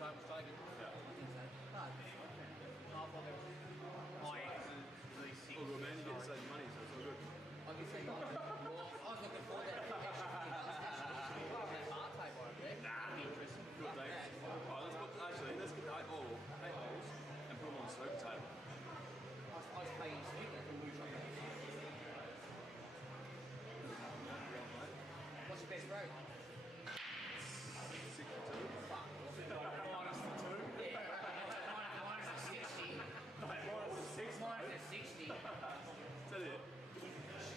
mistaken. Yeah. I think so. No, Oh, good man, you get to save money, so it's all good. I can see. Well, I was looking forward to that extra that bar table over there. That'd be interesting. Good, thanks. Alright, let's get the 8 holes and put them on the snooker table. I was paying snooker from Blue Shop. What's your best road? 62. Fuck. Minus the 2? Yeah. Minus the 60. Minus the 60. Is that it?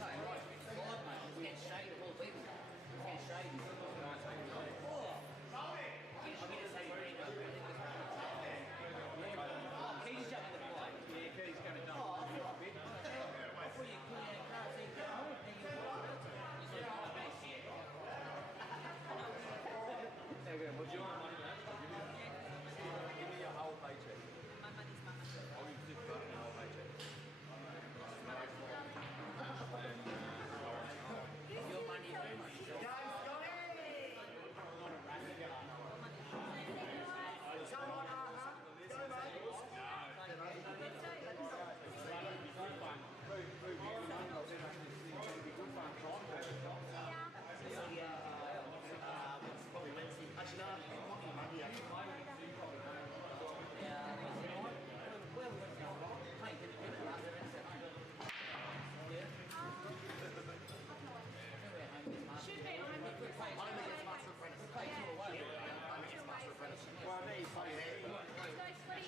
No, right. It's 5, mate. It's getting shady of all people. It's getting shady. Oh. I'm going to say green though. Keys jumping the plate. Yeah, Keys going to jump a bit. I thought you put in a car so you can go home. Then you'll walk out to it. He's like, oh, base here. What do you want money, man? Give me your whole paycheck. My money's my money. I'll give you 50 bucks for your whole paycheck. Your money, very much. Should be.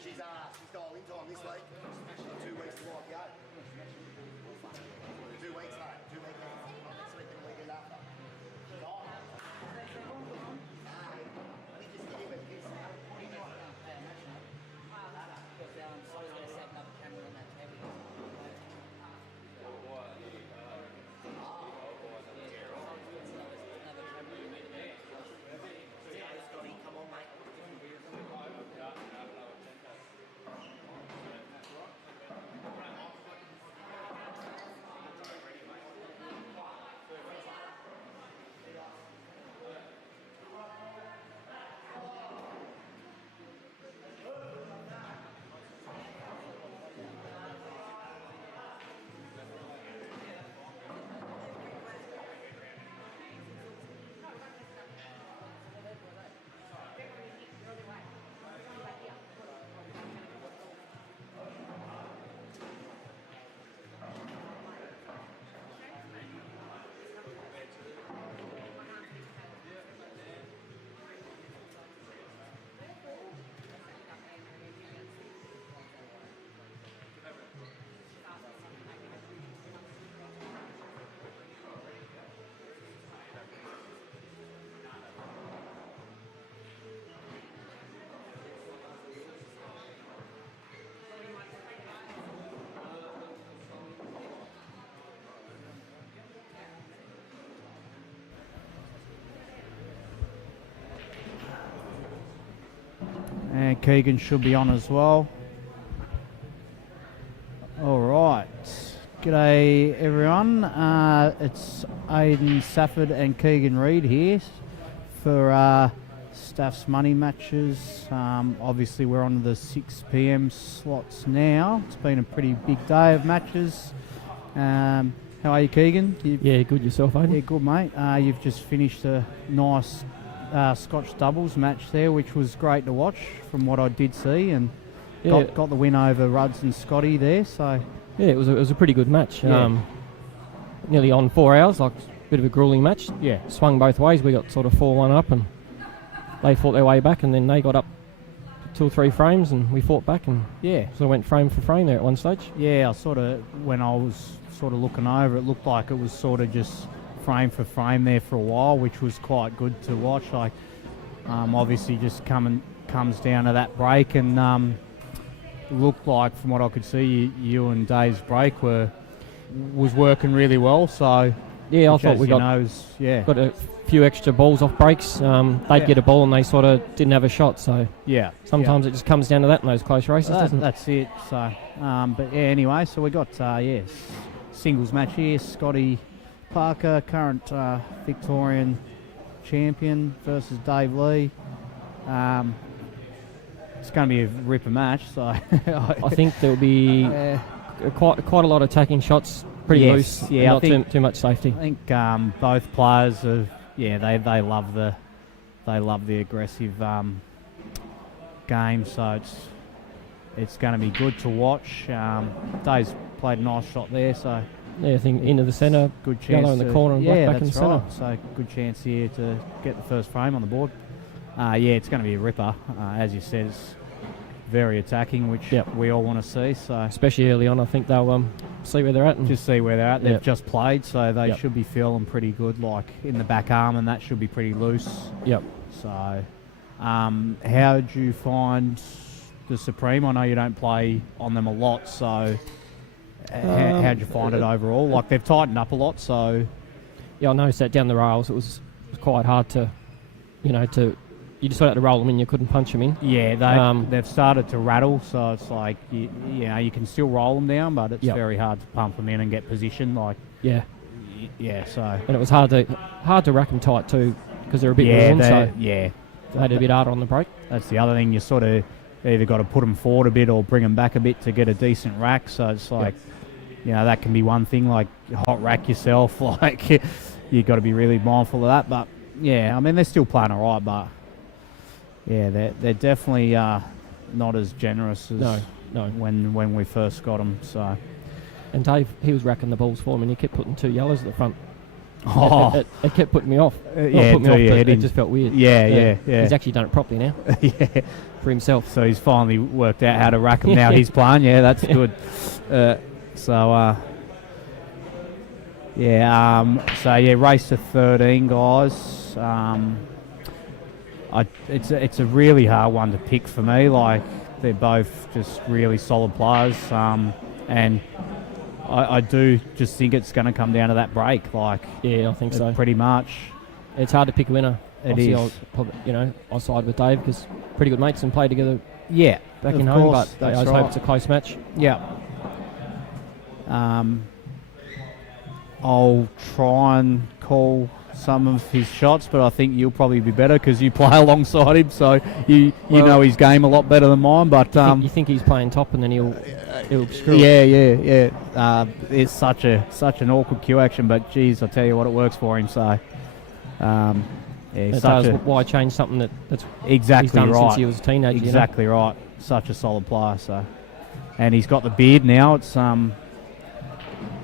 She's dialing time this week. 2 weeks to wipe out. 2 weeks, no. 2 weeks. Next week and the weekend after. She's on. We just did it with this. So I was going to set another camera on that table. Scotty, come on, mate. And Keegan should be on as well. All right. G'day, everyone. It's Aidan Safford and Keegan Reid here for Stafs money matches. Obviously, we're on the 6 p.m. slots now. It's been a pretty big day of matches. How are you, Keegan? Yeah, good. Yourself, Aidan? Yeah, good, mate. You've just finished a nice Scotch doubles match there, which was great to watch from what I did see, and got the win over Rudds and Scotty there. So yeah, it was a pretty good match. Yeah. Nearly on 4 hours, like a bit of a grueling match. Yeah, swung both ways. We got sort of 4-1 up, and they fought their way back, and then they got up 2 or 3 frames, and we fought back, and sort of went frame for frame there at one stage. Yeah, I sort of, when I was sort of looking over, it looked like it was sort of just frame for frame there for a while, which was quite good to watch. Like, obviously just comes down to that break, and looked like, from what I could see, you and Dave's break was working really well. So yeah, I thought we got a few extra balls off breaks. They'd get a ball and they sort of didn't have a shot. So sometimes it just comes down to that in those close races, doesn't it? That's it. So, but yeah, anyway, so we got singles match here. Scotty Parker, current Victorian champion, versus Dave Lee. it's going to be a ripper match. So I think there'll be quite a lot of attacking shots, pretty loose. Yeah, not too much safety. I think both players have. Yeah, they love the aggressive game. So it's going to be good to watch. Dave's played a nice shot there. So. Yeah, I think into the centre, good chance. Yellow in the corner and black back in the centre. Right. So good chance here to get the first frame on the board. It's going to be a ripper, as you said. It's very attacking, which we all want to see. So especially early on, I think they'll see where they're at. And just see where they're at. They've just played, so they should be feeling pretty good, like in the back arm, and that should be pretty loose. Yep. So, how do you find the Supreme? I know you don't play on them a lot, so. How'd you find it overall? Like, they've tightened up a lot, so... Yeah, I noticed that down the rails. It was quite hard to, you just had to roll them in. You couldn't punch them in. Yeah, they've started to rattle, so it's like, you can still roll them down, but it's very hard to pump them in and get position. Like, so... And it was hard to rack them tight too, because they're a bit worn, so... Yeah. They had a bit harder on the break. That's the other thing. You sort of either got to put them forward a bit or bring them back a bit to get a decent rack, so it's like... that can be one thing, like hot rack yourself, like you've got to be really mindful of that. But I mean, they're still playing all right, but they're definitely not as generous as when we first got them. So, and Dave, he was racking the balls for me, and he kept putting 2 yellows at the front. It kept putting me off. It just felt weird. Yeah. He's actually done it properly now. For himself. So he's finally worked out how to rack them now. He's playing. Yeah, that's good. Race to 13, guys. It's a really hard one to pick for me. Like, they're both just really solid players, and I do just think it's going to come down to that break. Like, I think so. Pretty much. It's hard to pick a winner. It is. I'll side with Dave because pretty good mates and play together. Yeah, back in home, but I just hope it's a close match. Yeah. I'll try and call some of his shots, but I think you'll probably be better because you play alongside him, so you know his game a lot better than mine. But you think he's playing top, and then he'll screw. Yeah. It's such an awkward cue action, but geez, I tell you what, it works for him. So, why change something that's exactly he's done right since he was a teenager? Exactly right. Such a solid player. So, and he's got the beard now. It's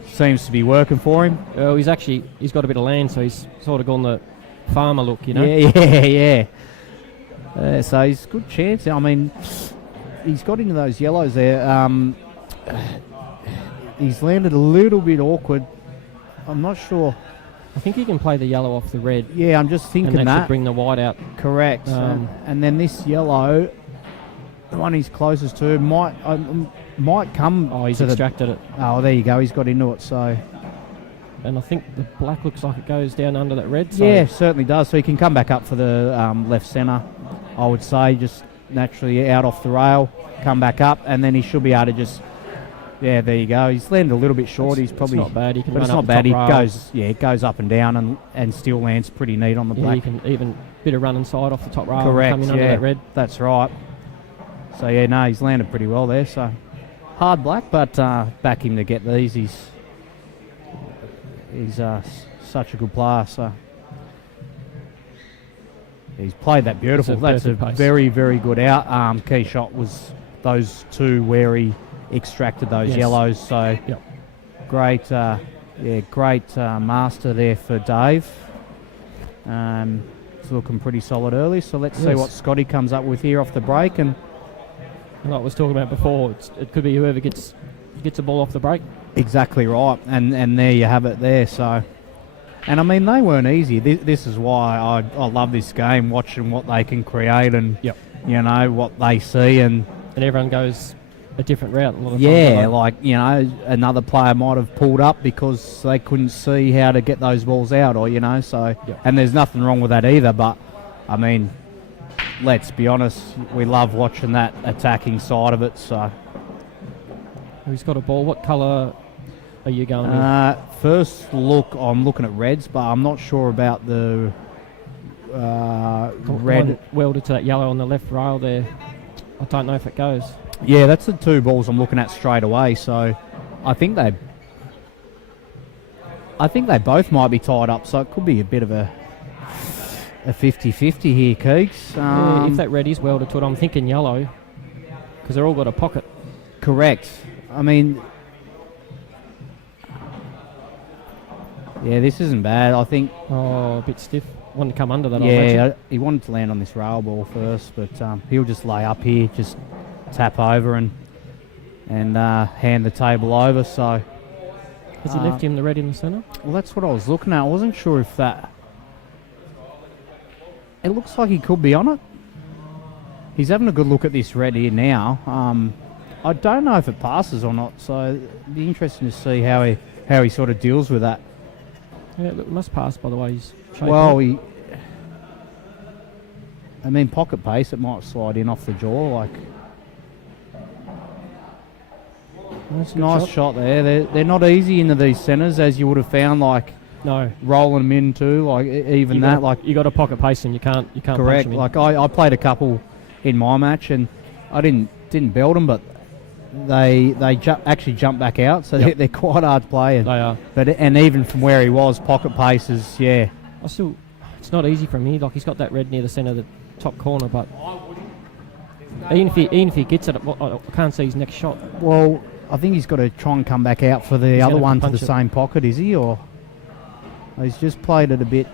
seems to be working for him. Well, he's got a bit of land, so he's sort of gone the farmer look, Yeah. So he's a good chance. I mean, he's got into those yellows there. He's landed a little bit awkward. I'm not sure. I think he can play the yellow off the red. Yeah, I'm just thinking and that. Should bring the white out. Correct. And then this yellow, the one he's closest to, might come. Oh, he's extracted it. Oh, there you go. He's got into it. So, and I think the black looks like it goes down under that red. So. Yeah, certainly does. So he can come back up for the left centre. I would say just naturally out off the rail, come back up, and then he should be able to just. Yeah, there you go. He's landed a little bit short. He's probably it's not bad. He can but run it's up not bad. He rails. goes up and down and still lands pretty neat on the black. He can even bit of run inside off the top rail. Correct. And come in under that red. That's right. So he's landed pretty well there. So hard black, but back him to get these. He's such a good player. So he's played that beautiful. That's a very, very good out. Key shot was those 2 where he extracted those yellows. So great, great master there for Dave. It's looking pretty solid early. So let's see what Scotty comes up with here off the break. And like I was talking about before, it could be whoever gets a ball off the break. Exactly right, and there you have it there. So, and I mean, they weren't easy. This is why I love this game, watching what they can create and what they see, and everyone goes a different route. Another player might have pulled up because they couldn't see how to get those balls out, or and there's nothing wrong with that either. But I mean, let's be honest, we love watching that attacking side of it. So. Who's got a ball? What colour are you going with? First look, I'm looking at reds, but I'm not sure about the red. Welded to that yellow on the left rail there. I don't know if it goes. Yeah, that's the two balls I'm looking at straight away. So I think they both might be tied up. So it could be a bit of a 50-50 here, Keeks. Yeah, if that red is welded to it, I'm thinking yellow because they're all got a pocket. Correct. I mean, yeah, this isn't bad. I think. Oh, a bit stiff. Wanted to come under that. Yeah, he wanted to land on this rail ball first, but he'll just lay up here, just tap over and hand the table over. So has he left him the red in the centre? Well, that's what I was looking at. I wasn't sure if that. It looks like he could be on it. He's having a good look at this red here now. I don't know if it passes or not, so it'd be interesting to see how he sort of deals with that. Yeah, it must pass by the way he's shaped. Well, pocket pace, it might slide in off the jaw. Like, that's a nice shot there. They're not easy into these centres, as you would have found. Like, no, rolling them in too. Like even that. Like you got a pocket pace and you can't. Correct. Punch them in. Like I played a couple in my match and I didn't belt them, but they actually jump back out, so they're quite hard to play. And, they are. And even from where he was, pocket paces, yeah. It's not easy for him. He's got that red near the centre of the top corner, but even if he gets it, I can't see his next shot. Well, I think he's got to try and come back out for the other one to the same pocket, is he? Or he's just played it a bit.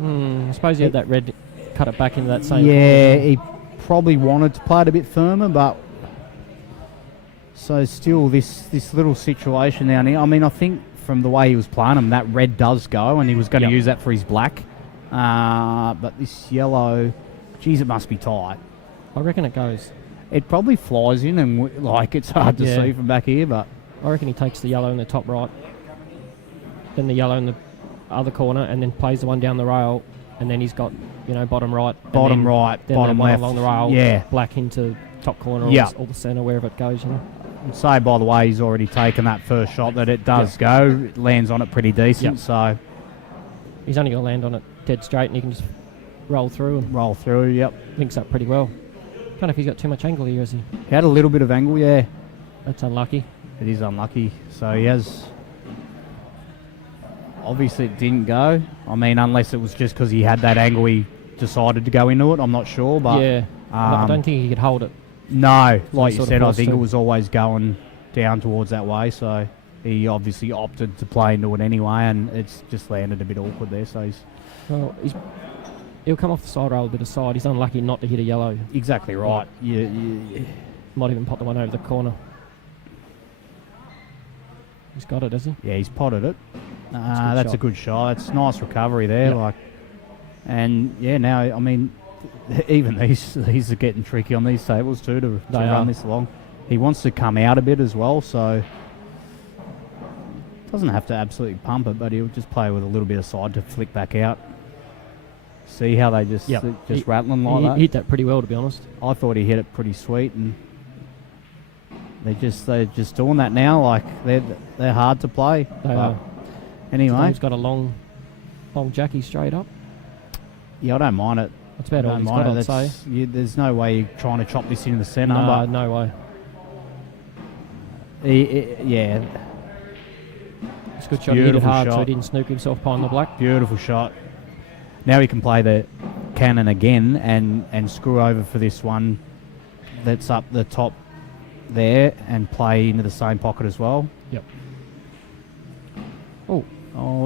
I suppose he had that red, cut it back into that same. Yeah, he probably wanted to play it a bit firmer, but. So still this little situation down here. I mean, I think from the way he was playing him, that red does go, and he was going to use that for his black. But this yellow, geez, it must be tight. I reckon it goes. It probably flies in, and it's hard to see from back here. But I reckon he takes the yellow in the top right, then the yellow in the other corner, and then plays the one down the rail, and then he's got bottom right, bottom right, then bottom left along the rail, black into top corner or the centre, wherever it goes. And say, by the way, he's already taken that first shot that it does go. It lands on it pretty decent, so... He's only going to land on it dead straight and he can just roll through. Links up pretty well. Don't know if he's got too much angle here, has he? He had a little bit of angle, yeah. That's unlucky. It is unlucky. So he has... Obviously it didn't go. I mean, unless it was just because he had that angle, he decided to go into it. I'm not sure, but... Yeah, I don't think he could hold it. No, like you said, I think it was always going down towards that way, so he obviously opted to play into it anyway, and it's just landed a bit awkward there. So he'll come off the side rail a bit aside. He's unlucky not to hit a yellow. Exactly right. Yeah. Might even pop the one over the corner. He's got it, has he? Yeah, he's potted it. That's a good shot. It's a nice recovery there. Now, I mean... Even these are getting tricky on these tables too to run this along. He wants to come out a bit as well, so doesn't have to absolutely pump it, but he'll just play with a little bit of side to flick back out. See how they just rattling like that. He hit that pretty well, to be honest. I thought he hit it pretty sweet, and they're just doing that now. Like they're hard to play. They are. Anyway, he's got a long Jackie straight up. Yeah, I don't mind it. That's about all he's got, I'd say. There's no way you're trying to chop this into the centre. No way. Yeah. It's a good shot. He hit it hard so he didn't snook himself behind the black. Beautiful shot. Now he can play the cannon again and screw over for this one that's up the top there and play into the same pocket as well. Yep.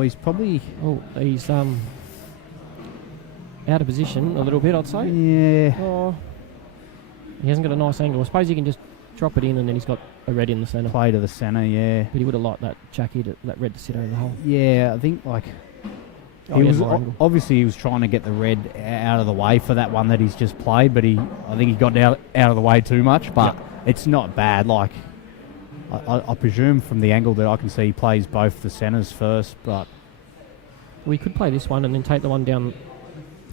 He's probably... he's... out of position a little bit, I'd say. Yeah. He hasn't got a nice angle. I suppose he can just drop it in and then he's got a red in the centre. Play to the centre, yeah. But he would have liked that Jackie, that red to sit over the hole. Yeah, I think obviously he was trying to get the red out of the way for that one that he's just played, but I think he got out of the way too much, but it's not bad. Like I presume from the angle that I can see he plays both the centres first, but... We could play this one and then take the one down...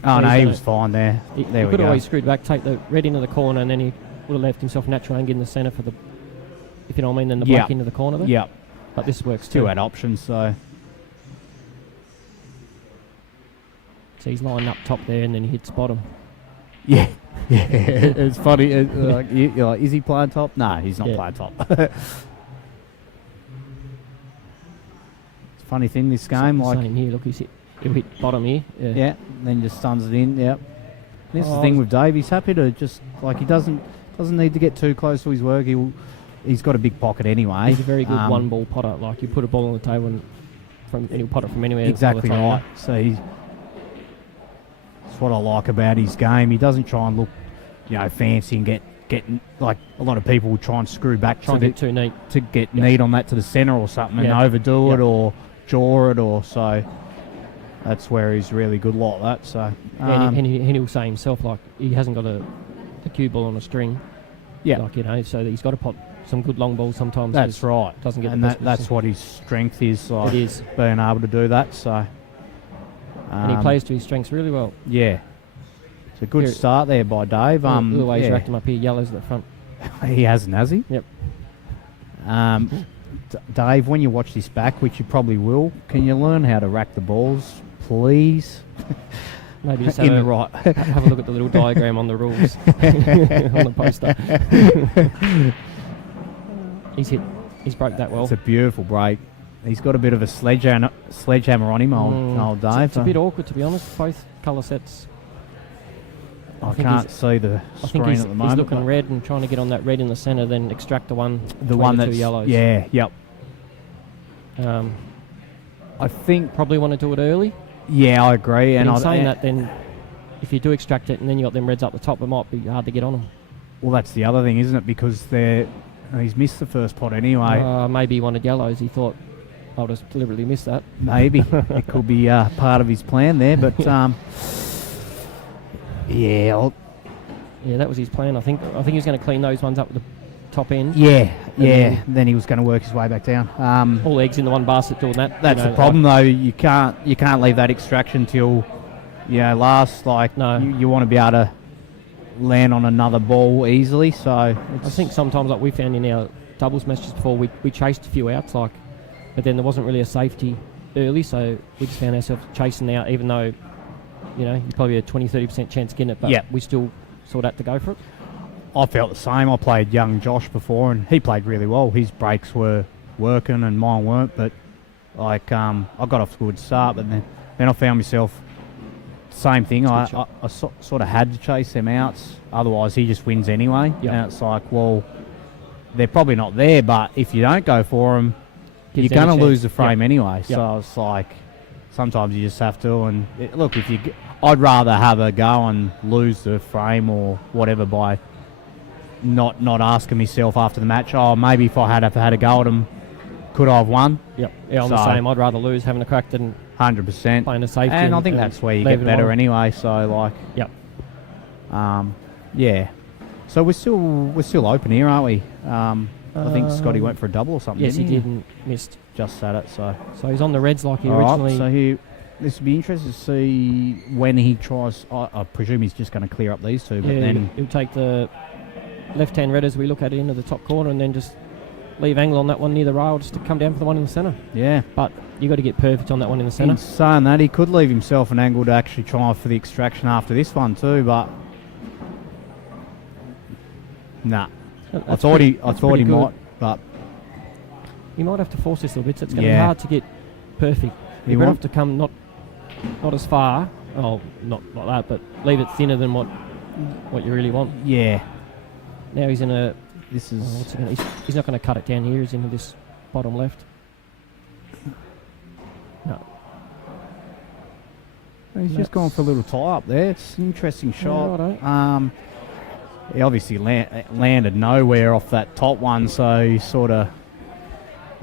Oh, no, he was fine there. He could have always screwed back, take the red into the corner, and then he would have left himself natural angle in the centre for the, if you know what I mean, then the black into the corner there. Yep. But this works too. Two had options, so he's lying up top there, and then he hits bottom. Yeah. Yeah, it's funny. You're like, is he playing top? No, he's not playing top. It's a funny thing, this game. Same here. Look, he'll hit bottom here. Yeah, then just stuns it in. Yep. This is the thing with Dave. He's happy to just he doesn't need to get too close to his work. He's got a big pocket anyway. He's a very good one ball potter. Like, you put a ball on the table and he'll pot it from anywhere. Exactly right. So that's what I like about his game. He doesn't try and look, fancy and get like a lot of people will try and screw back to get too neat to get neat on that to the centre or something and overdo it or jaw it or so. That's where he's really good like that. So and he'll say himself, like, he hasn't got a cue ball on a string. Yeah, so he's got to pot some good long balls sometimes. That's right. Doesn't get and that's what his strength is. Like, it is being able to do that. So and he plays to his strengths really well. Yeah, it's a good start there by Dave. The way he's racked him up here, yellows at the front. He hasn't, has he? Yep. Dave, when you watch this back, which you probably will, can you learn how to rack the balls, please? Maybe just have a look at the little diagram on the rules on the poster. He's broke that well. It's a beautiful break. He's got a bit of a sledgehammer on him, old Dave. It's a bit awkward, to be honest. Both colour sets. I can't see the screen at the moment. He's looking red and trying to get on that red in the centre, then extract the one that's two yellows. Yeah, yep. I think probably want to do it early. Yeah, I agree. And in saying that, then if you do extract it and then you got them reds up the top, it might be hard to get on them. Well, that's the other thing, isn't it? Because he's missed the first pot anyway. Maybe he wanted yellows. He thought, I'll just deliberately miss that. Maybe. It could be part of his plan there, but yeah, that was his plan. I think he was going to clean those ones up with the top end. Yeah. Then he was going to work his way back down. All eggs in the one basket doing that. That's the problem, though. You can't leave that extraction till last. Like, no. You want to be able to land on another ball easily. So I think sometimes, like we found in our doubles matches before, we chased a few outs, but then there wasn't really a safety early, so we just found ourselves chasing out, even though you probably had a 20-30% chance getting it, but we still sort of had to go for it. I felt the same. I played young Josh before, and he played really well. His breaks were working, and mine weren't. But I got off to a good start, but then I found myself same thing. I sort of had to chase them outs, otherwise he just wins anyway. Yep. And it's like, well, they're probably not there, but if you don't go for them, you're going to lose the frame anyway. Yep. So it's like sometimes you just have to. And look, I'd rather have a go and lose the frame or whatever by not asking myself after the match, maybe if I had had a go at them, could I have won? Yep. Yeah, I'm the same. I'd rather lose having a crack than 100% playing a safety. And I think that's where you get better anyway. So yep. Yeah. So we're still open here, aren't we? I think Scotty went for a double or something. Yes, he did and missed. Just at it. So he's on the reds like he originally. So this would be interesting to see when he tries. I presume he's just going to clear up these two, but then he'll take the left-hand red as we look at it into the top corner, and then just leave angle on that one near the rail just to come down for the one in the centre. Yeah. But you got to get perfect on that one in the centre. In saying that, he could leave himself an angle to actually try for the extraction after this one too, but nah. I thought he might, but he might have to force this a little bit. So it's going to be hard to get perfect. You're going to have to come not as far. Oh, not like that, but leave it thinner than what you really want. Yeah. Now he's in a. This is. He's not going to cut it down here. He's into this bottom left. No. He's just gone for a little tie up there. It's an interesting shot. Yeah, he obviously landed nowhere off that top one, so he sort of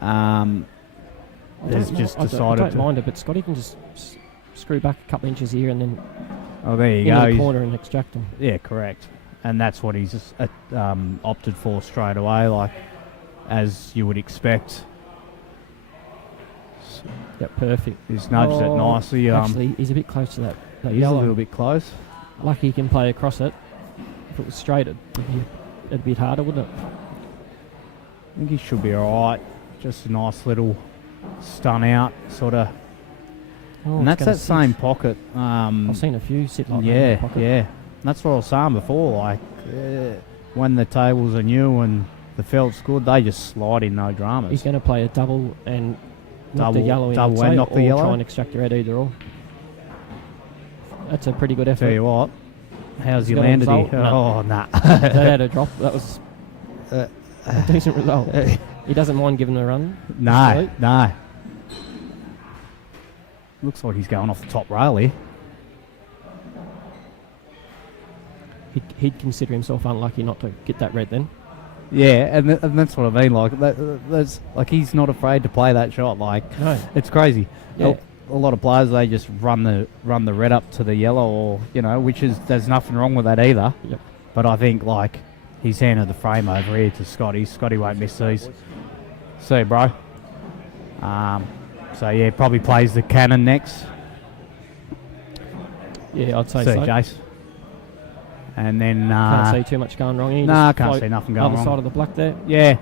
has just decided. I don't mind it, but Scotty can just screw back a couple inches here and then. Oh, there you go. In the corner and extract them. Yeah, correct. And that's what he's just, opted for straight away, like as you would expect. Yeah, perfect. He's nudged it nicely. Actually, he's a bit close to that. He's yellow. A little bit close. Lucky he can play across it. If it was straight, it'd be a bit harder, wouldn't it? I think he should be all right. Just a nice little stun out, sort of. Oh, and that's that same pocket. I've seen a few sit like that. Yeah, yeah. That's what I was saying before. Like when the tables are new and the felt's good, they just slide in, no dramas. He's going to play a double and knock the Double- yellow in, double I'd say, and knock the or yellow? try and extract your head either or. That's a pretty good effort. Tell you what, how's he got a landed here? result? No. Oh, nah. That had a drop. That was Uh, a decent result. He doesn't mind giving a run. No, Sweet. no. Looks like he's going off the top rail here. He'd consider himself unlucky not to get that red then. Yeah, and that's what I mean. Like that's like he's not afraid to play that shot. Like No. it's crazy. Yeah. A lot of players, they just run the red up to the yellow, or which is, there's nothing wrong with that either. Yep. But I think like he's handed the frame over here to Scotty. Scotty won't miss these. See you, bro. So yeah, probably plays the cannon next. Yeah, I'd say See, so. Jace. And then Can't see too much going wrong here. Nah, Just can't float see nothing going other wrong. side of the black there. Yeah.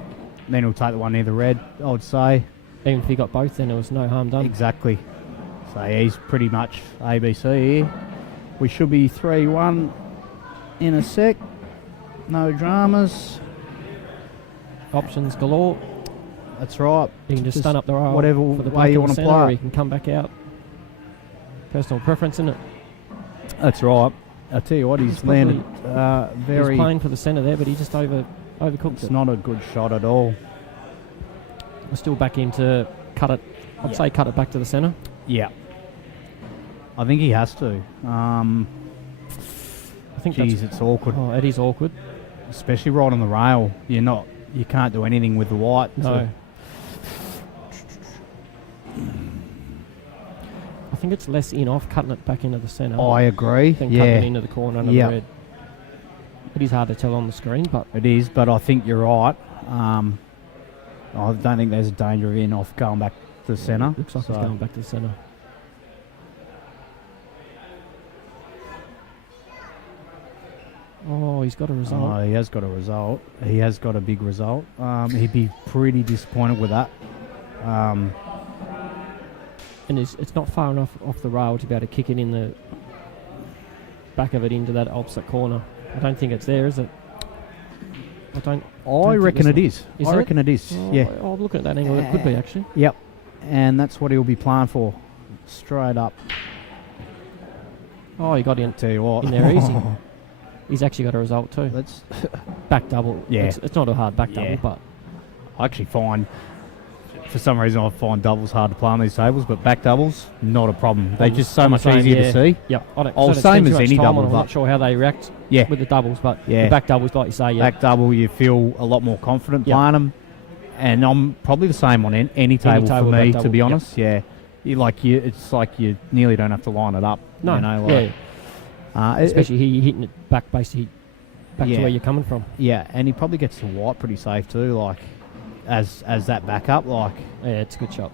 Then he'll take the one near the red, I would say. Even if he got both, then there was no harm done. Exactly. So yeah, he's pretty much ABC here. We should be 3-1 in a sec. No dramas. Options galore. That's right. You can just stun up the rail whatever for the way black you in wanna the centre, play or it. you can come back out. Personal preference, isn't it? That's right. I tell you what, he's probably- landed He was very. playing for the centre there, but he just overcooked It's it. not a good shot at all. We're still back in to cut it. I'd say cut it back to the centre. Yeah. I think he has to. I think Geez, it's awkward, Oh, it is awkward. especially right on the rail. You can't do anything with the white. No. I think it's less in off cutting it back into the centre I agree. than cutting it Yeah, into the corner under Yeah. the red. It is hard to tell on the screen, but it is. But I think you're right. I don't think there's a danger of in off going back to the centre. looks like he's going back to the centre. Oh, he's got a result. Oh, he has got a result. He has got a big result. He'd be pretty disappointed with that. And it's not far enough off the rail to be able to kick it in the back of it into that opposite corner. I don't think it's there, is it? I think reckon it's it is. Is I it? reckon it is. Oh, Yeah. I'll look at that angle. It could be, actually. Yep. And that's what he'll be playing for. Straight up. Oh, he got in Tell you what. in there easy. He's actually got a result too. Let's. Back double. Yeah. It's not a hard back double, Yeah. but I actually find, for some reason, I find doubles hard to play on these tables, but back doubles, not a problem. They're just so I'm the much same, easier yeah. to see. Yep. I don't, Oh, I don't spend same too as much any time on double, it. I'm but- not sure how they react Yeah. with the doubles, but Yeah. the back doubles, like you say, yeah. Back double, you feel a lot more confident Yep. playing them. And I'm probably the same on any table for table, me, back to be double, honest. Yeah. It's like you nearly don't have to line it up. No, You know, yeah. like, Especially he hitting it back, basically back Yeah. to where you're coming from. yeah, and he probably gets to white pretty safe too, like as that backup. Like, Yeah, it's a good shot.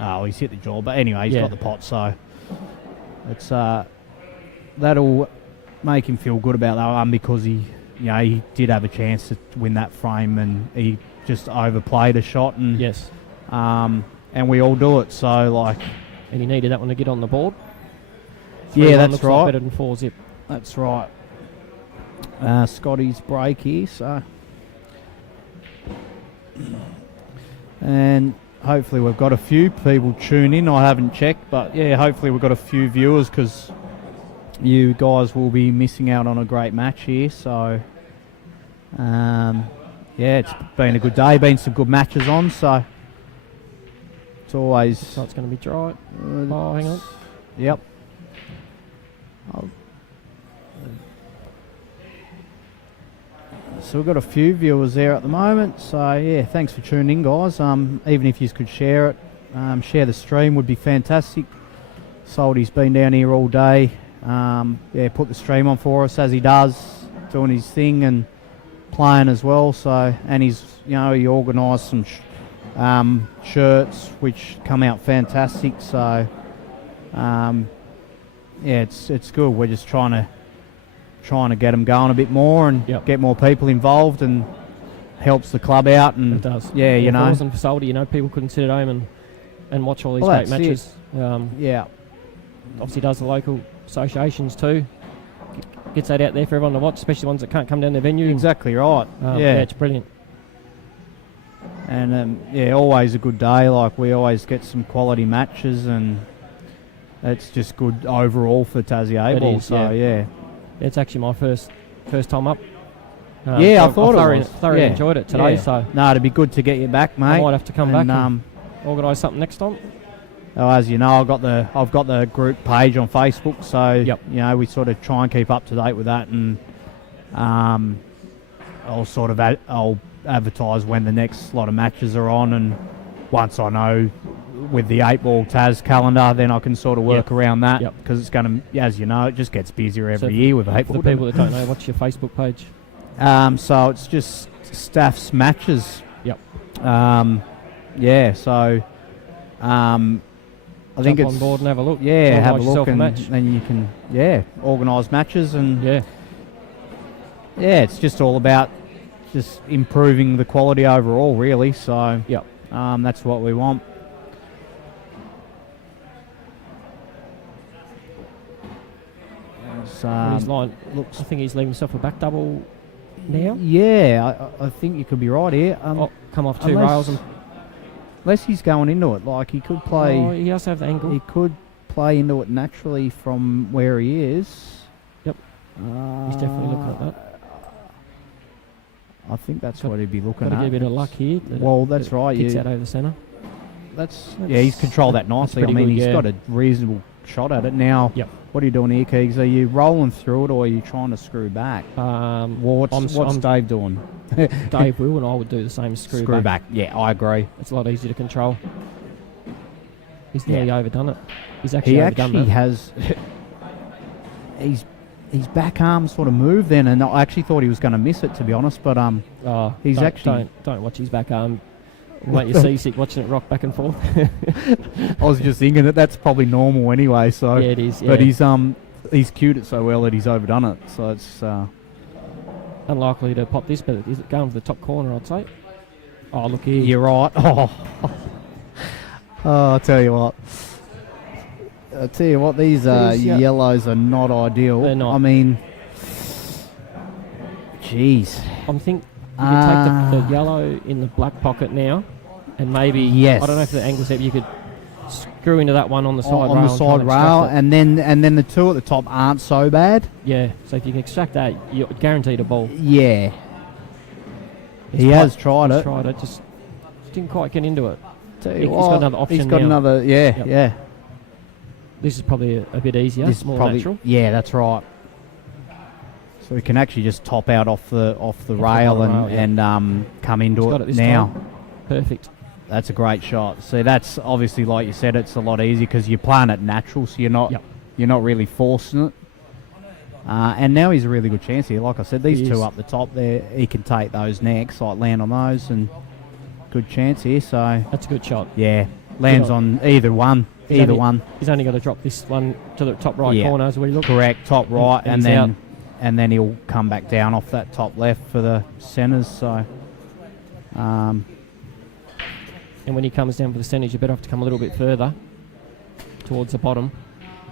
oh, he's hit the jaw, but anyway, he's Yeah. got the pot, so it's that'll make him feel good about that one, because he did have a chance to win that frame, and he just overplayed a shot, and Yes. and we all do it. So like, And he needed that one to get on the board. yeah, 3-1 that's looks right. Like better than 4-zip. That's right. Scotty's break here, so. And hopefully we've got a few people tune in. I haven't checked, but yeah, hopefully we've got a few viewers, because you guys will be missing out on a great match here. So, yeah, it's been a good day, been some good matches on, so it's always. So it's going to be dry. Oh, hang on. Yep. So we've got a few viewers there at the moment. So yeah, thanks for tuning in, guys. Even if you could share it, share the stream would be fantastic. Salty's been down here all day. Yeah, put the stream on for us as he does, doing his thing and playing as well. So, and he organised some shirts which come out fantastic. So yeah, it's good. We're just trying to get them going a bit more and Yep. get more people involved, and helps the club out. And It does. Yeah, If you it know. wasn't for Salty, people couldn't sit at home and watch all these Well, great that's matches. Yeah. Obviously does the local associations too. gets that out there for everyone to watch, especially ones that can't come down the venue. Exactly right. Yeah, it's brilliant. And always a good day. Like, we always get some quality matches, and it's just good overall for Tassie A-ball. So it's actually my first time up. I thought I thoroughly enjoyed it today. So no, it'd be good to get you back, mate. I might have to come back and organise something next time. As you know, I've got the group page on Facebook, so we sort of try and keep up to date with that, and I'll advertise when the next lot of matches are on, and once I know with the 8-ball Tas calendar, then I can sort of work around that, because it's going to, as you know, it just gets busier every year with 8-ball. For the people that don't know, what's your Facebook page? So it's just Stafs matches. Yep. I think Jump it's on board and have a look. Yeah, have a yourself look, and match. then you can organise matches, and it's just all about just improving the quality overall, really. So that's what we want. His line looks. I think he's leaving himself a back double now. Yeah, I think you could be right here. Come off two rails and. Unless he's going into it, like he could play. Oh, he has to have the angle. He could play into it naturally from where he is. Yep. He's definitely looking at that. I think that's what he'd be looking at. Got to get a bit of luck here. That's right. Kicks out over the centre. He's controlled that nicely. I mean, he's got a reasonable shot at it now. Yep. What are you doing here, Keegs? Are you rolling through it, or are you trying to screw back? What's Dave doing? Dave will, and I would do the same. Screw back. Yeah, I agree. It's a lot easier to control. He's nearly overdone it. He's actually overdone it. He has. His back arm sort of moved then, and I actually thought he was going to miss it, to be honest. But he's actually don't watch his back arm. Make you seasick watching it rock back and forth. I was just thinking that's probably normal anyway. So yeah, it is. Yeah. But he's cued it so well that he's overdone it. So it's unlikely to pop this, but is it going for the top corner? I'd say. Oh, look here. You're right. I'll tell you what. These yellows are not ideal. They're not. I mean, jeez. I'm thinking you could take the yellow in the black pocket now, and maybe I don't know if the angle's there, but you could screw into that one on the side rail. On the side rail, and then the two at the top aren't so bad. Yeah, so if you can extract that, you're guaranteed a ball. Yeah. He has tried it. Just didn't quite get into it. He's got another option. He's got another, yeah. This is probably a bit easier. This is more natural. Yeah, that's right. So we can actually just top out off the rail and come into it now. Time. Perfect. That's a great shot. See, that's obviously, like you said, it's a lot easier because you're playing it natural, so you're not really forcing it. And now he's a really good chance here. Like I said, these two up the top there, he can take those next, like land on those, and good chance here. So that's a good shot. Yeah, lands on either one. He's only got to drop this one to the top right corner. Is where you look. Correct, top right, and then he'll come back down off that top left for the centres. So, and when he comes down for the centres, you better have to come a little bit further towards the bottom.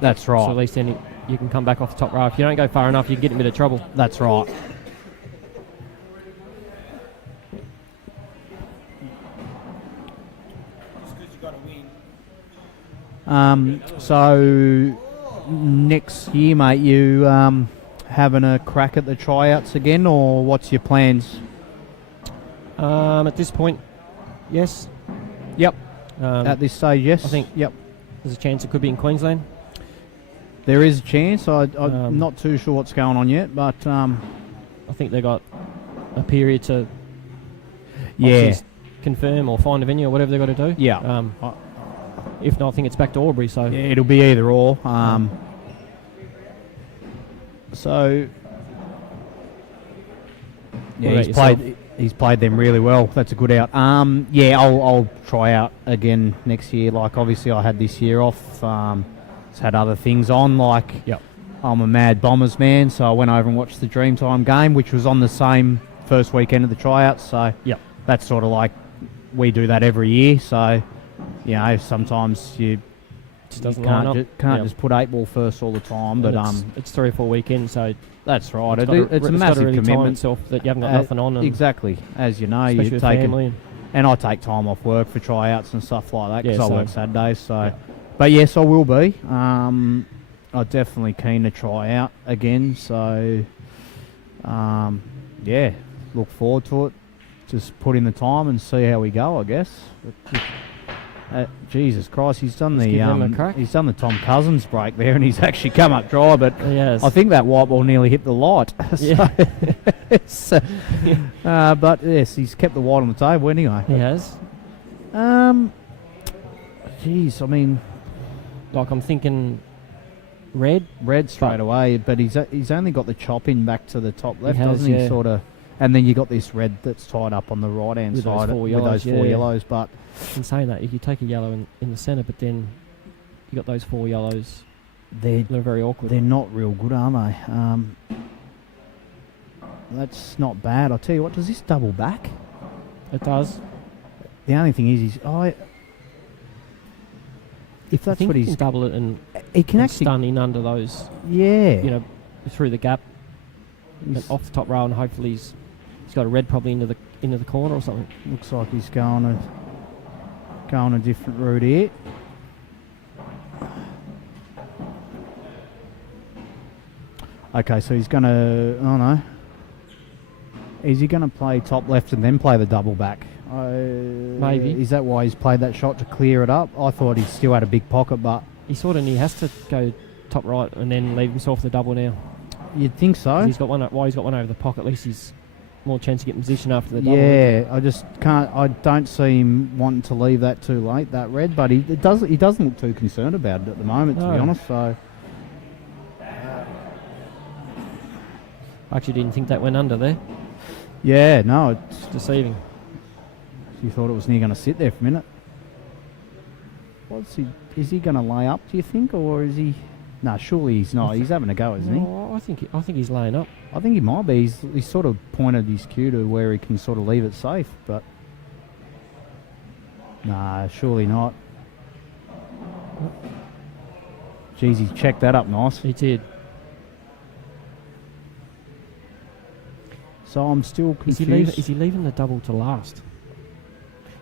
That's right. So at least then you can come back off the top row. If you don't go far enough, you can get in a bit of trouble. That's right. So next year, mate, you having a crack at the tryouts again, or what's your plans? At this point, yes. Yep. At this stage, yes. I think. Yep. There's a chance it could be in Queensland. There is a chance. I'm not too sure what's going on yet, but I think they got a period to confirm or find a venue or whatever they got to do. Yeah. If not, I think it's back to Albury. So yeah, it'll be either or. So yeah, he's played them really well. That's a good out. Yeah, I'll try out again next year. Like obviously I had this year off. Had other things on. Like I'm a mad Bombers man, so I went over and watched the Dreamtime game, which was on the same first weekend of the tryouts. So that's sort of like we do that every year. So. You know, sometimes you just doesn't line up. Can't just put 8 ball first all the time. But it's 3 or 4 weekends, so that's right. It's a massive really commitment. itself that you haven't got nothing on. And exactly, as you know, especially you with take family. and I take time off work for tryouts and stuff like that because Yeah, I so- work Saturdays. So, Yeah. but yes, I will be. I'm definitely keen to try out again. So, yeah, look forward to it. Just put in the time and see how we go, I guess. Jesus Christ, he's done Let's give him a crack. he's done the Tom Cousins break there, and he's actually come up dry. But Yes. I think that white ball nearly hit the light. Yeah. So, but yes, he's kept the white on the table anyway. He has. Geez, I mean, Like, I'm thinking red. red straight away, but he's only got the chop in back to the top left, has, doesn't he? yeah. Sort of, and then you got this red that's tied up on the right hand With those side 4 with yellows, those 4 yeah. yellows. But In saying that, if you take a yellow in the centre, but then you got those 4 yellows, they're they're very awkward. they're not real good, are they? That's not bad. I'll tell you what. Does this double back? It does. The only thing is, if I that's think what he he's, can double it and, he can and actually, stun in under those, yeah. you know, through the gap and He's- off the top row, and hopefully he's got a red probably into the corner or something. Looks like he's going a different route here. Okay, so he's going to... Oh, no. Is he going to play top left and then play the double back? Maybe. Is that why he's played that shot to clear it up? I thought he still had a big pocket, but He has to go top right and then leave himself the double now. you'd think so. He's got one over the pocket. At least he's more chance to get in position after the double. Yeah, I just can't... I don't see him wanting to leave that too late, that red, but he doesn't look too concerned about it at the moment, to be No. honest, so... I actually didn't think that went under there. Yeah, no, it's... It's deceiving. You thought it was near going to sit there for a minute. Is he going to lay up, do you think, or is he... No, surely he's not. He's having a go, isn't he? No, I think he's laying up. I think he might be. He's sort of pointed his cue to where he can sort of leave it safe, but... Nah, surely not. Jeez, he checked that up nice. He did. So I'm still confused. Is he leaving the double to last?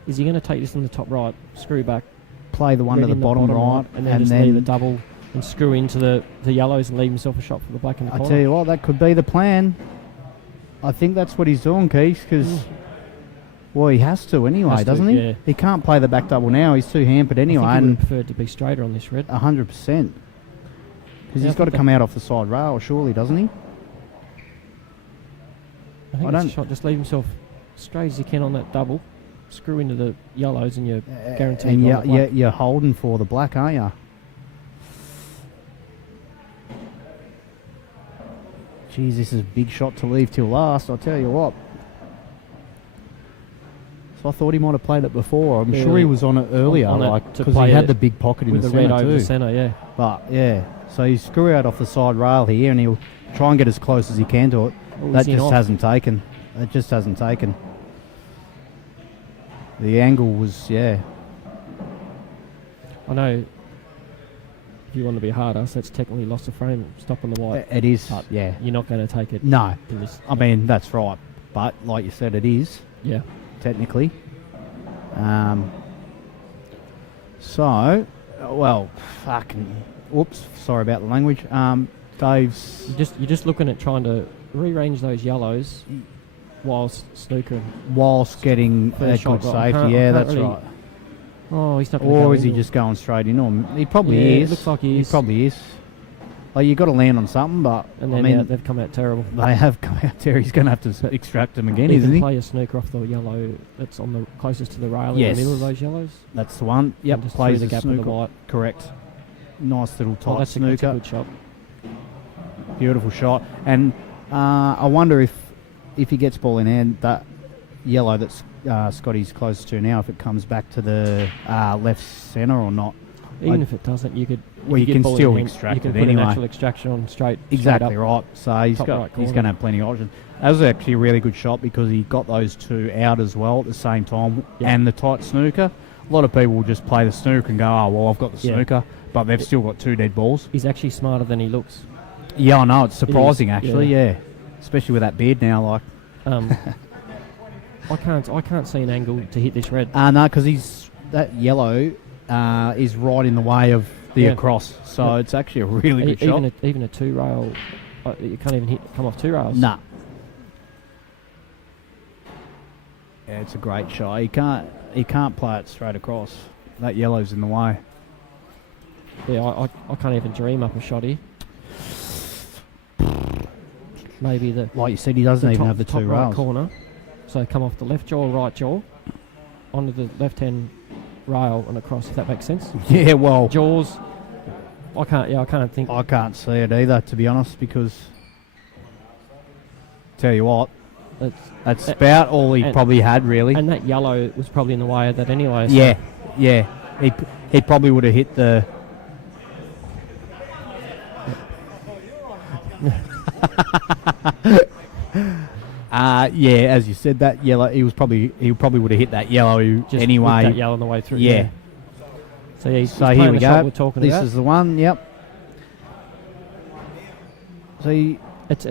Is he going to take this in the top right, screw back, Play the one red to the in bottom right, and then just leave the double and screw into the yellows and leave himself a shot for the black in the I corner? tell you what, that could be the plan. I think that's what he's doing, Keith, because... Well, he has to anyway, Has to, doesn't he? yeah. He can't play the back double now. He's too hampered anyway. I think he would And have preferred to be straighter on this red. 100%. Because Yeah, he's I got to think come out off the side rail, surely, doesn't he? I think I that's don't- a shot. Just leave himself straight as he can on that double, screw into the yellows, and you're guaranteed. And on the black. you're holding for the black, aren't you? Jeez, this is a big shot to leave till last, I'll tell you what. So I thought he might have played it before. I'm sure he was on it earlier, on it like to because play he had it the big pocket in with the the red centre over too. the centre, yeah. But yeah, so he's screw out off the side rail here, and he'll try and get as close as he can to it. Oh, That he's in just off. hasn't taken. It just hasn't taken. The angle was, yeah. I know. If you want to be hard ass, that's technically lost a frame, stopping the white. It is, But yeah. You're not going to take it. No, In this. I mean, that's right. But like you said, it is, Yeah. technically. So, well, fucking, whoops, sorry about the language. Dave's, You're just looking at trying to rearrange those yellows whilst snookering. whilst getting For the a shot good right. I safety, can't- I yeah, can't that's really- right. Oh, he's not going to Or go is he into just going straight into him? He probably Yeah, is. it looks like he He is. probably is. Like, you got to land on something, but And I then mean, they've come out terrible. they have come out there. He's going to have to extract them again, He isn't can he? play a snooker off the yellow that's on the closest to the rail Yes. in the middle of those yellows. That's the one. Yep, And just plays through the gap in the snooker. white. Correct. Nice little Oh, tight that's a snooker. good shot. Beautiful shot. And I wonder if he gets ball in hand, that yellow that's Scotty's closest to now, if it comes back to the left centre or not. Even if it doesn't, you could. Well, if you get can ball in still hand, extract you can it put anyway. an actual extraction on straight Exactly up. right. So he's top got right he's corner. going to have plenty of options. That was actually a really good shot because he got those two out as well at the same time, Yeah. and the tight snooker. A lot of people will just play the snooker and go, oh well, I've got the Yeah. snooker, but they've still got 2 dead balls. He's actually smarter than he looks. Yeah, I know. It's surprising, is, actually. Yeah. Especially with that beard now, like. I can't see an angle to hit this red. No, because that yellow is right in the way of the across, so it's actually a really good shot. Even a 2 rail, you can't even come off 2 rails. Nah. Yeah, it's a great shot. He can't play it straight across. That yellow's in the way. Yeah, I can't even dream up a shot here. Maybe like you said, he doesn't even have the 2 top rails. Right corner. So come off the left jaw, right jaw, onto the left-hand rail and across, if that makes sense. Yeah, well... Jaws, I can't think... I can't see it either, to be honest, because... Tell you what, that's about all he probably had, really. And that yellow was probably in the way of that anyway. So Yeah. He probably would have hit the... as you said, that yellow. He probably would have hit that yellow just anyway. That yellow on the way through. Yeah. So he's here we the go. shot we're talking this about. Is the one. Yep. So it's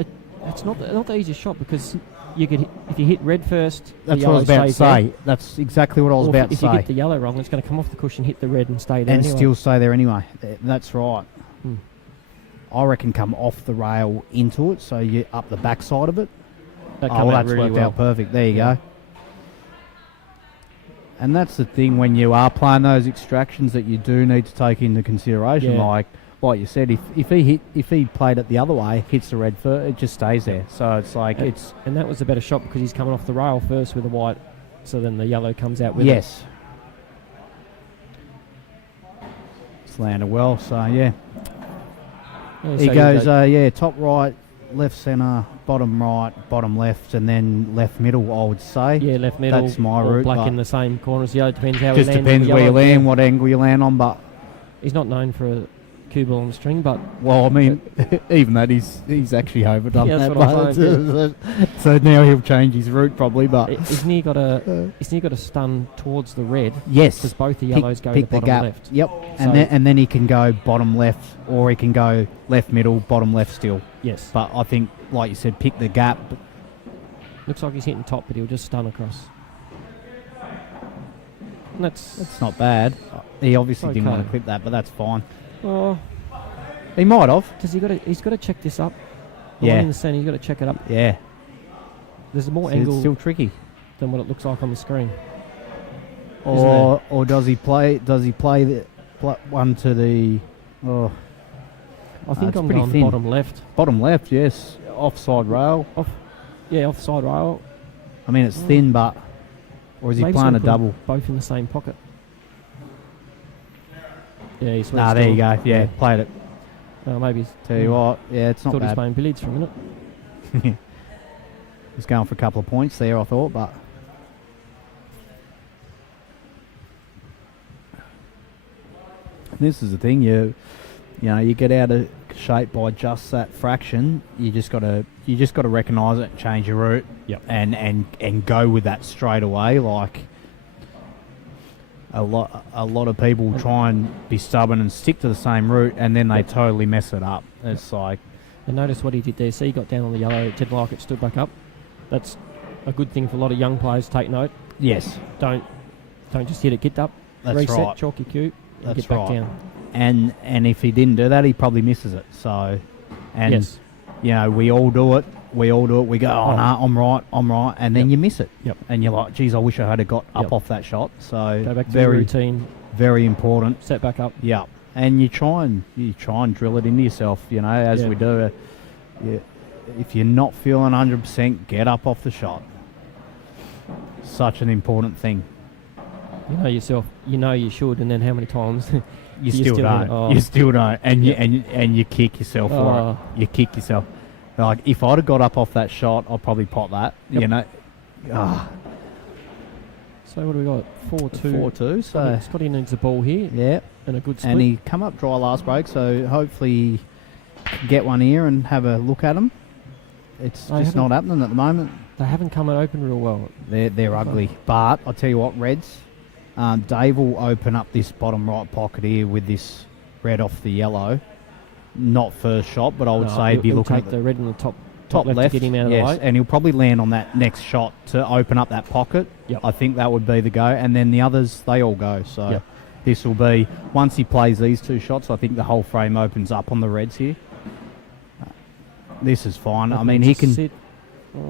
not the easiest shot because you could if you hit red first. That's what I was about to say. There. That's exactly what I was about to say. If you get the yellow wrong, it's going to come off the cushion, hit the red, and stay there. And anyway. still stay there anyway. That's right. I reckon come off the rail into it, so you up the back side of it. That's really worked out perfect. There you go. And that's the thing when you are playing those extractions that you do need to take into consideration. Yeah. Like you said, if he played it the other way, hits the red first, it just stays there. So it's like and that was a better shot because he's coming off the rail first with the white, so then the yellow comes out with it. Yes. It's landed well. So yeah. He goes top right, left centre, bottom right, bottom left, and then left middle, I would say. Yeah, left middle. That's my or route. black in the same corner as the other. Depends how just he lands. Depends where you land, what angle you land on. But he's not known for a cue ball on the string, but well, I mean, even that he's actually overdone that's that. What I'm saying, so now he'll change his route probably. But isn't he got a stun towards the red? Yes, because both the yellows go to the bottom gap. left. Yep, so and then he can go bottom left, or he can go left middle, bottom left still. Yes, but I think, like you said, pick the gap. Looks like he's hitting top, but he'll just stun across. And that's not bad. He obviously didn't want to clip that, but that's fine. Oh, he might have. He's got to check this up. The one in the centre, he's got to check it up. Yeah. There's more angle. It's still tricky than what it looks like on the screen. Or does he play? Does he play the one to the? Oh, I think I'm pretty going thin. Bottom left. Bottom left, yes. Offside rail. Offside rail. I mean, it's thin, but or is he playing a double? Both in the same pocket. Yeah, he's. There you go. Yeah, played it. Maybe. Tell you what, yeah, it's not bad. Thought he was playing billiards for a minute. He was going for a couple of points there, I thought, but. This is the thing, you get out of shape by just that fraction. You just got to recognise it and change your route. Yep. And go with that straight away. Like a lot of people try and be stubborn and stick to the same route, and then they totally mess it up. It's like. And notice what he did there. See, he got down on the yellow, did like it, stood back up. That's a good thing for a lot of young players. Take note. Yes. Don't just hit it. Get up. That's reset. Right. Chalk your cue. And That's get back right. down. And if he didn't do that, he probably misses it. So, and yes. We all do it. We go, oh no, I'm right, and then you miss it. Yep. And you're like, geez, I wish I had got up off that shot. So go back to the routine. Very important. Set back up. Yeah. And you try and drill it into yourself, as we do. If you're not feeling 100%, get up off the shot. Such an important thing. You know yourself. You know you should, and then how many times you still don't. Oh. You still don't, and you kick yourself for it. You kick yourself. Like if I'd have got up off that shot, I'd probably pot that. Yep. So what do we got? 4-2. 4-2. So Scotty needs the ball here. Yeah, and a good split. And he come up dry last break, so hopefully he can get one here and have a look at him. It's just not happening at the moment. They haven't come and open real well. They're ugly, but I'll tell you what, Reds. Dave will open up this bottom right pocket here with this red off the yellow. Not first shot, but I would No, say he'd be he'll looking take at the red in the top left to get him out of the way. and he'll probably land on that next shot to open up that pocket. Yep. I think that would be the go, and then the others, they all go. So Yep. this will be, once he plays these 2 shots, I think the whole frame opens up on the reds here. This is fine. I mean, he can. Sit.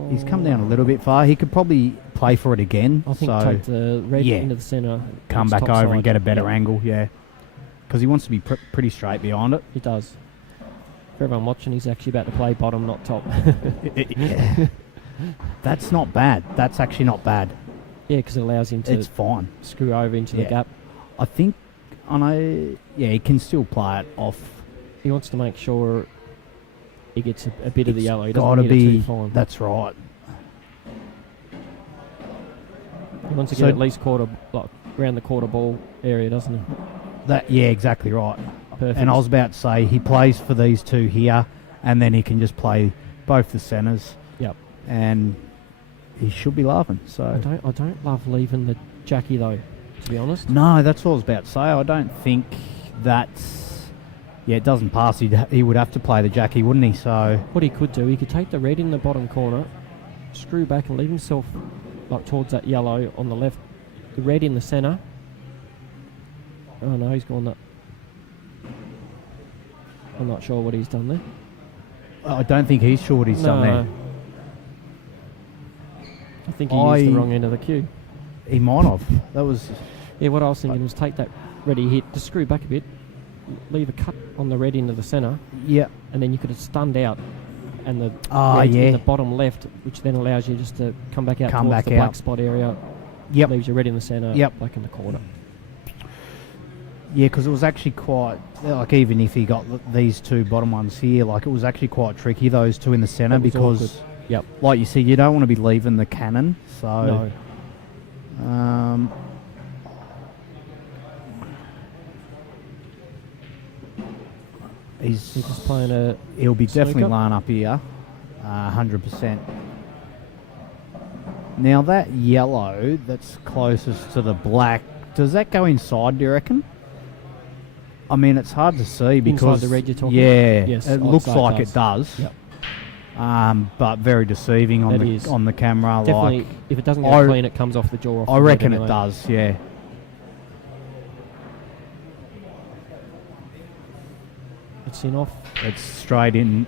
He's come down a little bit far. He could probably play for it again. I think so take the red yeah. into the centre. come its back top over side. and get a better Yeah, angle, yeah. Because he wants to be pretty straight behind it. He does. For everyone watching, he's actually about to play bottom, not top. Yeah. That's not bad. That's actually not bad. Yeah, because it allows him to It's fine. screw over into the Yeah. gap. I think, he can still play it off. He wants to make sure he gets a bit of the yellow. He Got doesn't to get it be. too fine. That's right. He wants to So- get at least around the quarter ball area, doesn't he? Yeah, exactly right. Perfect. And I was about to say, he plays for these 2 here, and then he can just play both the centres. Yep. And he should be laughing. I So don't love leaving the Jackie though, to be honest. no, that's what I was about to say. I don't think that's. Yeah, it doesn't pass. He would have to play the Jackie, wouldn't he? So What he could do, he could take the red in the bottom corner, screw back and leave himself towards that yellow on the left, the red in the centre. Oh no, he's gone that. I'm not sure what he's done there. I don't think he's sure what he's done there. I think he used the wrong end of the cue. He might have. That was. Yeah, what I was thinking was take that ready hit, just screw back a bit, leave a cut on the red into the centre, Yeah. and then you could have stunned out, and the Ah, red yeah. in the bottom left, which then allows you just to come back out Come towards back the black out. spot area. Yep. Leaves you red in the centre, Yep. black in the corner. Yeah, because it was actually quite, like, even if he got these 2 bottom ones here, like, it was actually quite tricky, those 2 in the centre, It was because, awkward. Yep. like you see, you don't want to be leaving the cannon, so. No. He's just playing a He'll be definitely snooker. laying up here, 100%. Now that yellow that's closest to the black, does that go inside, do you reckon? I mean, it's hard to see because... Inside the red you're talking? Yeah, Yes, it I'd looks say like it it does. Yep. But very deceiving on It the is. on the camera. Definitely, Like, if it doesn't I- go clean, it comes off the jaw. Off I the red reckon anyway. it does, yeah. It's in off. It's straight in.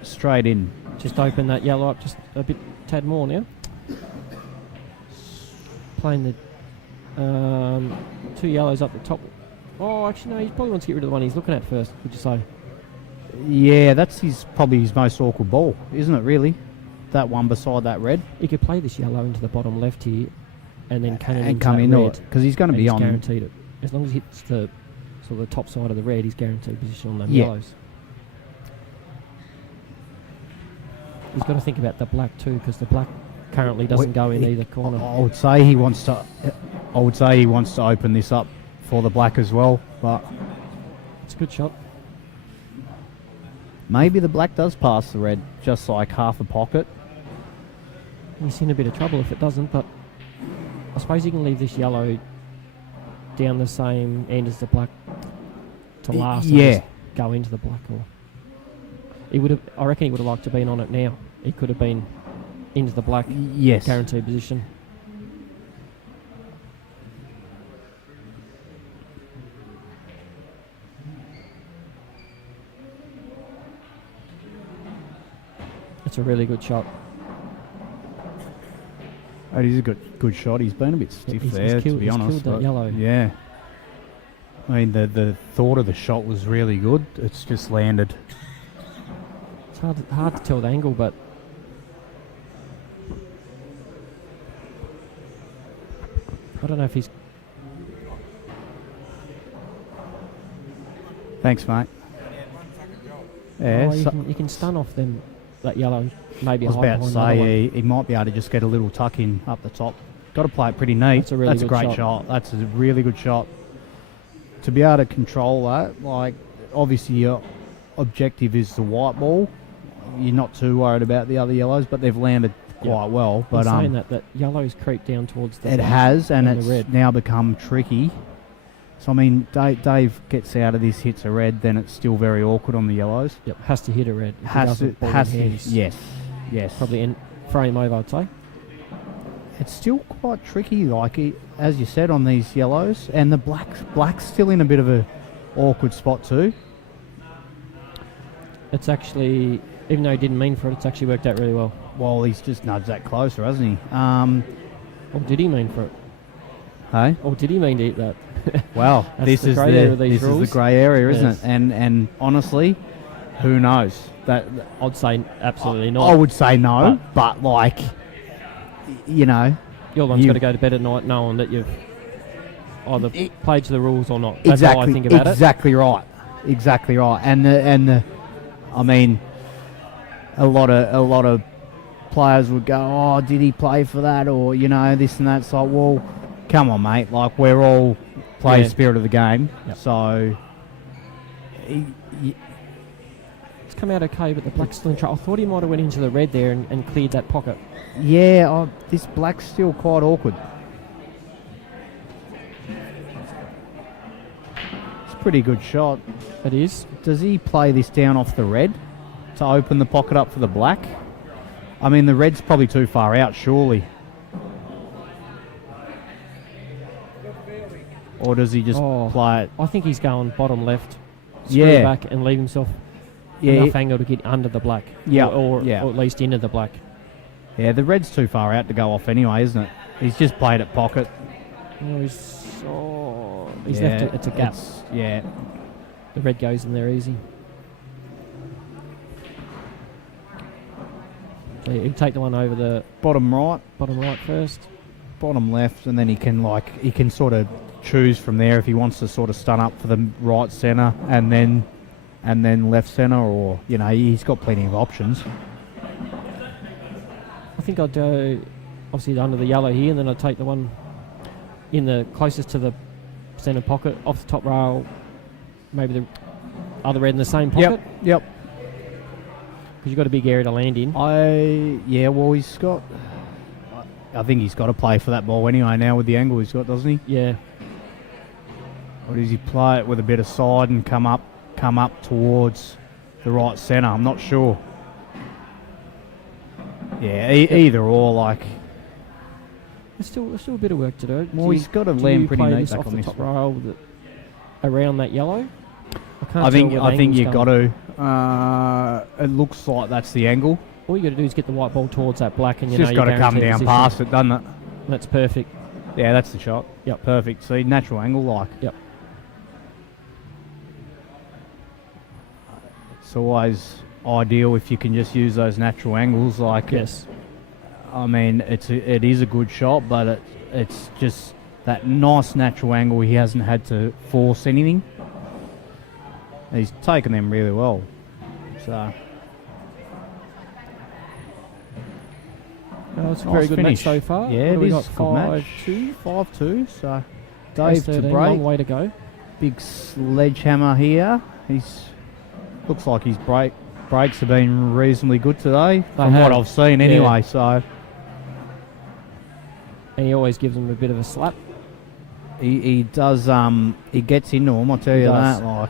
Just open that yellow up just a bit, tad more now. Playing the 2 yellows up the top. Oh, actually no, he probably wants to get rid of the one he's looking at first. Would you say? Yeah, that's probably his most awkward ball, isn't it? Really, that one beside that red, He could play this yellow into the bottom left here, and then cannon and into come that into red, it because he's going to and be he's on. guaranteed it. As long as he hits the sort of the top side of the red, he's guaranteed position on those Yeah. yellows. He's got to think about the black too, because the black currently doesn't go in either corner. I would say he wants to. I would say he wants to open this up for the black as well, but It's a good shot. maybe the black does pass the red, just like half a pocket. He's in a bit of trouble if it doesn't, but I suppose you can leave this yellow down the same end as the black to last. And Yeah. just go into the black. Or he would have. I reckon he would have liked to have been on it now. He could have been into the black, Yes. guaranteed position. It's a really good shot. It is a good shot. He's been a bit stiff he's there, to killed- be he's honest. killed that but yellow. Yeah. I mean, the thought of the shot was really good. It's just landed. It's hard to tell the angle, but I don't know if he's. Thanks, mate. Yeah, Oh, you can stun off them that yellow. Maybe I was hide about to behind another one. say he might be able to just get a little tuck in up the top. Got to play it pretty neat. That's a really good great shot. shot. That's a really good shot. To be able to control that, like, obviously your objective is the white ball. You're not too worried about the other yellows, but they've landed quite well. But saying that yellow's creeped down towards the it has, and and it's the red. now become tricky. So, I mean, Dave gets out of this, hits a red, then it's still very awkward on the yellows. Yep, has to hit a red. If he Has doesn't, ball in to, hands. yes. Probably in frame over, I'd say. It's still quite tricky, like, as you said, on these yellows. And the black's still in a bit of a awkward spot too. It's actually, even though he didn't mean for it, it's actually worked out really well. Well, he's just nudged that closer, hasn't he? Or did he mean for it? Hey? Or did he mean to eat that? Well, this is the grey area, isn't it? And honestly, who knows? That I'd say absolutely not. I would say no, but like, you know, your one's got to go to bed at night knowing that you've either played to the rules or not. That's exactly, how I think about exactly right, exactly right. And the, I mean, a lot of players would go, oh, did he play for that, or you know, this and that. It's like, well, come on, mate. Like, we're all play spirit of the game, so. It's come out okay, but the black's still in trouble. I thought he might have went into the red there and cleared that pocket. Yeah, this black's still quite awkward. It's a pretty good shot. It is. Does he play this down off the red to open the pocket up for the black? I mean, the red's probably too far out, surely. Or does he just play it? I think he's going bottom left, screw back and leave himself enough angle to get under the black. Or at least into the black. Yeah, the red's too far out to go off anyway, isn't it? He's just played at pocket. He's left it. It's a gap. The red goes in there easy. So you take the one over the bottom right first, bottom left, and then he can sort of choose from there if he wants to sort of stun up for the right centre and then left centre, or you know, he's got plenty of options. I think I'd go obviously under the yellow here, and then I'd take the one in the closest to the centre pocket off the top rail, maybe the other red in the same pocket. Yep. Because you've got a big area to land in. Well, he's got. I think he's got to play for that ball anyway now with the angle he's got, doesn't he? Yeah. Or does he play it with a bit of side and come up towards the right centre? I'm not sure. Yeah, either or, like. There's still a bit of work to do. Well, he's got to land pretty neat back off on the this top one. rail around that yellow. I think you've got to. It looks like that's the angle. All you got to do is get the white ball towards that black, and it's just got to come down past it, doesn't it? That's perfect. Yeah, that's the shot. Yep, perfect. See, natural angle, like. Yep. It's always ideal if you can just use those natural angles, like. Yes. I mean, it is a good shot, but it's just that nice natural angle. He hasn't had to force anything. He's taken them really well. So. It's a very good match so far. Yeah, it is got a good match. 5-2. So, Dave to break. Long way to go. Big sledgehammer here. Looks like his breaks have been reasonably good today, from what I've seen anyway. So, and he always gives him a bit of a slap. He does. He gets into him. I'll tell you that. Like,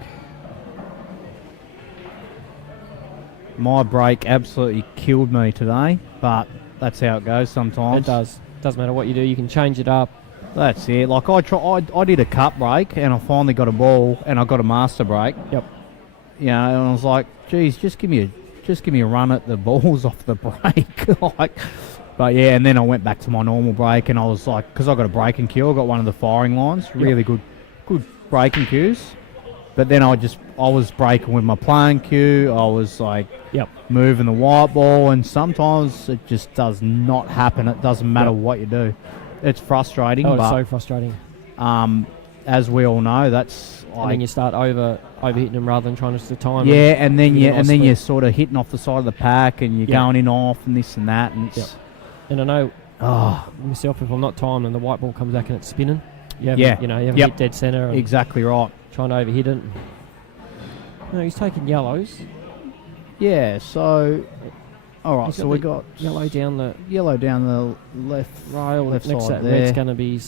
my break absolutely killed me today, but that's how it goes sometimes. It does. Doesn't matter what you do. You can change it up. That's it. Like I did a cut break, and I finally got a ball, and I got a master break. Yep. You know, and I was like, geez, just give me a run at the balls off the break. Like, but yeah, and then I went back to my normal break, and I was like, because I got a breaking cue, I got one of the firing lines, really good breaking cues. But then I was breaking with my playing cue. I was like, moving the white ball, and sometimes it just does not happen. It doesn't matter what you do. It's frustrating. It's so frustrating. As we all know, that's like, and then you start overhitting them rather than trying to time. Yeah, and then you're sort of hitting off the side of the pack, and you're going in off and this and that, and it's. And I know myself, if I'm not timed and the white ball comes back and it's spinning, you haven't hit dead centre. Exactly right. Trying to overhit it. No, he's taking yellows. Yeah, so all right, so we got yellow down the left rail. left Next side that there. red's going to be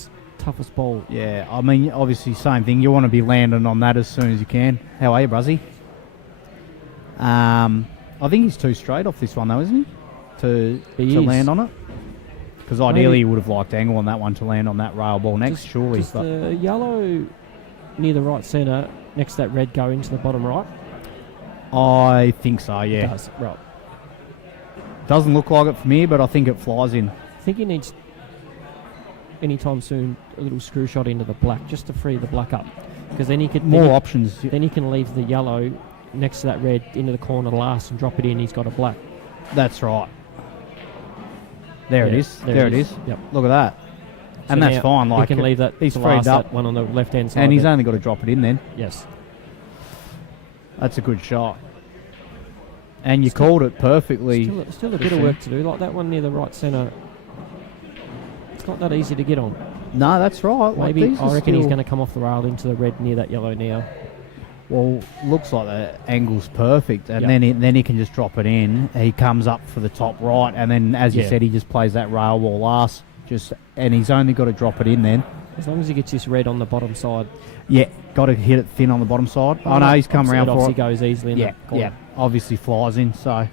toughest ball. Yeah, I mean, obviously, same thing. You want to be landing on that as soon as you can. How are you, Bruzzy? I think he's too straight off this one, though, isn't he? He to is. land on it? Because ideally, he would have liked angle on that one to land on that rail ball next, surely. Does the yellow near the right centre next to that red go into the bottom right? I think so, It yeah. does. Right. Doesn't look like it from here, but I think it flies in. I think he needs, anytime soon, a little screw shot into the black just to free the black up. Because then he could... More options. Then he can leave the yellow next to that red into the corner last and drop it in. He's got a black. That's right. There it is. There it is. Yep. Look at that. So And that's now fine. Like he can leave that he's to freed last, up, that one on the left-hand side. and he's there. only got to drop it in then. Yes. That's a good shot. And you called it perfectly. Still a bit of work to do. Like that one near the right centre, it's not that easy to get on. No, that's right. Like Maybe these I are reckon he's still- going to come off the rail into the red near that yellow now. Well, looks like the angle's perfect, and Yep. then he can just drop it in. He comes up for the top right, and then, as you Yeah. said, he just plays that rail ball last. And he's only got to drop it in then. As long as he gets this red on the bottom side. Yeah, got to hit it thin on the bottom side. Oh no, he's come around for He it. goes easily in Yeah, that corner. yeah. Obviously flies in, so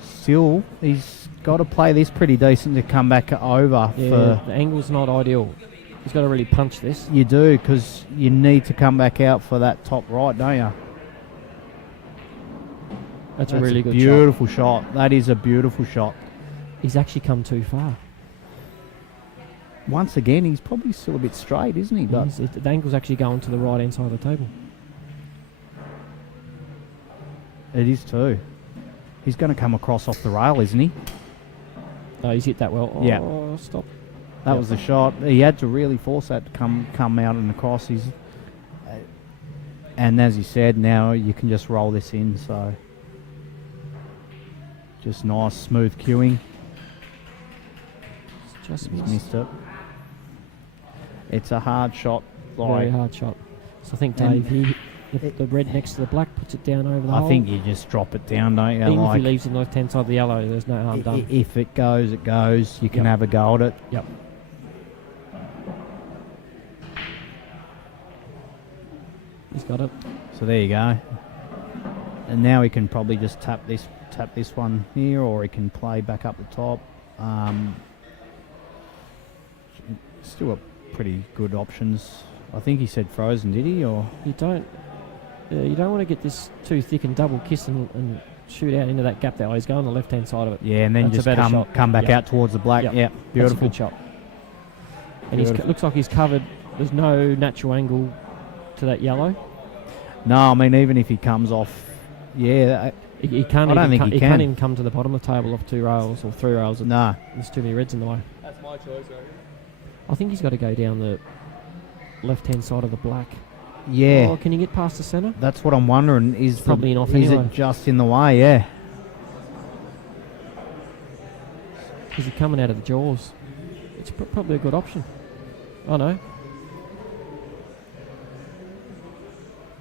still he's got to play this pretty decent to come back over. Yeah, For the angle's not ideal. He's got to really punch this. you do, because you need to come back out for that top right, don't you? That's a really good shot. beautiful shot. That is a beautiful shot. He's actually come too far. Once again, he's probably still a bit straight, isn't he? But The angle's actually going to the right hand side of the table. it is too. He's going to come across off the rail, isn't he? No, he's hit that well. Oh, Yeah. Stop. That Yep. was the shot. He had to really force that to come out and across. And as you said, now you can just roll this in. So just nice, smooth cueing. Just He's missed. missed it. It's a hard shot. Very hard shot. So I think And Dave, the red next to the black puts it down over the hole. I think you just drop it down, don't you? Even if Like, he leaves the left hand side of the yellow, there's no harm done. if it goes, it goes. You can Yep. have a go at it. Yep. He's got it. So there you go. And now he can probably just tap this one here, or he can play back up the top. Still got pretty good options. I think he said frozen, did he? Or You don't want to get this too thick and double kiss and shoot out into that gap there. Oh, he's going the left hand side of it. yeah, and then That's a just better shot. come back Yep. out towards the black. Yep. Yeah, That's a beautiful. good shot. And Beautiful. looks like he's covered. There's no natural angle to that yellow. No, I mean even if he comes off, yeah, He can't. I don't think he can. can't even come to the bottom of the table off 2 rails or 3 rails. no. There's too many reds in the way. That's my choice, right? I think he's got to go down the left-hand side of the black. Yeah, Oh, can he get past the centre? that's what I'm wondering. Is probably an off Is anyway. it just in the way? Yeah. Is he coming out of the jaws? It's probably a good option. Oh no.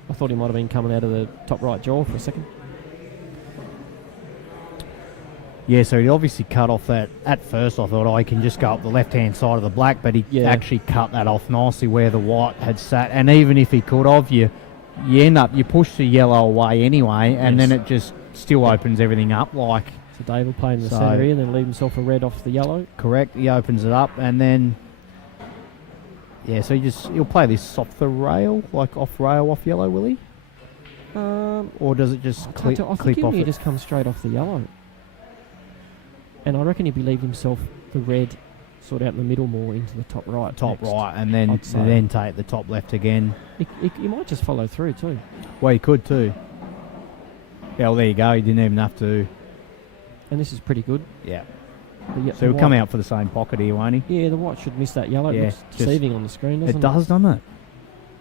I thought he might have been coming out of the top right jaw for a second. Yeah, so he obviously cut off that. At first, I thought, he can just go up the left-hand side of the black, but he Yeah. actually cut that off nicely where the white had sat. And even if he could have, you push the yellow away anyway, and Yes. then it just still opens everything up. Like, So Dave will play in the So- centre here and then leave himself a red off the yellow. correct, he opens it up, and then so he'll play this off the rail, like off rail, off yellow, will he? Or does it just I clip think off he it? just come straight off the yellow. And I reckon he'd be leaving himself the red sort of out in the middle more into the top right. Top next. right, and then I'd say. then take the top left again. He might just follow through too. Well, he could too. Yeah, well, there you go. He didn't even have to. And this is pretty good. Yeah. But yet So the he'll come white- out for the same pocket here, won't he? Yeah, the white should miss that yellow. Yeah, It looks just- deceiving on the screen, doesn't It it? does, doesn't it?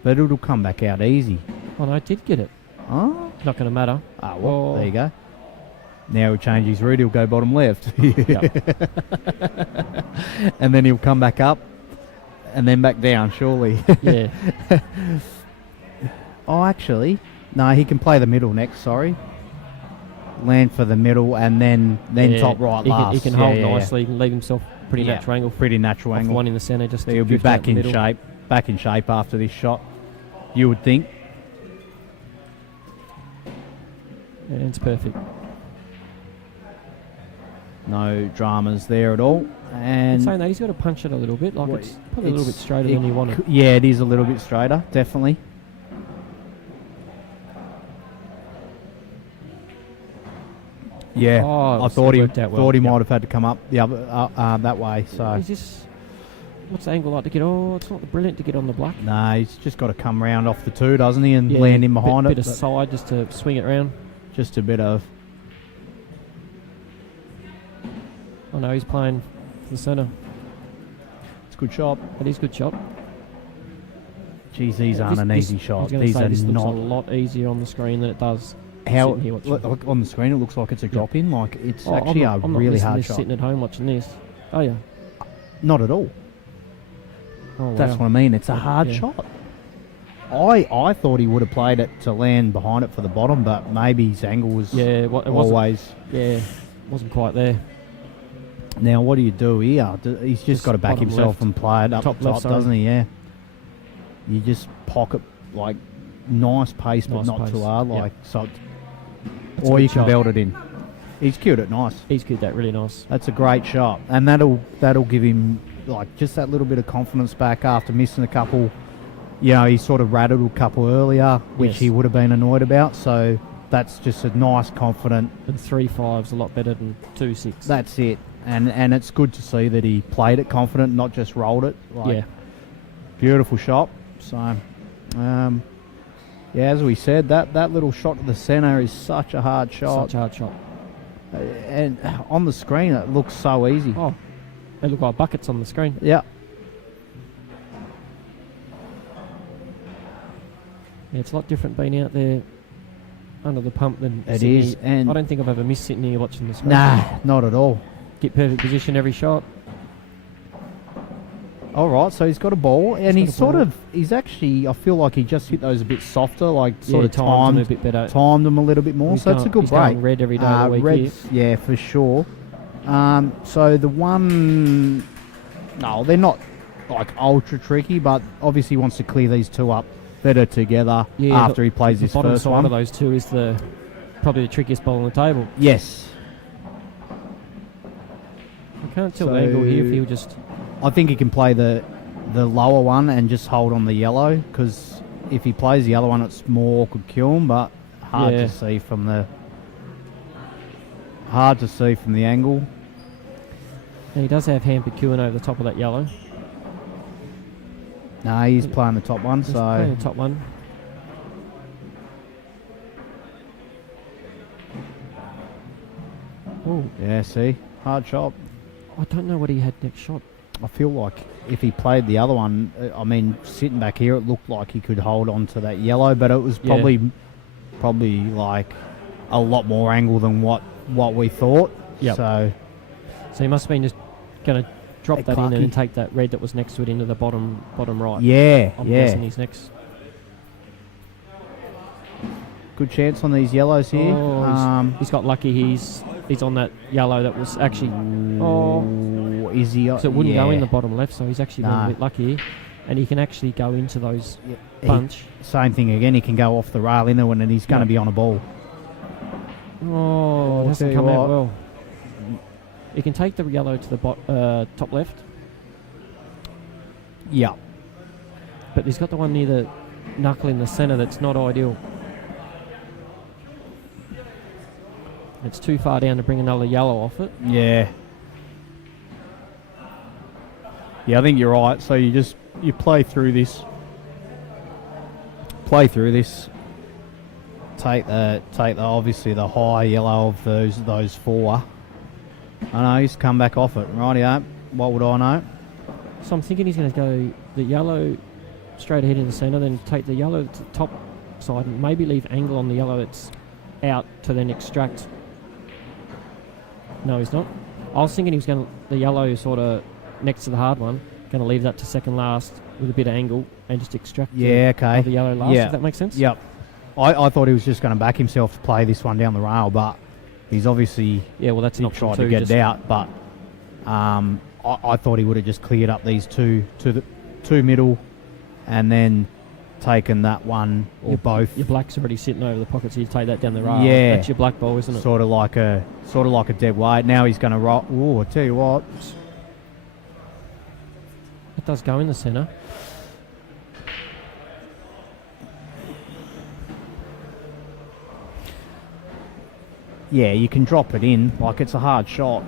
But it'll come back out easy. Oh no, it did get it. Oh, Not going to matter. well, Oh. there you go. Now he'll change his route. He'll go bottom left. And then he'll come back up and then back down, surely. Yeah. Oh, actually, no, he can play the middle next, sorry. Land for the middle and then Yeah. top right last. He can Yeah, hold yeah, yeah. nicely. He can leave himself pretty natural angle. Pretty natural Off angle. one in the centre, just He'll be drift out back the in middle. shape. Back in shape after this shot, you would think. Yeah, it's perfect. No dramas there at all. And Saying that, he's got to punch it a little bit. Like Well, it's probably a little bit it's- straighter than you wanted. Yeah, it is a little bit straighter, definitely. Yeah, Oh, I so thought it he worked out well. thought he Yep. might have had to come up the other that way. So Is this... What's the angle like to get... Oh, it's not brilliant to get on the black. no, he's just got to come round off the 2, doesn't he, and Yeah, land in behind bit it. of but side just to swing it round. just a bit of Oh no, he's playing for the centre. it's a good shot. It is a good shot. Geez, these aren't an easy shot. These These are this looks not a lot easier on the screen than it does. how sitting here watching. look, on the screen. It looks like it's a drop in. Like it's Oh, actually I'm a not really missing hard this shot. sitting at home watching this. Oh yeah. Not at all. Oh, That's wow. what I mean. It's a hard Yeah. shot. I thought he would have played it to land behind it for the bottom, but maybe his angle was Yeah, it wasn't. always. Yeah, wasn't quite there. Now, what do you do here? He's just Just got to back bottom himself left. and play it up Top the left, top, sorry. doesn't he? Yeah. You just pocket, like, nice pace, but Nice not pace, too hard. yeah. Like, so, That's a or good you can shot. belt it in. He's cued it nice. He's good. That really nice. That's a great shot, and that'll give him like just that little bit of confidence back after missing a couple. You know, he sort of rattled a couple earlier, which Yes. he would have been annoyed about. So that's just a nice, confident. And 3.5's a lot better than 2.6. That's it, and it's good to see that he played it confident, not just rolled it. Like, Yeah. beautiful shot. So, yeah, as we said, that little shot to the centre is such a hard shot, Such a hard shot. and on the screen it looks so easy. Oh, they look like buckets on the screen. Yeah. Yeah, it's a lot different being out there under the pump than It sitting is, here. and- I don't think I've ever missed sitting here watching the screen. Nah, not at all. Get perfect position every shot. All right, so he's got a ball, and He's got a ball. he's actually, I feel like he just hit those a bit softer, like sort Yeah, of timed them a timed, bit better. timed them a little bit more. He's So it's a going- good he's break. going red every day of the week Reds, yeah, for sure. So the one, no, they're not like ultra tricky, but obviously wants to clear these two up better together after he plays the his bottom first side one. of those two is probably the trickiest ball on the table. Yes, I can't tell So- the angle here if he'll just... I think he can play the lower one and just hold on the yellow, because if he plays the other one, it's more could kill him, but hard Yeah. to see from the angle. And he does have hampered queuing over the top of that yellow. No, he's playing the top one, He's so playing the top one. Oh, yeah. See, hard shot. I don't know what he had next shot. I feel like if he played the other one, I mean, sitting back here, it looked like he could hold on to that yellow, but it was Yeah. probably like a lot more angle than what we thought. Yep. So So he must have been just going to drop Hey, that in and then Clarkie. take that red that was next to it into the bottom right. yeah, I'm yeah. guessing he's next. Good chance on these yellows here. Oh, he's got lucky. He's on that yellow that was actually... Oh, Is he? so it wouldn't go yeah. in the bottom left, so he's actually been Nah. a bit lucky. And he can actually go into those He- bunch. Same thing again. He can go off the rail in there, and he's going to Yeah. be on a ball. Oh, I'll it hasn't tell you come out what. well. He can take the yellow to the top left, Yeah. but he's got the one near the knuckle in the centre that's not ideal. It's too far down to bring another yellow off it. Yeah. Yeah, I think you're right. So you play through this. Take the obviously the high yellow of those four. I know he's come back off it. Rightio. What would I know? So I'm thinking he's going to go the yellow straight ahead in the centre, then take the yellow to the top side and maybe leave angle on the yellow that's out to then extract. No, he's not. I was thinking he was going to, the yellow sort of next to the hard one, going to leave that to second last with a bit of angle and just extract Yeah. Okay. the yellow last, Yeah. if that makes sense. Yep. I thought he was just going to back himself to play this one down the rail, but he's obviously Yeah, well, that's an he option tried too. to get just- it out. But I thought he would have just cleared up these two to the two middle, and then taken that one or both. Your black's already sitting over the pocket, so you take that down the rail. Yeah. That's your black ball, isn't it? Sort of like a dead weight. Now he's going to roll. Oh, I tell you what. It does go in the centre. Yeah, you can drop it in. Like, it's a hard shot.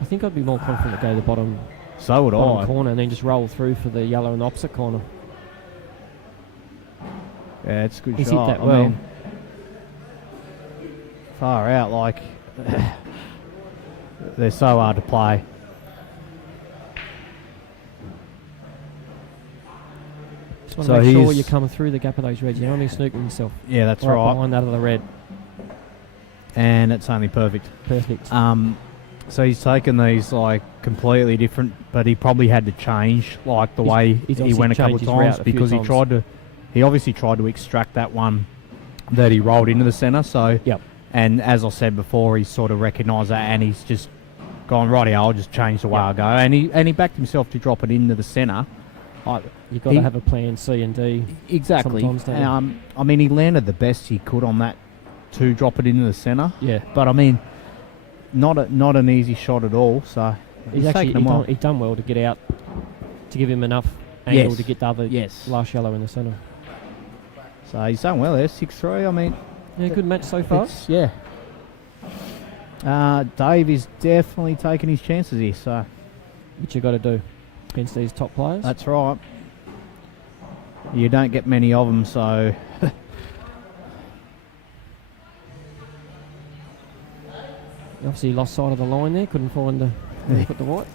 I think I'd be more confident to go to the bottom So would bottom I. corner and then just roll through for the yellow in the opposite corner. Yeah, it's a good He's shot. hit that well. Far out, like they're so hard to play. Just want So to make sure he's- you're coming through the gap of those reds. You're only snooking yourself. Yeah, that's right right. behind that of the red. And it's only perfect. Perfect. So he's taken these like completely different, but he probably had to change like the way he's he went a couple of obviously changed his times route a few because times. he obviously tried to extract that one that he rolled into the centre. So Yep. And as I said before, he's sort of recognised that, and he's just gone, righty, I'll just change the way I go. And he backed himself to drop it into the centre. You've got to have a plan C and D. Exactly. Sometimes, don't you? I mean, he landed the best he could on that to drop it into the centre. Yeah. But I mean, not an easy shot at all. So He's taken them well. he done well to get out, to give him enough angle Yes. to get the other Yes. last yellow in the centre. So he's done well there, 6-3. I mean, Yeah, good match so far. yeah. Dave is definitely taking his chances here. So Which you got to do against these top players. that's right. You don't get many of them, so Obviously lost sight of the line there. Couldn't find the put the white.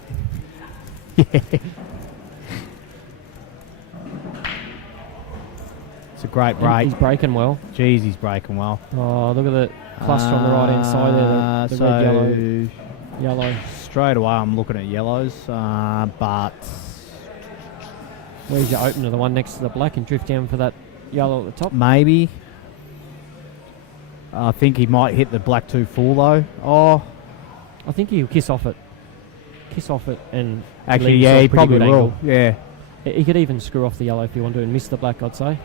it's a great And break. he's breaking well. Jeez, he's breaking well. Oh, look at the cluster on the right hand side there. The red, yellow. Straight away, I'm looking at yellows, but Where's your opener? The one next to the black, and drift down for that yellow at the top. maybe. I think he might hit the black too full though. Oh, I think he'll kiss off it. And actually, leave yeah, himself he pretty probably good will. angle. Yeah, He could even screw off the yellow if you want to and miss the black, I'd say.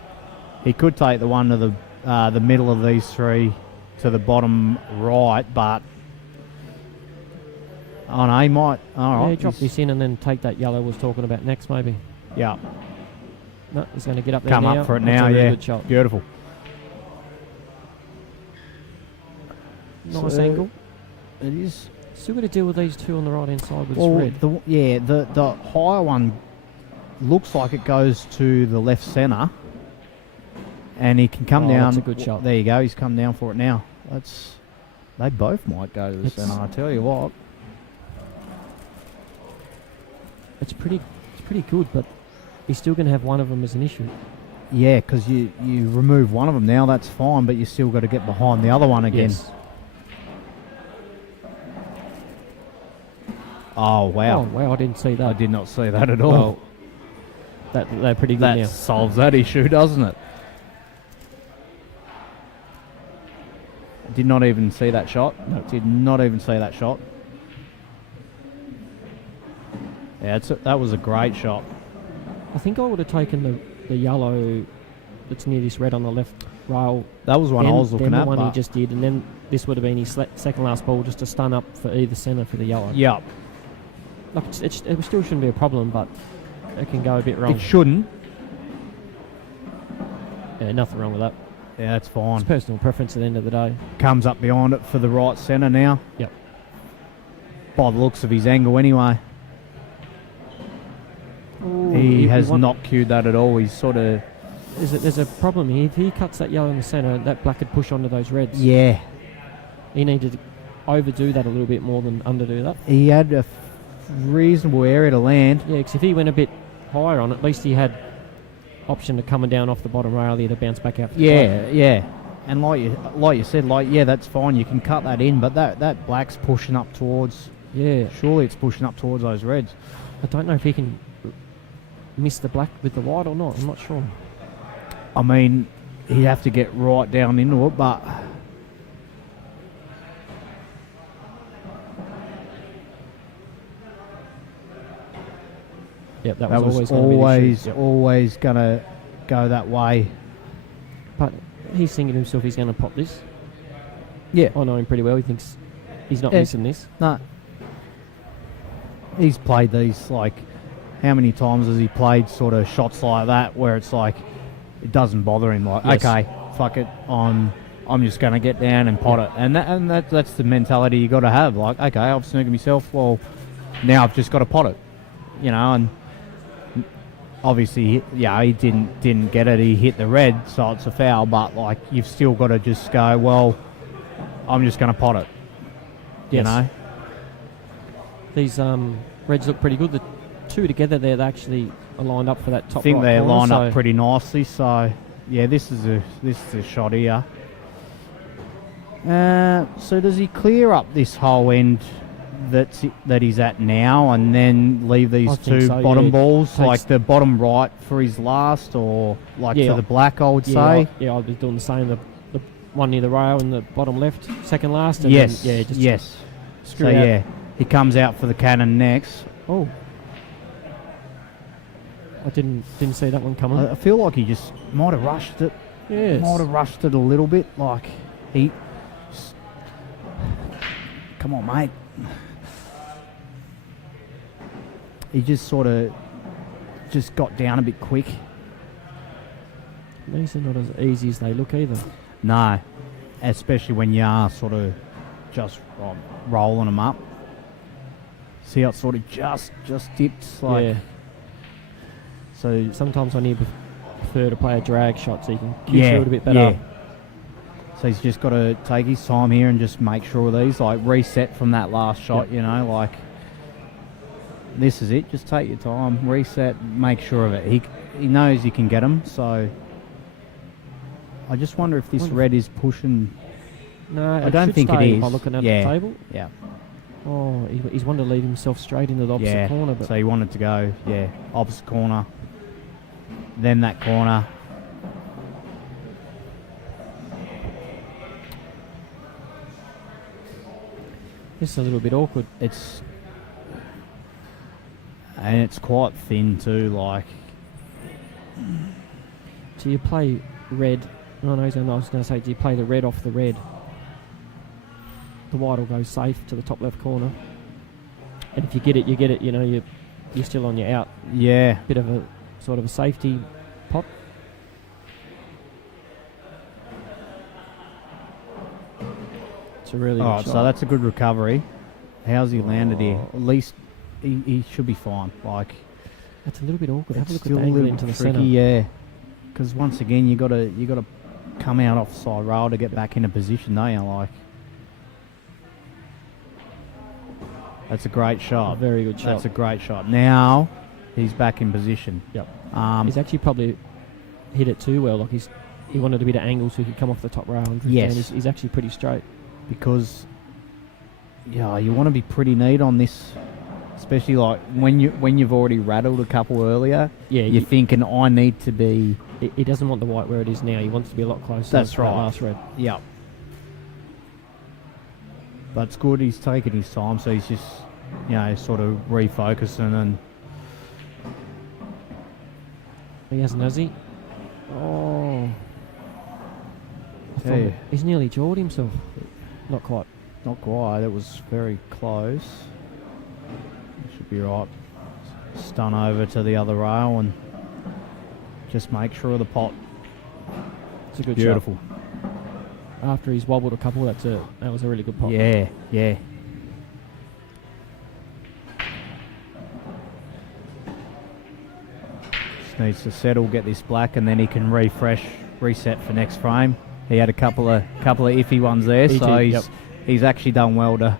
he could take the one to the middle of these three to the bottom right, but oh no, he might. All right, Yeah, drop this in and then take that yellow I was talking about next, maybe. Yeah, No, he's going to get up there come now. up for it That's now. a really Yeah, good shot. beautiful. Nice So, angle. It is. Still got to deal with these two on the right hand side with Well, red. the higher one looks like it goes to the left centre, and he can come Oh, down. that's a good shot. There you go. He's come down for it now. They both might go to the It's- centre. I tell you what. It's pretty good, but he's still going to have one of them as an issue. Yeah, because you remove one of them now, that's fine, but you still got to get behind the other one again. Yes. Oh wow! Oh, wow, I didn't see that. I did not see that at all. Well, they're pretty good that now. solves that issue, doesn't it? Did not even see that shot. No, did not even see that shot. Yeah, that was a great shot. I think I would have taken the yellow that's near this red on the left rail. That was one I was looking then at. the one he but- just did, and then this would have been his second last ball just to stun up for either centre for the yellow. Yep. Like it still shouldn't be a problem, but it can go a bit wrong. It shouldn't. Yeah, nothing wrong with that. Yeah, that's It's fine. personal preference at the end of the day. Comes up behind it for the right centre now. Yep. By the looks of his angle anyway. He has not cued that at all. He's sort of... There's a problem here. If he cuts that yellow in the centre, that black could push onto those reds. Yeah. He needed to overdo that a little bit more than underdo that. He had a reasonable area to land. Yeah, because if he went a bit higher on it, at least he had option to coming down off the bottom rail here to bounce back out. Yeah. And like you said, that's fine. You can cut that in, but that black's pushing up towards... Yeah. Surely it's pushing up towards those reds. I don't know if he can miss the black with the white or not. I'm not sure. I mean, he'd have to get right down into it, but... Yep, that That was was always gonna be the issue. always going to go that way. But he's thinking to himself he's going to pop this. Yeah. I know him pretty well. He thinks he's not Yeah. missing this. No. He's played these, like, how many times has he played sort of shots like that where it's like, it doesn't bother him. Like, Yes. okay, fuck it, I'm just going to get down and pot it. And that's the mentality you got to have. Like, okay, I've snookered myself, well, now I've just got to pot it. You know, and obviously, yeah, he didn't get it. He hit the red, so it's a foul. But, like, you've still got to just go, well, I'm just going to pot it. You Yes. know? These Reds look pretty good. The two together there, they actually are lined up for that top I think right they're corner, lined so up pretty nicely. So, yeah, this is a shot here. So does he clear up this whole end that he's at now, and then leave I these think two so, bottom yeah. balls, Takes- like the bottom right for his last, or like Yeah, for the black? I would yeah, say. I'd be doing the same. The one near the rail and the bottom left, second last. And Yes. Then, yeah, just yes. screw So out. yeah, he comes out for the cannon next. Oh, I didn't see that one coming. I feel like he just might have rushed it. Yes. Might have rushed it a little bit. Like he. Come on, mate. He just sort of just got down a bit quick. These are not as easy as they look either. No, especially when you are sort of just rolling them up. See how it sort of just dips, like. Yeah. So Sometimes I need prefer to play a drag shot so you can yeah, shoot it a bit better. yeah. So he's just got to take his time here and just make sure these, like, reset from that last shot. Yep. You know, like, this is it. Just take your time, reset, make sure of it. He knows you can get them. So I just wonder if this red is pushing. No, I don't should think it stay is. by looking at Yeah. the table. Yeah, Oh, he's wanted to lead himself straight into the opposite yeah. corner, but So he wanted to go, yeah, opposite corner, then that corner. it's a little bit awkward. It's quite thin too. Like, So you play red. No, I was going to say, do you play the red off the red? The white will go safe to the top left corner. And if you get it, you get it. You know, you're still on your out. yeah, Bit of a sort of a safety pot. It's a really all good right. shot. So that's a good recovery. How's he landed here? At least he should be fine. Like, That's a little bit awkward. Have a it's look at still the a angle little into the tricky, centre. yeah. Because once again, you got to come out off side rail to get back into position, don't you? Like, that's a great shot. Very good shot. That's a great shot. Now he's back in position. Yep. Um, He's actually probably hit it too well. Like he wanted a bit of angle so he could come off the top rail and drift Yes. down. He's actually pretty straight. because yeah, you want to be pretty neat on this, especially like when you've already rattled a couple earlier. Yeah, You're thinking I need to be. he doesn't want the white where it is now. He wants to be a lot closer. That's to that right. last red. Yeah. But it's good. He's taking his time, so he's just sort of refocusing and. He hasn't, has he? Oh. I thought Yeah. he's nearly jawed himself. Not quite. Not quite. It was very close. Should be right. Stun over to the other rail and just make sure of the pot. It's a good Beautiful. shot. After he's wobbled a couple, that was a really good pot. Yeah, yeah. Just needs to settle, get this black, and then he can reset for next frame. He had a couple of iffy ones there, He so did, he's actually done well to.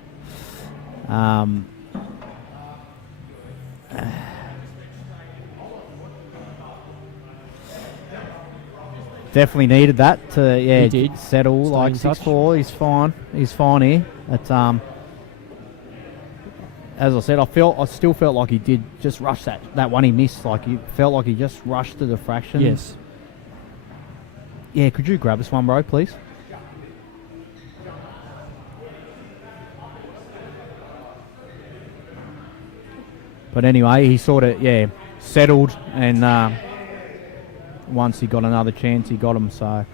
Definitely needed that to He did. settle. Stay Like in touch. 6-4. He's fine here. It's as I said, I still felt like he did just rush that one he missed. Like he felt like he just rushed to the fraction. Yes. Yeah, could you grab this one, bro, please? But anyway, he sort of settled, and once he got another chance, he got him. So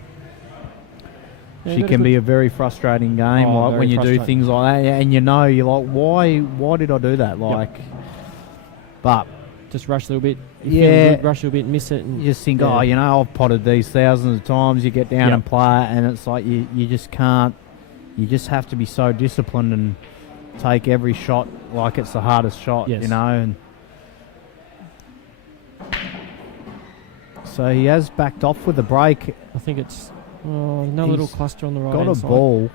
Yeah, she can be a very frustrating game, like when you do things like that, and you're like, why did I do that? Like, but just rush a little bit. Good, rush a little bit, miss it, and you just think, I've potted these thousands of times. You get down and play it, and it's like you just can't. You just have to be so disciplined and take every shot like it's the hardest shot, And so he has backed off with the break. I think it's another little cluster on the right. Got a side. ball,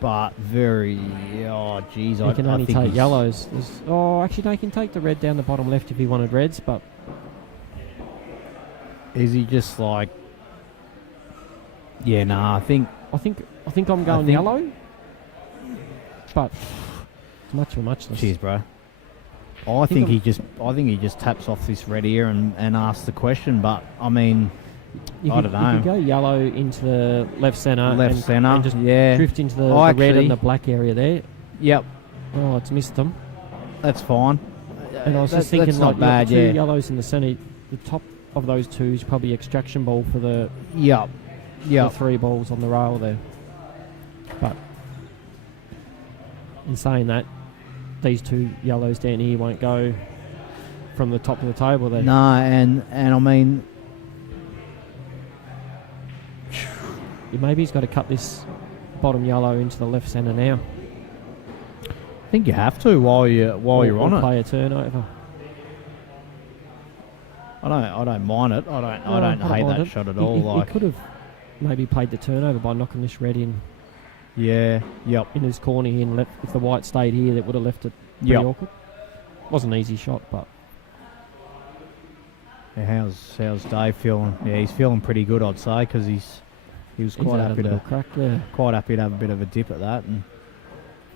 but very. Oh, geez, he can only take yellows. Actually, no, he can take the red down the bottom left if he wanted reds, but is he just like? Yeah, nah. I think I'm going yellow, but it's much for muchness. Cheers, bro. I think he just taps off this red here and asks the question, but I mean, I don't know. You could go yellow into the left centre, and just drift into the red and the black area there. Yep. Oh, it's missed them. That's fine. And I was just thinking, that's not bad. Two yellows in the centre. The top of those two is probably extraction ball for the the 3 balls on the rail there. But in saying that, these 2 yellows down here won't go from the top of the table there. No, and I mean, maybe he's got to cut this bottom yellow into the left centre now. I think you have to while you're on it. Play a turnover. I don't mind it. I don't hate that shot at all. He could have maybe played the turnover by knocking this red in. Yeah. Yep. In his corner here, and left. If the white stayed here, that would have left it pretty awkward. Wasn't an easy shot, but. Yeah, how's Dave feeling? Yeah, he's feeling pretty good, I'd say, because he was quite happy to have a bit of a dip at that.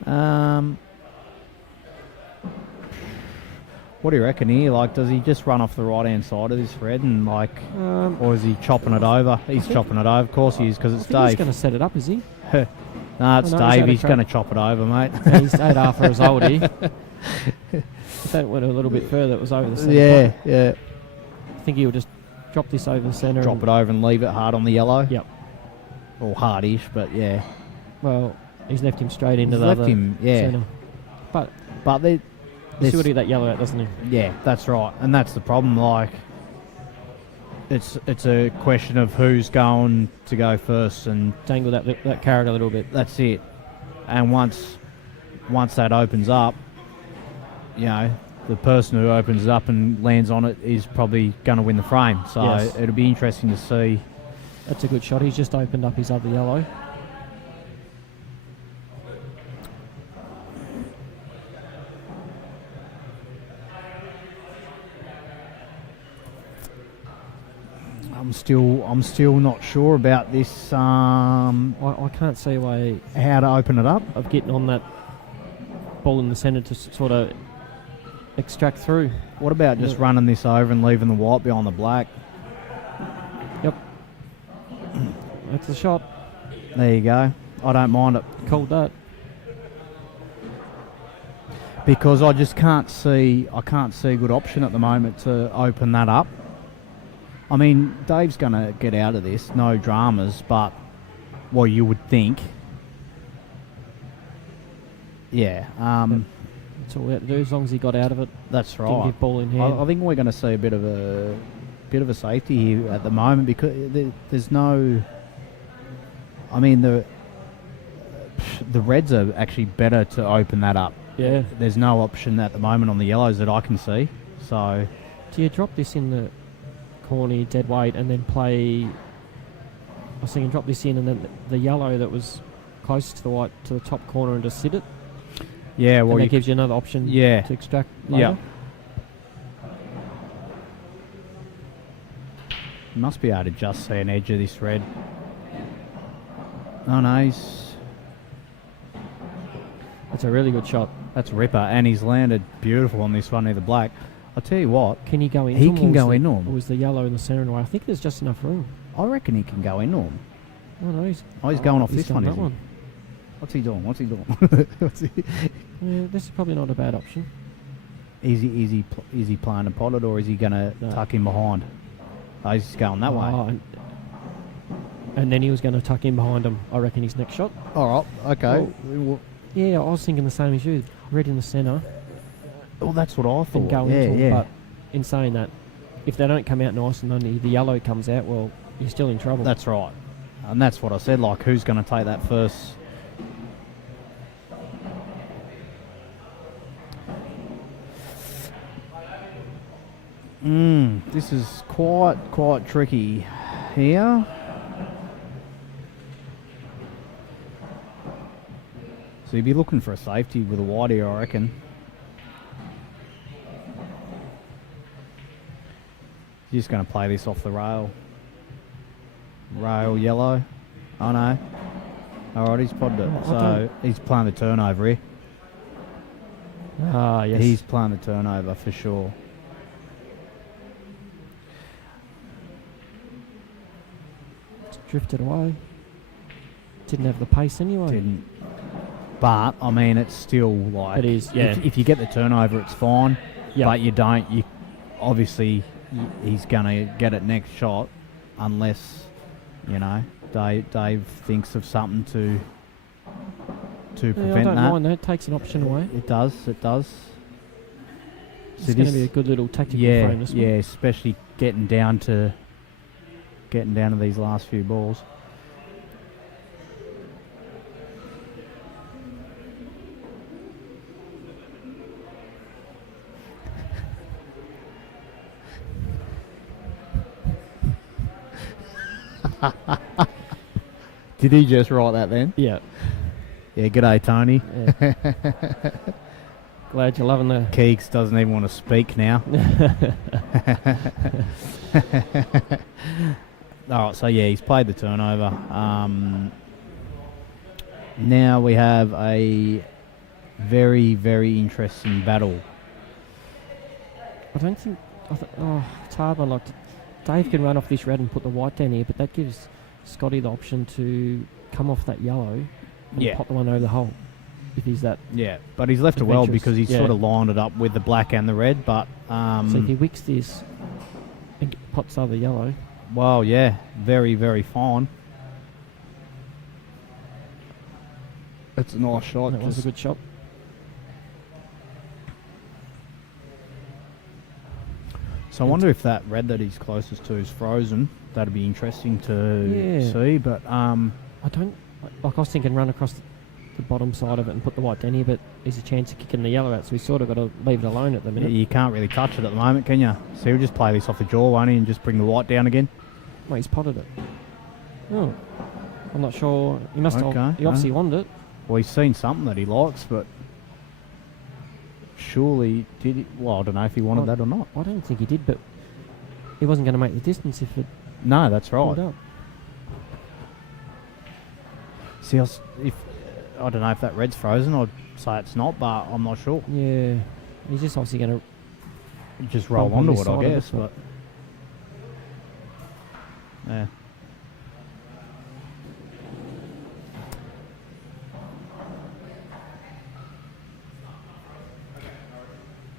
And what do you reckon here? Like, does he just run off the right hand side of this red and or is he chopping it over? He's chopping it over. Of course he is, because it's Dave. He's going to set it up, is he? No, it's Dave. He's going to chop it over, mate. Yeah, he's 8 after his old. If that went a little bit further, it was over the centre. Yeah. I think he'll just drop this over the centre. Drop it over and leave it hard on the yellow. Yep. Or hardish, but yeah. Well, he's left him straight into the other centre. But they see what he that yellow out, doesn't he? Yeah, that's right, and that's the problem. Like, it's a question of who's going to go first and dangle that carrot a little bit. That's it. And once that opens up, the person who opens it up and lands on it is probably going to win the frame. So it'll be interesting to see. That's a good shot. He's just opened up his other yellow. I'm still not sure about this. I can't see a way how to open it up of getting on that ball in the centre to sort of extract through. What about just running this over and leaving the white behind the black? Yep. That's the shot. There you go. I don't mind it. Called that. Because I just can't see a good option at the moment to open that up. I mean, Dave's going to get out of this, no dramas, but you would think. Yeah. That's all we have to do, as long as he got out of it. That's right. Didn't give ball in hand. I think we're going to see a bit of a safety here at the moment, because there's no. I mean, the reds are actually better to open that up. Yeah. There's no option at the moment on the yellows that I can see. So. Do you drop this in the corner dead weight and then play? I was thinking drop this in and then the yellow that was closest to the white to the top corner and just sit it. Yeah, well, and that gives you another option to extract later. Yeah. You must be able to just see an edge of this red. Oh no, that's a really good shot. That's a ripper, and he's landed beautiful on this one near the black. I'll tell you what. Can he go into him? He can go into him. Or was the yellow in the centre anyway? I think there's just enough room. I reckon he can go into him. Oh no, he's going off this one, that is he? one. What's he doing? Yeah, this is probably not a bad option. Is he playing a potted, or is he going to tuck in behind? Oh, he's just going that way. And then he was going to tuck in behind him, I reckon, his next shot. All right, okay. Yeah, I was thinking the same as you. Red in the centre. Well, that's what I thought. And go into him. But in saying that, if they don't come out nice and only the yellow comes out, well, you're still in trouble. That's right. And that's what I said, like, who's going to take that first? This is quite tricky here. So you'd be looking for a safety with a wide here, I reckon. He's just going to play this off the rail. Rail yellow. Oh no. Alright, he's podded it. So he's playing the turnover here. Ah, yes. He's playing the turnover for sure. It's drifted away. Didn't have the pace anyway. Didn't. But, I mean, it's still like... It is, yeah. If you get the turnover, it's fine. Yep. But you don't... Obviously, he's going to get it next shot unless, you know, Dave thinks of something to prevent I don't that. mind that. It takes an option away. It does. It's going to be a good little tactical frame this one. Yeah, especially getting down to these last few balls. Did he just write that then? Yeah. Yeah, g'day, Tony. Yeah. Glad you're loving the... Keeks doesn't even want to speak now. Alright, so yeah, he's played the turnover. Now we have a very, very interesting battle. I don't think... it's hard one. Like, Dave can run off this red and put the white down here, but that gives Scotty the option to come off that yellow and pop the one over the hole. If he's that... Yeah, but he's left it well because he's sort of lined it up with the black and the red, but... so if he wicks this and pops over the yellow... Well, yeah, very, very fine. It's a nice shot. That was a good shot. So I wonder if that red that he's closest to is frozen. That'd be interesting to see, but... I don't... Like, I was thinking run across the bottom side of it and put the white down here, but there's a chance of kicking the yellow out, so we sort of got to leave it alone at the minute. Yeah, you can't really touch it at the moment, can you? So he'll just play this off the jaw, won't he, and just bring the white down again? Well, he's potted it. Oh. I'm not sure. He must have... He obviously wanted it. Well, he's seen something that he likes, but... Surely did he... Well, I don't know if he wanted that or not. I don't think he did, but... He wasn't going to make the distance if it... No, that's right. Up. See, I don't know if that red's frozen. I'd say it's not, but I'm not sure. Yeah. He's just obviously going to... Just roll onto it, I guess, but... Yeah.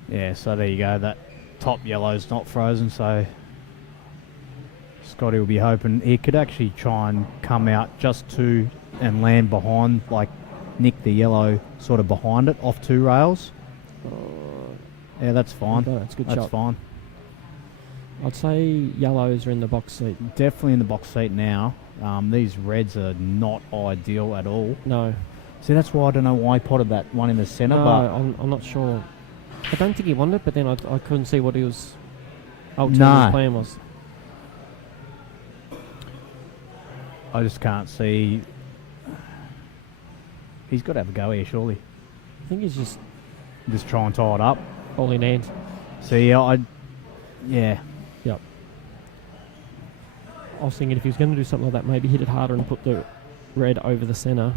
Yeah, so there you go. That top yellow's not frozen, so Scotty will be hoping he could actually try and come out just to and land behind, like nick the yellow sort of behind it off two rails. Yeah, that's fine. That's a good shot. That's fine. I'd say yellows are in the box seat. Definitely in the box seat now. These reds are not ideal at all. No. See, that's why I don't know why he potted that one in the centre. No, but I'm not sure. I don't think he wanted it, but then I couldn't see what he was... ultimately his plan was. I just can't see... He's got to have a go here, surely. I think he's just try and tie it up. all in hand. See, yeah. Yep. I was thinking if he was going to do something like that, maybe hit it harder and put the red over the centre.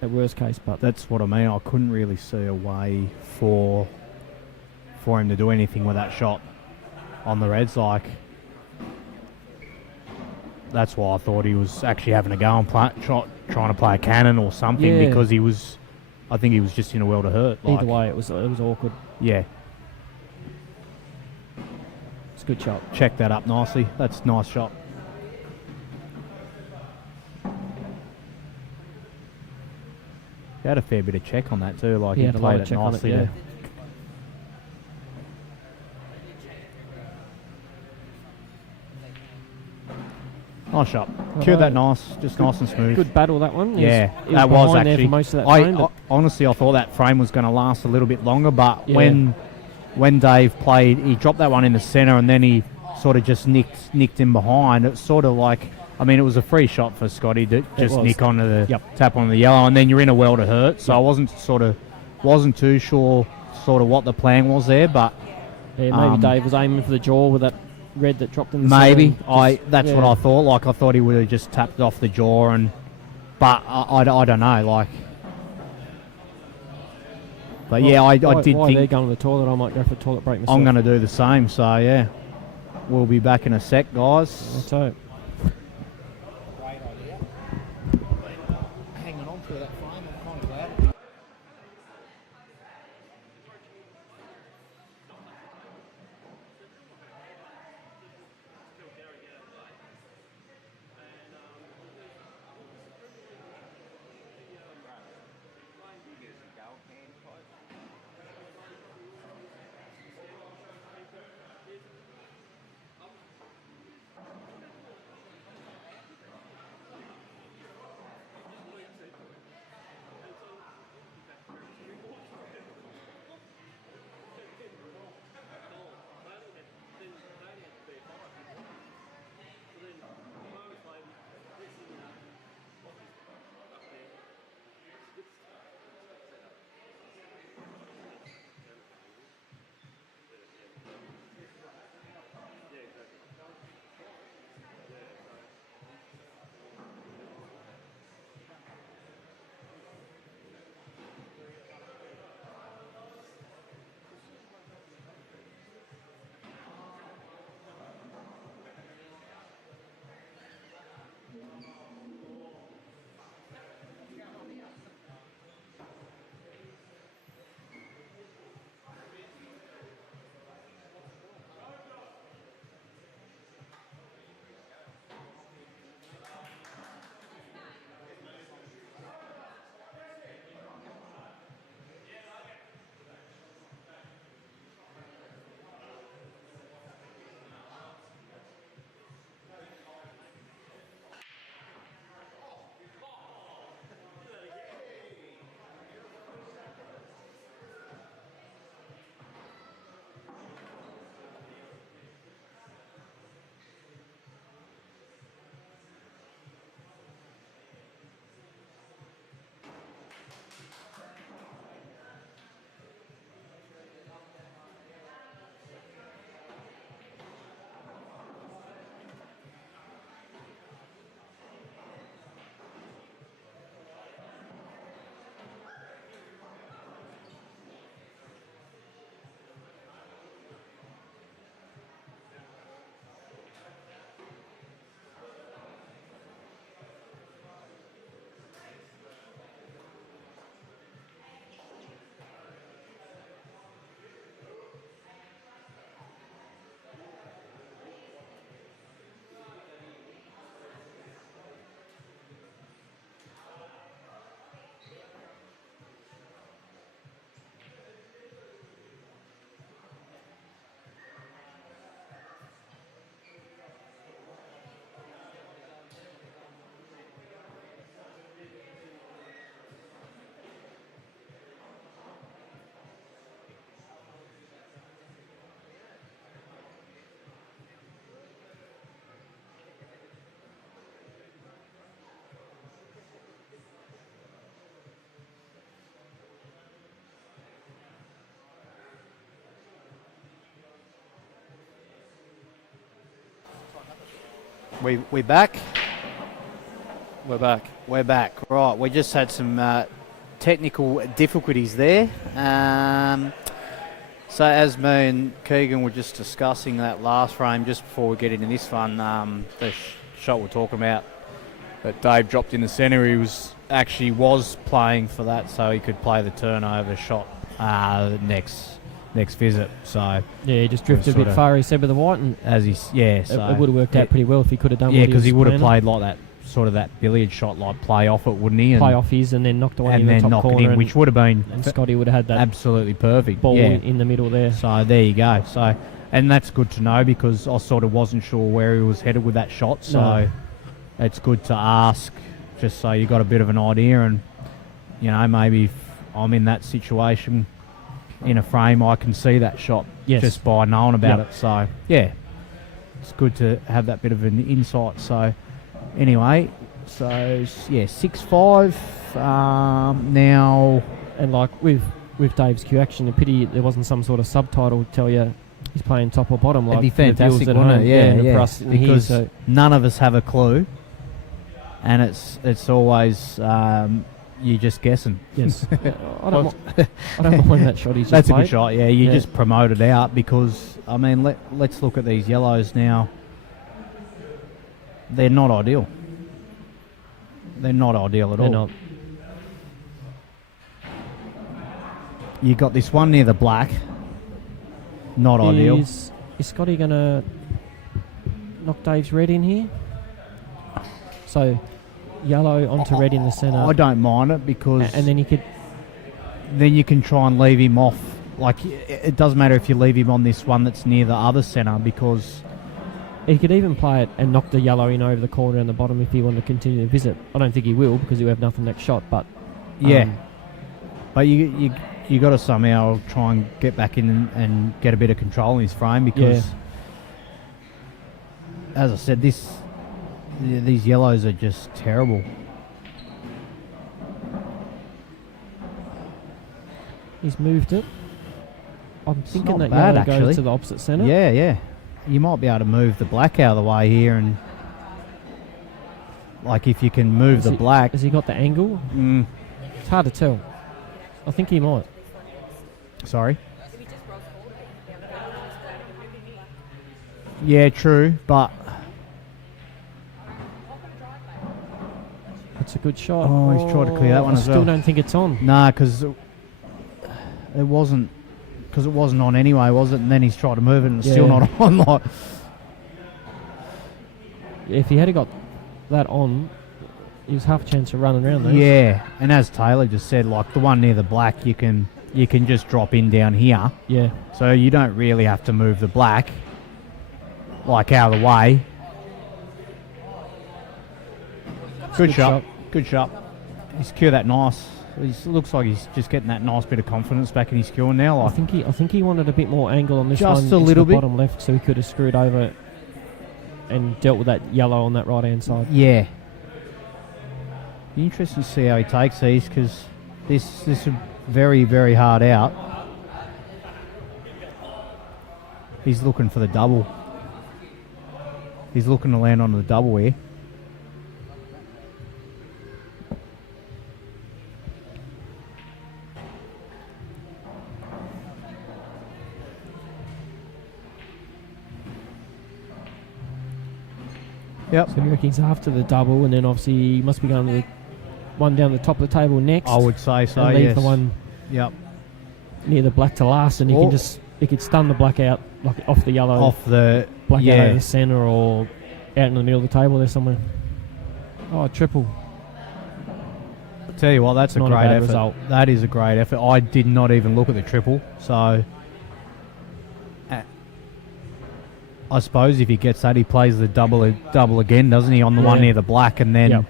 At worst case, but that's what I mean. I couldn't really see a way for him to do anything with that shot on the reds. Like, that's why I thought he was actually having a go and trying to play a cannon or something, because he was I think he was just in a world of hurt. Either way, it was awkward. Yeah. It's a good shot. Check that up nicely. That's a nice shot. He had a fair bit of check on that too. Like, he played it nicely. Yeah. Nice shot. Cured that nice, just nice and smooth. Good battle, that one. Yeah, he that was behind actually. there for most of that frame, Honestly, I thought that frame was going to last a little bit longer, but when Dave played, he dropped that one in the centre, and then he sort of just nicked him behind. It's sort of like, I mean, it was a free shot for Scotty to just nick onto the tap onto the yellow, and then you're in a world of hurt. So I wasn't too sure sort of what the plan was there, but maybe Dave was aiming for the jaw with that red that dropped in the maybe that's what I thought. Like, I thought he would have just tapped off the jaw, but I don't know. Like, but I did think they're going to the toilet. I might go for a toilet break myself. I'm going to do the same. So yeah, we'll be back in a sec, guys. Let's hope. Great idea. Hanging on to that frame. I'm kind of glad. We back? We're back. We're back. Right, we just had some technical difficulties there. So as me and Keegan were just discussing that last frame, just before we get into this one, the shot we're talking about that Dave dropped in the centre, he was actually was playing for that, so he could play the turnover shot next visit. So Yeah, he just drifted a sort bit of- far, he said, with the white, and as he's so it would have worked out pretty well if he could have done Yeah, what because he was would have planning. played like that sort of that billiard shot, like play off it, wouldn't he? And, Play off his and then knock the one in and the then top knock it corner, in, which would have been and Scotty would have had that absolutely perfect. ball Yeah. in the middle there. So there you go. So, and that's good to know because I sort of wasn't sure where he was headed with that shot. So No. it's good to ask, just so you got a bit of an idea. And you know, maybe if I'm in that situation in a frame, I can see that shot Yes. just by knowing about Yep. it. So yeah, it's good to have that bit of an insight. So anyway, so yeah, 6-5 now. And like with Dave's Q action, the pity there wasn't some sort of subtitle to tell you he's playing top or bottom. Like It'd be for the viewers fantastic, at wouldn't home. it? Yeah, yeah. For us in here, because so none of us have a clue, and it's always you just guessing. yes, I don't mind that shot. He's just That's a played. good shot. Yeah, you Yeah. just promote it out because I mean, let's look at these yellows now. They're not ideal. They're not ideal at They're all. not. You got this one near the black. Not ideal. Is Scotty going to knock Dave's red in here? So yellow onto red in the centre. I don't mind it because And then he could. then you can try and leave him off. Like it doesn't matter if you leave him on this one that's near the other centre because He could even play it and knock the yellow in over the corner and the bottom if he wanted to continue to visit. I don't think he will because he'll have nothing next shot. But yeah, but you got to somehow try and get back in and get a bit of control in his frame because, as I said, these yellows are just terrible. he's moved it. I'm thinking not that bad, yellow actually. goes to the opposite centre. Yeah, yeah. You might be able to move the black out of the way here and, like, if you can move the black. Has he got the angle? It's hard to tell. I think he might. Sorry. Yeah, true, but That's a good shot. Oh, he's tried to clear that one I as still well. don't think it's on. nah, because it wasn't on anyway, was it? And then he's tried to move it and it's still Yeah. not on. Like, If he had got that on, he was half a chance of running around there. yeah, and as Taylor just said, like the one near the black, you can just drop in down here, Yeah. so you don't really have to move the black, like out of the way. Good shot. Good shot. He's cued that nice. He looks like he's just getting that nice bit of confidence back in his cueing now. I Like, think he wanted a bit more angle on this Just one. a into little the bit. bottom left, so he could have screwed over and dealt with that yellow on that right hand side. yeah. Be interesting to see how he takes these because this is very, very hard out. He's looking for the double. He's looking to land on the double here. Yep. So he reckons he's after the double, and then obviously he must be going to the one down the top of the table next. I would say so, and leave yes. the one Yep. near the black to last, and Or- he could stun the black out, like off the yellow, Off the... black out yeah. over the centre or out in the middle of the table there somewhere. Oh, triple. Tell you what, that's a Not a great bad effort. result. That is a great effort. I did not even look at the triple, so... I suppose if he gets that, he plays the double again, doesn't he, on the one Yeah. near the black, and then... Yep.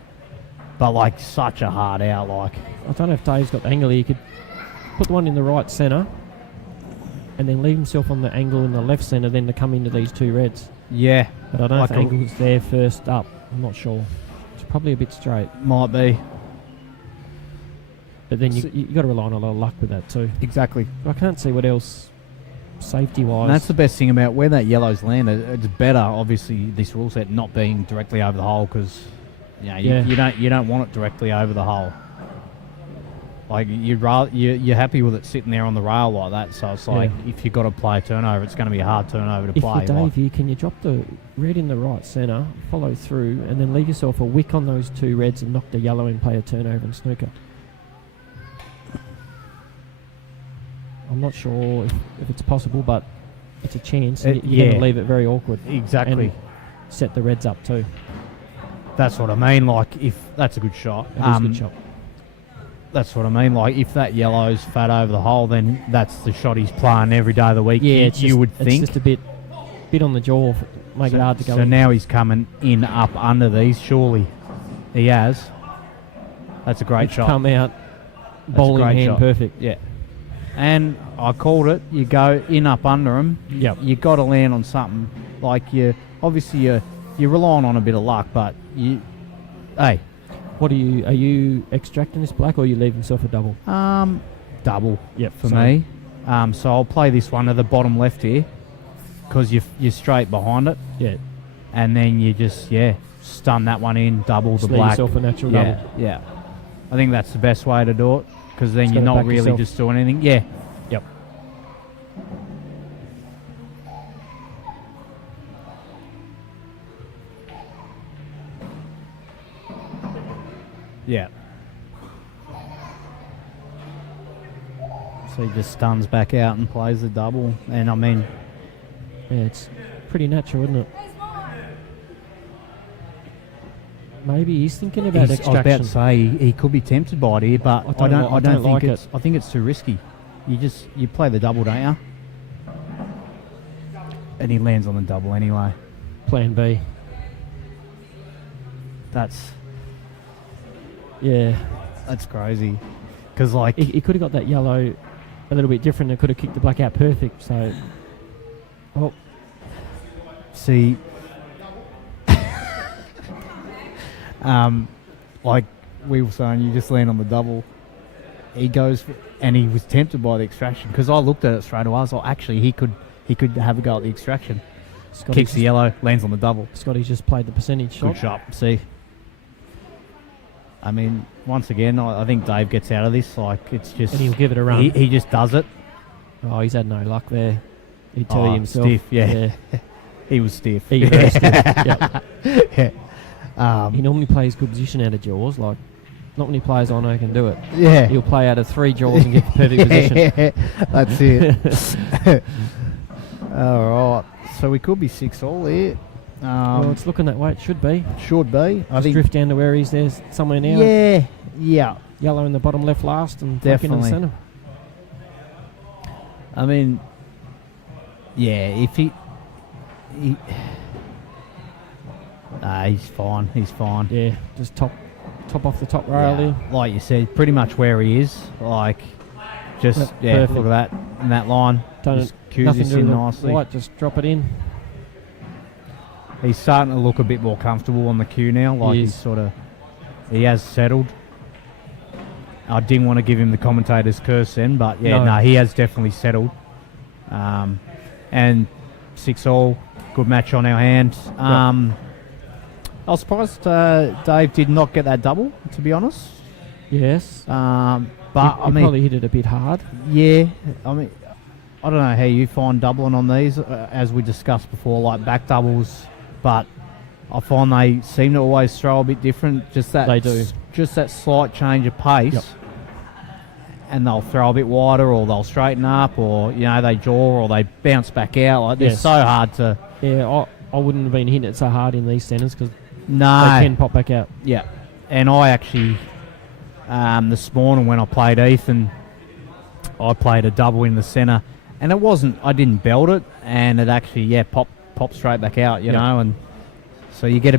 But, like, such a hard out, like... I don't know if Dave's got the angle here. He could put the one in the right centre and then leave himself on the angle in the left centre then to come into these two reds. Yeah, But I don't know if Like the a- angle's there first up. I'm not sure. It's probably a bit straight. might be. But then you got to rely on a lot of luck with that too. Exactly. But I can't see what else safety-wise. And that's the best thing about where that yellow's landed. It's better, obviously, this rule set not being directly over the hole because you don't want it directly over the hole. Like you're happy with it sitting there on the rail like that. So it's like if you've got to play a turnover, it's going to be a hard turnover to If play. you're Dave here, can you drop the red in the right centre, follow through, and then leave yourself a wick on those 2 reds and knock the yellow and play a turnover and snooker? I'm not sure if it's possible, but it's a chance. You're going to leave it very awkward. Exactly. And set the reds up too. That's what I mean. Like, if that's a good shot. It is a good shot. That's what I mean. Like, if that yellow's fat over the hole, then that's the shot he's playing every day of the week. Yeah, you would think. It's just a bit on the jaw, make it hard to go. So in. now he's coming in up under these. Surely he has. That's a great shot. Come out, bowling hand shot. perfect. Yeah. And I called it. You go in up under him. Yep. You got to land on something. Like you're relying on a bit of luck, but hey. Are you extracting this black or are you leaving yourself a double? Double. Yep. For me. So I'll play this one to the bottom left here, because you're straight behind it. Yeah. And then you just stun that one in, double Just the leave black. yourself a natural double. Yeah. I think that's the best way to do it, because then Just you're gotta not back really yourself. just doing anything. Yeah. Yep. Yeah. So he just stuns back out and plays the double. And I mean, Yeah, it's pretty natural, isn't it? Maybe he's thinking about I was extraction. about to say he could be tempted by it here, but I don't think like it's. I think it's too risky. You play the double, don't you? And he lands on the double anyway. Plan B. That's Yeah. crazy. Because like He could have got that yellow a little bit different and could have kicked the black out perfect. So, see, like we were saying, you just land on the double. He goes and he was tempted by the extraction, because I looked at it straight away. I was like, actually, he could have a go at the extraction. Kicks the yellow, lands on the double. Scotty's just played the percentage shot. Good shot. See, I mean, once again, I think Dave gets out of this. Like, it's just, And he'll give it a run. He just does it. Oh, he's had no luck there. He'd tell you himself. Stiff, yeah. He was stiff. He was stiff. Yep. Yeah. He normally plays good position out of jaws. Like, not many players I know can do it. Yeah. He'll play out of 3 jaws and get the perfect position. That's it. All right. So we could be 6-all here. Well, it's looking that way. It should be. Should be. I think. Drift down to where he's there somewhere now. Yeah. Yellow in the bottom left last and black in the Definitely. centre. I mean, yeah. If he he's fine. He's fine. Yeah, just top off the top rail there. Like you said, pretty much where he is. Like, just Perfect. look at that in that line. Just cues Nothing this to do in with the nicely. white, just drop it in. He's starting to look a bit more comfortable on the cue now. Like, He he's is. he has settled. I didn't want to give him the commentator's curse then, but No. he has definitely settled. And 6-all, good match on our hands. I was surprised Dave did not get that double, to be honest. Yes. But he probably hit it a bit hard. yeah, I mean, I don't know how you find doubling on these, as we discussed before, like back doubles, but I find they seem to always throw a bit different. Just that They do. Just that slight change of pace. Yep. And they'll throw a bit wider, or they'll straighten up, or they jaw, or they bounce back out. Like, they're Yes. so hard to. Yeah, I wouldn't have been hitting it so hard in these centres because No. they can pop back out. Yeah, and I actually this morning when I played Ethan, I played a double in the centre, and it wasn't. I didn't belt it, and it actually popped straight back out. You know, and so you get a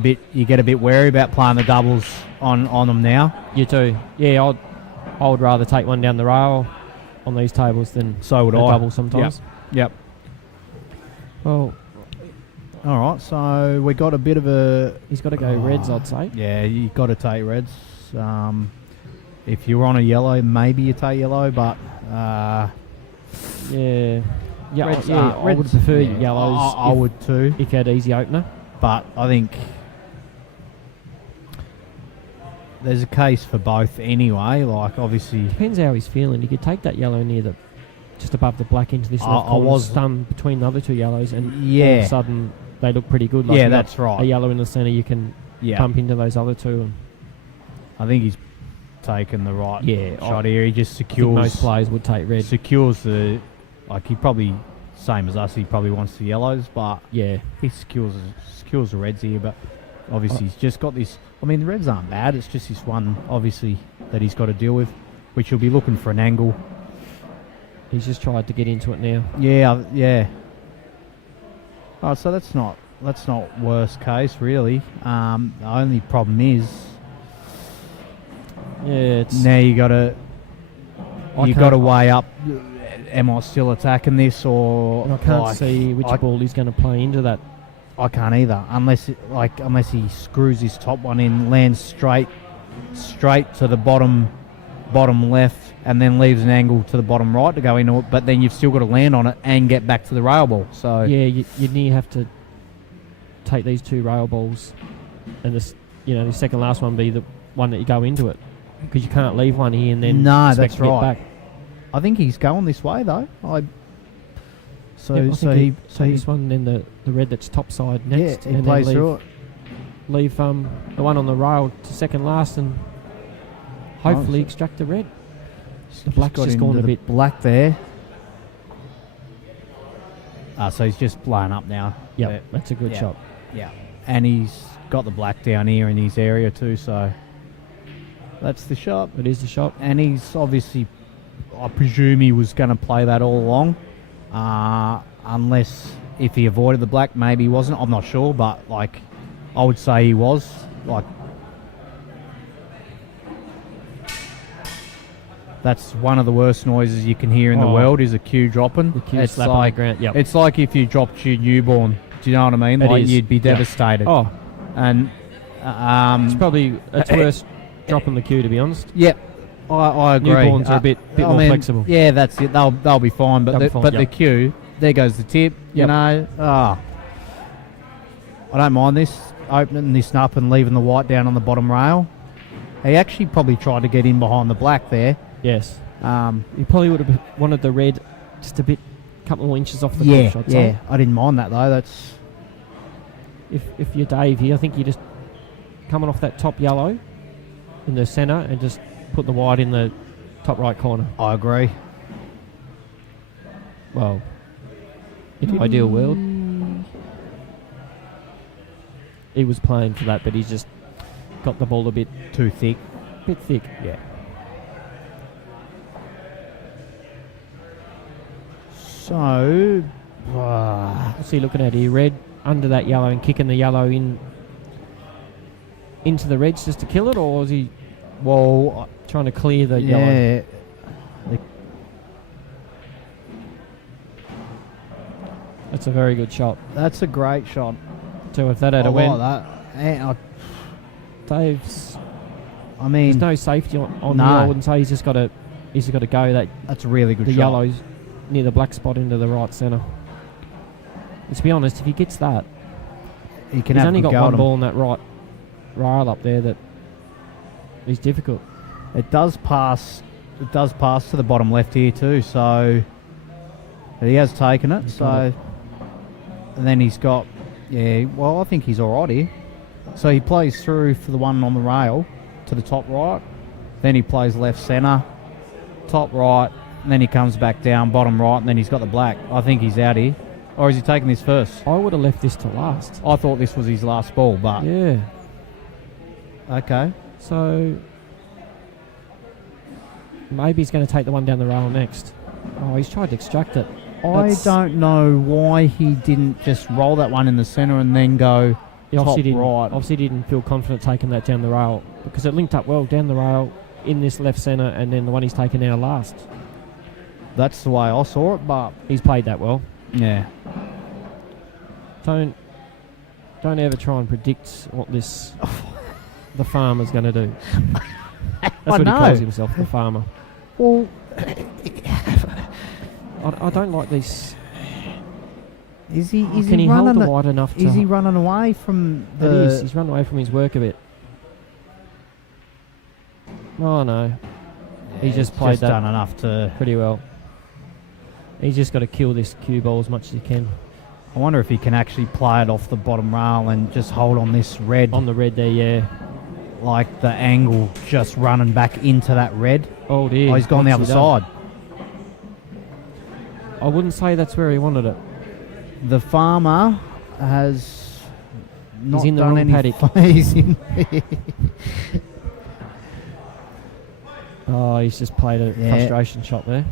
bit wary about playing the doubles on them now. You too. Yeah, I would rather take one down the rail on these tables than So would a I. double sometimes. Yep. Well, All right, so we got a bit of a. he's got to go reds, I'd say. Yeah, you got to take reds. If you're on a yellow, maybe you take yellow, but Yeah. Yeah, reds, I would prefer yeah, yellows. I would too, If you had easy opener. but I think there's a case for both anyway. Like obviously, Depends how he's feeling. He could take that yellow near the just above the black into this left I corner, was- stun between the other two yellows, and all of Yeah. a sudden they look pretty good. Like Yeah, you got that's right. A yellow in the centre, you can yeah, bump into those other two. And I think he's taken the right Yeah, shot here. He just I think most secures players would take red. secures the he probably same as us. He probably wants the yellows, but Yeah, he secures the reds here. But obviously he's just got this. I mean, the reds aren't bad. It's just this one obviously that he's got to deal with, which he'll be looking for an angle. he's just tried to get into it now. Yeah, yeah. Oh, so that's not worst case really. The only problem is Yeah, it's now you got to can't- weigh up. Am I still attacking this or I can't like, see which ball he's going to play into that. I can't either unless he screws his top one in, lands straight to the bottom left, and then leaves an angle to the bottom right to go into it. But then you've still got to land on it and get back to the rail ball. So Yeah, you'd near have to take these two rail balls, and this, the second last one be the one that you go into it, because you can't leave one here and then No, expect that's to get right. back. I think he's going this way though. So Yep, I so think he this one, then the red that's top side next, yeah, he and plays then through it. leave the one on the rail to second last, and hopefully extract the red. The black's got just into gone a the bit. black there. So he's just blown up now. Yep, that's a good Yeah. shot. Yeah, and he's got the black down here in his area too. So that's the shot. It is the shot. And he's obviously, I presume he was going to play that all along, unless if he avoided the black, maybe he wasn't. I'm not sure, but I would say he was. That's one of the worst noises you can hear in the world is a cue dropping. The cue It's slap on like the ground. Yep. it's like if you dropped your newborn. Do you know what I mean? It is. You'd be Yep. devastated. Oh, And it's worse dropping the cue, to be honest. Yep, I agree. Newborns are a bit more flexible. Yeah, that's it. They'll be fine. But They'll be fine, the yep. cue, there goes the tip. You Yep. know, I don't mind this opening this up and leaving the white down on the bottom rail. He actually probably tried to get in behind the black there. Yes. Um, You probably would have wanted the red just a bit, couple more inches off the yeah, top shot. yeah. I didn't mind that though. That's If you're Dave here, I think you're just coming off that top yellow in the centre and just put the white in the top right corner. I agree. Well, in an ideal world, he was playing for that, but he's just got the ball a bit Too thick. thick. Yeah. So, What's he looking at here? Red under that yellow and kicking the yellow into the reds just to kill it, or is he well, trying to clear the yellow? yeah. That's a very good shot. That's a great shot. So if that had I a went, like that. And Dave's I mean, there's no safety on No. here. I wouldn't say he's just got to go that that's a really good the shot. yellows near the black spot into the right centre. Let's be honest, if he gets that, He can he's have only a got go at one him. ball in that right rail up there that is difficult. It does pass. It does pass to the bottom left here too. So he has taken it. He's got So it. and then he's got. Yeah. Well, I think he's all right here. So he plays through for the one on the rail to the top right. Then he plays left centre, top right, and then he comes back down bottom right, and then he's got the black. I think he's out here. Or is he taking this first? I would have left this to last. I thought this was his last ball, but Yeah. okay. So maybe he's going to take the one down the rail next. Oh, he's tried to extract it. I don't know why he didn't just roll that one in the centre and then go He top obviously didn't, right. obviously didn't feel confident taking that down the rail because it linked up well down the rail in this left centre, and then the one he's taken out last. That's the way I saw it, but He's played that well. yeah. Don't ever try and predict what the farmer's going to do. That's what he know. calls himself, the farmer. Well, I don't like this. is he Can he hold running? the white enough to... Is he running away from It the? is. He's run away from his work a bit. Oh no, he just played just that done enough to. pretty well. He's just got to kill this cue ball as much as he can. I wonder if he can actually play it off the bottom rail and just hold on this red. On the red there, yeah. Like the angle just running back into that red. Oh dear. Oh, he's gone the other What's he done? side. I wouldn't say that's where he wanted it. The farmer has not in the done wrong any paddock. he's in. Oh, he's just played a Yeah. frustration shot there.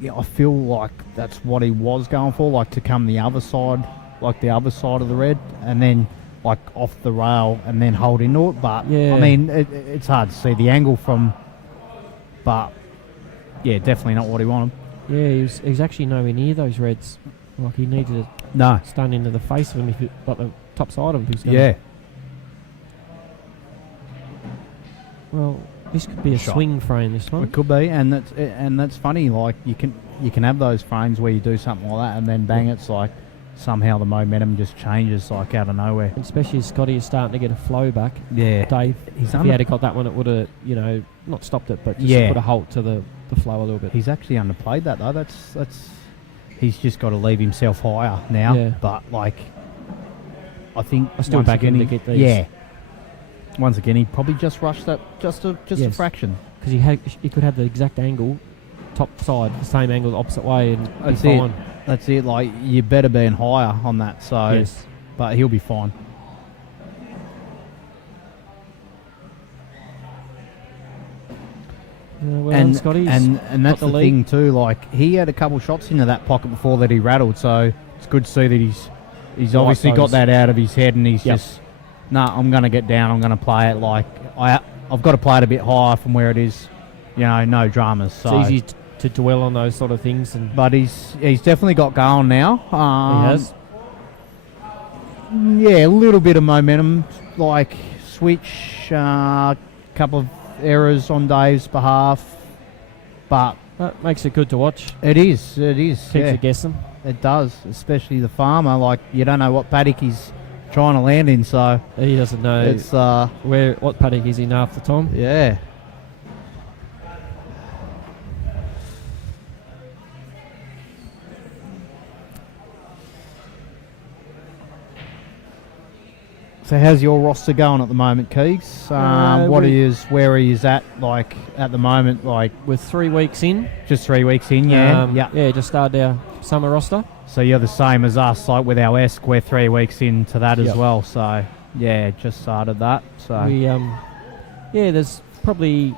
Yeah, I feel like that's what he was going for, like to come the other side, like the other side of the red, and then like off the rail and then hold into it. But Yeah. I mean, it's hard to see the angle from. But yeah, definitely not what he wanted. Yeah, he was actually nowhere near those reds. Like he needed to No. stun into the face of him if it got the top side of him. He was Yeah. Well, this could be a Shot. swing frame. This one. It could be, and that's funny. Like you can have those frames where you do something like that, and then bang, it's like somehow the momentum just changes like out of nowhere. And especially as Scotty is starting to get a flow back. Yeah, Dave, he's if he had got that one, it would have, not stopped it, but just Yeah. put a halt to the flow a little bit. He's actually underplayed that though. That's he's just got to leave himself higher now. Yeah. But like, I think I still once back again him to he- get these. Yeah. Once again, he probably just rushed that just a Yes. fraction. Because he could have the exact angle, top side, the same angle the opposite way, and That's be it. fine. That's it. Like you better be in higher on that. So, Yes. but he'll be fine. Well done, Scotty. He's and that's got the the lead. thing too. Like he had a couple shots into that pocket before that he rattled. So it's good to see that he's Like obviously got those. that out of his head, and he's Yep. just I'm going to get down. I'm going to play it like I've got to play it a bit higher from where it is. No dramas. So. It's easy to dwell on those sort of things, and But he's definitely got going now. he has. Yeah, a little bit of momentum, like switch, couple of errors on Dave's behalf, but That makes it good to watch. it is. Keeps Yeah, you guessing. it does, especially the farmer. Like you don't know what paddock he's trying to land in, so He doesn't know it's what paddock he's in half the time. yeah. So how's your roster going at the moment, Keegs? Where are you at, like, at the moment? Like, We're 3 weeks in. just 3 weeks in, yeah? Yeah, just started our summer roster. So you're the same as us, like, with our ESC, we're 3 weeks into that as Yep. well. So, yeah, just started that. So, We there's probably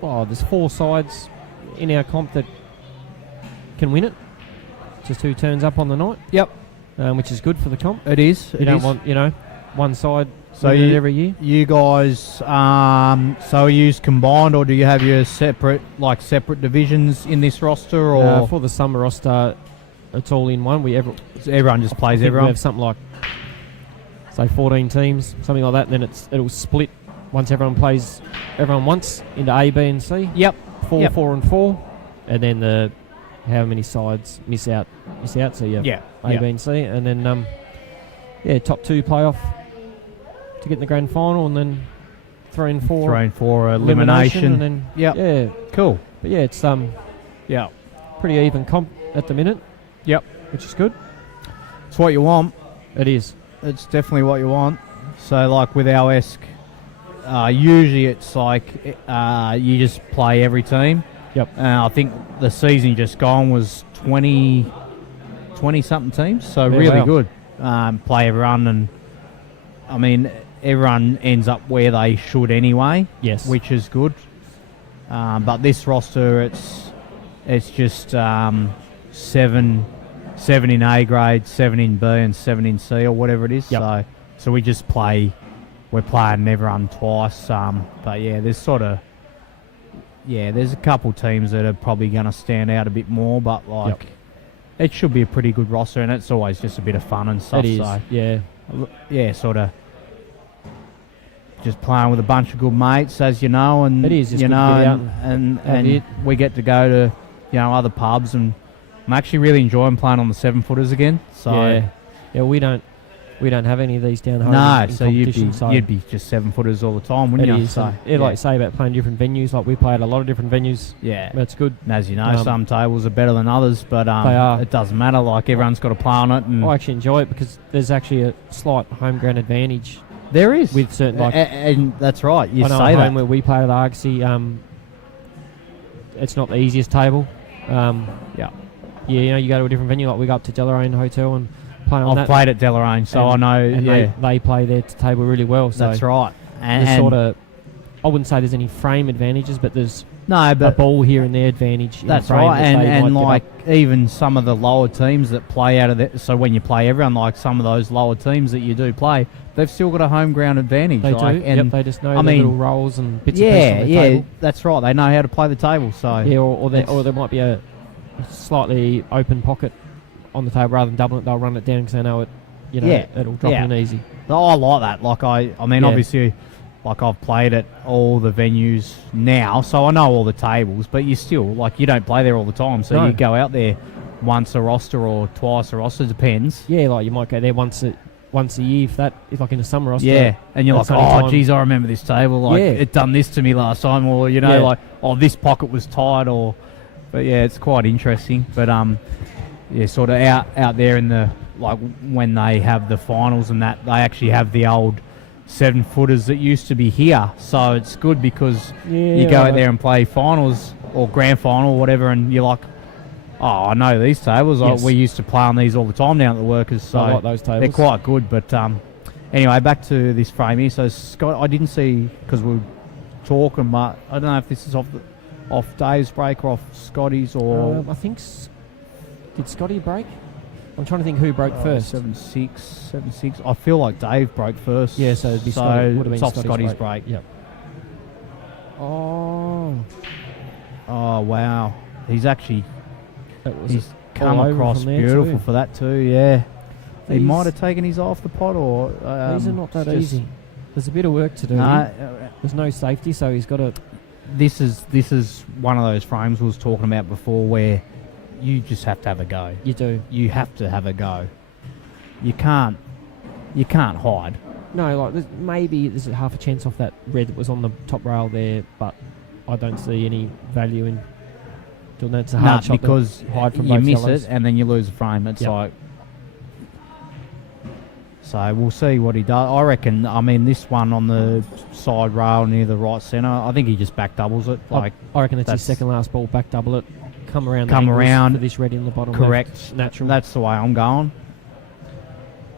there's 4 sides in our comp that can win it. Just who turns up on the night. Yep. Which is good for the comp. It is. You don't want one side So winning it you- every year. You guys, so are you combined, or do you have your separate divisions in this roster, or For the summer roster, it's all in one. everyone just plays We everyone? have something like say 14 teams, something like that. And then it'll split once everyone plays everyone once into A, B, and C. Yep. 4, Yep. 4, and 4, and then how many sides miss out. So you have Yeah. A, B, and C, and then top 2 playoff to get in the grand final, and then 3 and 4 3 and 4 elimination. and then Yep. yeah. Cool. But yeah, it's Yeah. pretty even comp at the minute. Yep. Which is good. It's what you want. It is. It's definitely what you want. So, like with our ESC, usually it's like you just play every team. Yep. I think the season just gone was 20-something teams, so Yeah, really wow. good. Play everyone, and I mean, everyone ends up where they should anyway. Yes. Which is good. But this roster, it's just 7 in A grade, 7 in B, and 7 in C, or whatever it is. Yep. So we just play. We're playing everyone twice. But yeah, there's a couple teams that are probably going to stand out a bit more, but like it should be a pretty good roster, and it's always just a bit of fun and stuff. It is. So Yeah. sort of just playing with a bunch of good mates, as you know, and It is, just you good to know, get out and have it. we get to go to other pubs, and I'm actually really enjoying playing on the 7-footers again. So Yeah. We don't we don't have any of these down home. No, in so you'd be just 7-footers all the time, wouldn't it you? is. So, Like you say about playing different venues, like we play at a lot of different venues. yeah. That's good. And as you know, some tables are better than others, but They are. it doesn't matter. Like everyone's got to play on it, and I actually enjoy it because there's actually a slight home ground advantage there is with certain like. and that's right. You I know say at that. home where we play at Argosy, it's not the easiest table. Yeah. Yeah, you know, you go to a different venue, like we go up to Deloraine Hotel and play on that. I've played at Deloraine, so I know. And Yeah, they play their table really well. So that's right. there's And sort of, I wouldn't say there's any frame advantages, but there's no, a but ball here and there advantage. In that's the frame right. that they And might like give up. even some of the lower teams that play out of it. So when you play everyone, like some of those lower teams that you do play, they've still got a home ground advantage. They like, do. And Yep, they just know I the mean, little roles and bits and pieces on the table. that's right. They know how to play the table. So Yeah, or there might be a slightly open pocket on the table rather than doubling it. They'll run it down because they know it. You know, Yeah, it'll drop yeah. in easy. I like that. Like I mean, Yeah. obviously, like I've played at all the venues now, so I know all the tables. But you still like you don't play there all the time, so No. you go out there once a roster or twice a roster, depends. Yeah, like you might go there once a year if like in a summer roster. Yeah, and you're that's like, only oh, time- geez, I remember this table. Like Yeah. it done this to me last time, or you know, Yeah. like oh, this pocket was tight, or. But yeah, it's quite interesting. But yeah, sort of out there in the like when they have the finals and that, they actually have the old 7-footers that used to be here. So it's good because you go out there and play finals or grand final or whatever, and you're like, oh, I know these tables. Yes. We used to play on these all the time down at the Workers. So I like those tables. they're quite good. But anyway, back to this frame here. So Scott, I didn't see because we were talking, but I don't know if this is off Dave's break or off Scotty's or I think did Scotty break? I'm trying to think who broke first. 7-6. I feel like Dave broke first. Yeah, so it'd be Scotty. Would have been it's off Scotty's Scotty's break. break. Yep. Oh, wow. He's actually he's come all over across from there beautiful too. for that too. Yeah, he These- might have taken his eye off the pot, or These are not that just- easy. There's a bit of work to do. No, There's no safety, so he's got to. this is one of those frames we was talking about before where you just have to have a go. You do. You have to have a go. You can't hide. No, like there's half a chance off that red that was on the top rail there, but I don't see any value in doing that. It's a hard shot because to hide from you both miss yellows. it and then you lose a frame. It's Yep. like. So we'll see what he does. I reckon. I mean, this one on the side rail near the right centre. I think he just back doubles it. Like I reckon it's his that's- second last ball. Back double it. Come around. Come the angles around. for this red in the bottom. correct. Left. Natural. That's the way I'm going.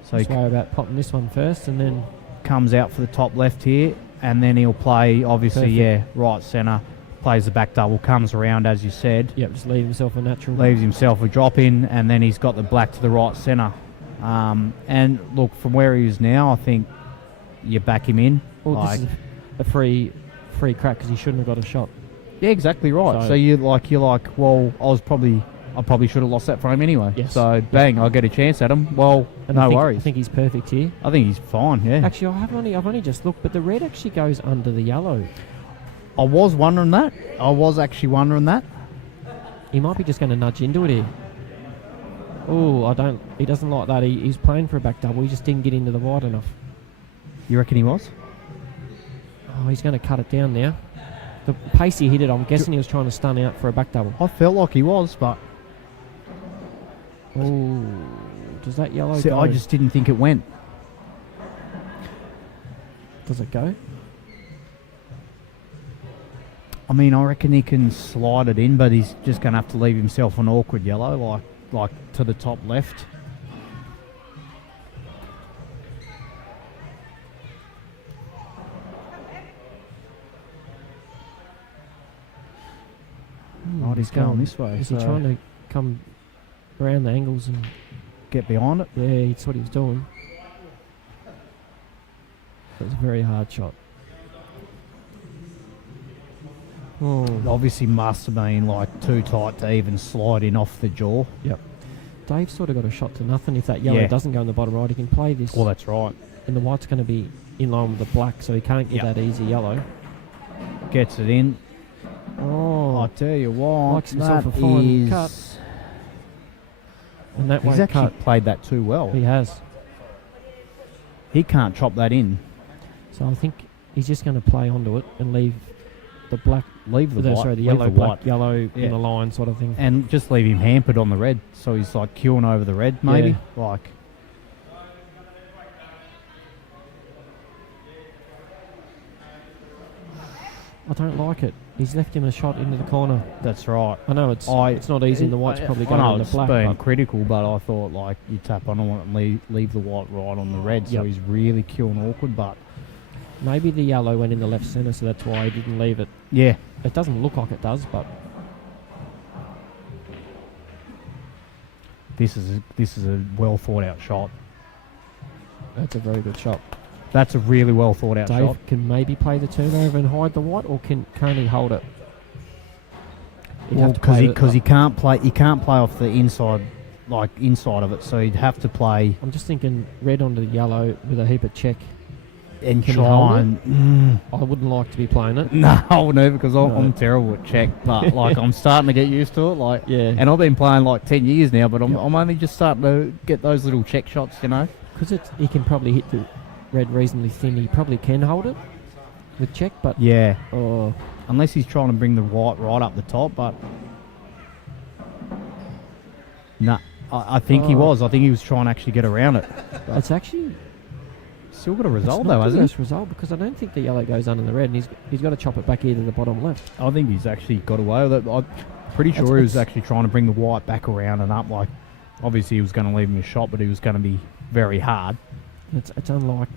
So Just he worry about popping this one first, and then comes out for the top left here, and then he'll play. Obviously, Perfect. right centre. Plays the back double. Comes around as you said. just leave himself a natural. Leaves himself a drop in, and then he's got the black to the right centre. And look, from where he is now, I think you back him in. Well, like, this is a free crack because he shouldn't have got a shot. yeah, exactly right. So- So you're like, well, I probably should have lost that frame anyway. Yes. So bang, I'll get a chance at him. Well, And no I worries. think he's perfect here. I think he's fine. Yeah. Actually, I've only just looked, but the red actually goes under the yellow. I was wondering that. He might be just going to nudge into it here. Oh, he doesn't like that. He's playing for a back double. He just didn't get into the wide enough. You reckon he was? Oh, he's going to cut it down now. The pace he hit it, I'm guessing he was trying to stun out for a back double. I felt like he was, but Oh, does that yellow see, go? I just didn't think it went. Does it go? I mean, I reckon he can slide it in, but he's just going to have to leave himself an awkward yellow, like to the top left. Right, he's going this way. Is he so trying to come around the angles and get behind it? yeah, that's what he was doing. It was a very hard shot. Oh, Obviously, must have been like too tight to even slide in off the jaw. Dave sort of got a shot to nothing. If that yellow Yeah. doesn't go in the bottom right, he can play this. Well, that's right. And the white's going to be in line with the black, so he can't get Yep. that easy yellow. Gets it in. Oh, I tell you what, Likes himself that a fine is- cut. And that He's won't actually cut. played that too well. He has. he can't chop that in. So I think he's just going to play onto it and leave the black, Leave the white. sorry, the leave yellow, the black, white. yellow Yeah. in the line sort of thing. And just leave him hampered on the red. So he's like queuing over the red, maybe. Like, I don't like it. He's left him a shot into the corner. that's right. I know it's not easy, and the white's probably I going know on the it's black. being But critical, but I thought like you tap on it and leave the white right on the red. So Yep. he's really queuing awkward. But maybe the yellow went in the left centre, so that's why he didn't leave it. yeah, It doesn't look like it does, but this is a well thought out shot. that's a very good shot. That's a really well thought out Dave shot. can maybe play the turnover and hide the white, or can he hold it? He'd Well, have to play it- he can't play off the inside of it. So he'd have to play I'm just thinking red onto the yellow with a heap of check. and Can he hold try it? and. I wouldn't like to be playing it. No, I wouldn't because No. I'm terrible at check. But like I'm starting to get used to it. Like, Yeah. and I've been playing like 10 years now, but I'm Yep. I'm only just starting to get those little check shots, you know. Because he can probably hit the red reasonably thin. He probably can hold it with check, but Yeah, unless unless he's trying to bring the white right up the top, but no, I think he Oh. was. I think he was trying to actually get around it. it's actually Still got a it's result not though, the hasn't worst result, because I don't think the yellow goes under the red, and he's got to chop it back here to the bottom left. he? I think he's actually got away with it. I'm pretty sure It's- he was it's- actually trying to bring the white back around and up. Like, obviously he was going to leave him a shot, but he was going to be very hard. It's unlike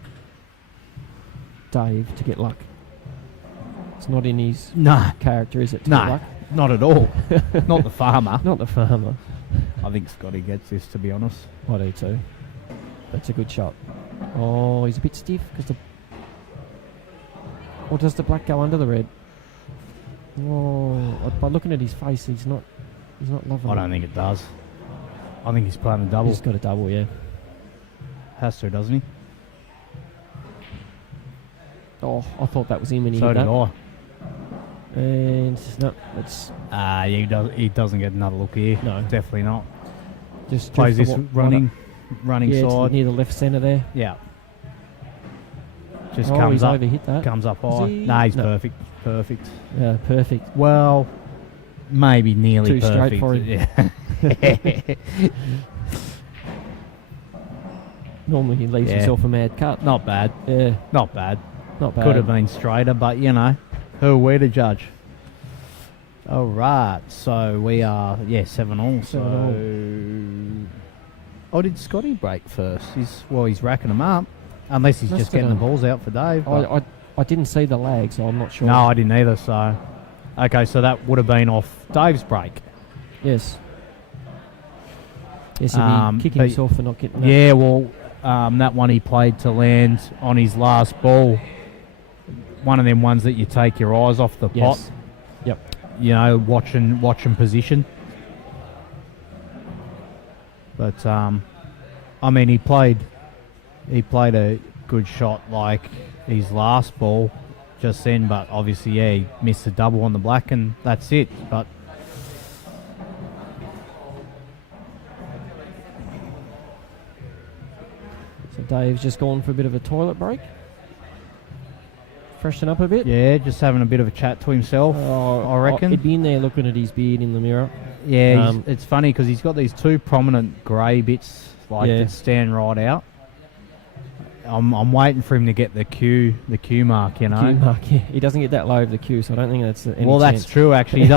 Dave to get luck. It's not in his No, character, is it? To no, get luck? not at all. Not the farmer. Not the farmer. I think Scotty gets this, to be honest. I do too. That's a good shot. Oh, he's a bit stiff because or does the black go under the red? Oh, by looking at his face, he's not loving I it. don't think it does. I think he's playing the double. He's got a double, yeah. Has to, doesn't he? Oh, I thought that was him when he So hit did that. I. And no, it's He doesn't get another look here. No. Definitely not. just Plays drift this the running yeah, to side. near the left centre there. Yeah. Just Oh, comes he's up. overhit that. Comes up Is high. he? Nah, he's No. perfect. Perfect. Yeah, perfect. Well, maybe nearly Too straight perfect. for him. Yeah. Normally he leaves Yeah. himself a mad cut. Not bad. Yeah, Not bad. not bad. Could have been straighter, but you know, who are we to judge? All right, so we are 7-all. 7-all. Oh, did Scotty break first? He's racking them up, unless he's Must just have getting the done. balls out for Dave. but- I didn't see the lag, so I'm not sure. no, I didn't either. So, okay, so that would have been off Dave's break. Yes. Yes, he'd be kicking but- himself for not getting that. Yeah, well, that one he played to land on his last ball. One of them ones that you take your eyes off the Yes. pot. Yep. You know, watching position. But I mean, he played a good shot like his last ball just then, but obviously, he missed the double on the black, and that's it. But So Dave's just gone for a bit of a toilet break. Freshen up a bit. yeah, just having a bit of a chat to himself, I reckon. He'd be in there looking at his beard in the mirror. Yeah, Um, it's funny because he's got these two prominent grey bits Yeah. that stand right out. I'm waiting for him to get the Q mark, you know. Q mark, yeah. He doesn't get that low over the Q, so I don't think that's any Well, that's chance. true. Actually, he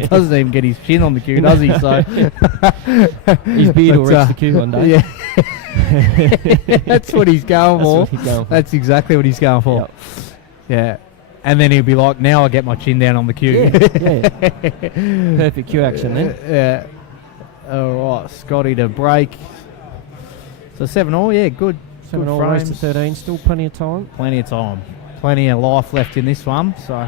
doesn't even get his chin on the Q, does he? So His beard will But, reach the Q one day. Yeah, that's what he's going That's for. what he's going for. That's exactly what he's going for. Yep. Yeah, and then he'll be like, "Now I get my chin down on the Q." Yeah. Perfect Q action then. Yeah. All right, Scotty to break. So 7-all, yeah, good. 7 all race to 13, still plenty of time. Plenty of time. Plenty of life left in this one. So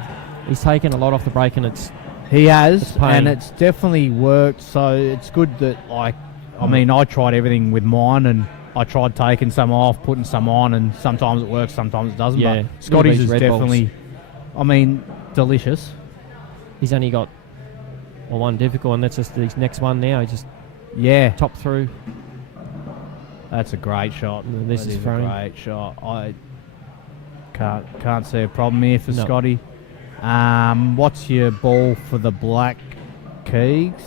He's taken a lot off the break, and it's he has, It's pain. and it's definitely worked. So it's good that, like, I mean, I tried everything with mine, and I tried taking some off, putting some on, and sometimes it works, sometimes it doesn't. Yeah. But Scotty's These is Red Bulls. definitely, I mean, delicious. he's only got one difficult, and that's just his next one now. He just Yeah, top through. That's a great shot. And this That is is a thrown. great shot. I can't see a problem here for No. Scotty. What's your ball for the Black Keegs?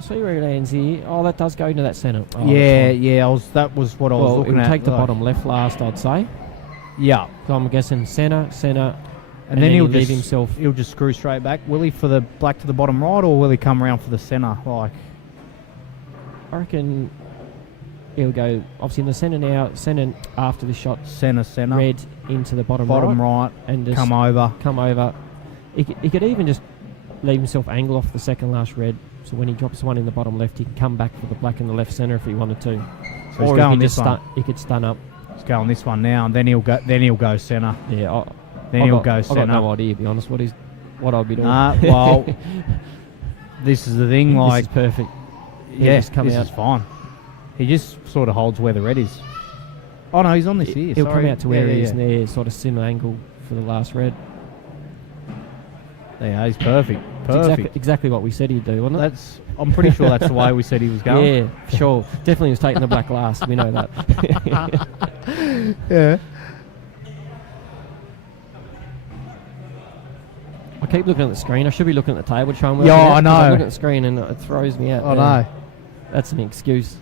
See where it lands here. Oh, that does go into that centre. Oh, yeah. That was what I was Well, looking it'll at. take the like- bottom left last, I'd say. Yeah, So I'm guessing centre, and then he'll leave just himself. He'll just screw straight back. Will he for the black to the bottom right, or will he come around for the centre? Like, I reckon he'll go obviously in the centre now. Centre after the shot, centre, red into the bottom right, and just come over. come over. He could even just leave himself angle off the second last red. So when he drops one in the bottom left, he can come back for the black in the left centre if he wanted to. So he's Or going he could this just one. he could stun up. He's going this one now, and then he'll go centre. Yeah. Then he'll go I've got centre. no idea, to be honest. What I'd be doing. Well, this is the thing. Like, this is perfect. yeah, just come this out. is fine. He just sort of holds where the red is. Oh no, he's on this here. He'll Sorry. come out to where Yeah, he is yeah. there, sort of similar angle for the last red. Yeah, he's perfect. It's Perfect. exactly what we said he'd do, wasn't it? I'm pretty sure that's the way we said he was going. Yeah, sure. Definitely was taking the black last. We know that. Yeah. I keep looking at the screen. I should be looking at the table to try and work Yeah, it out, I 'cause know. I look at the screen and it throws me out. I Yeah. know. That's an excuse.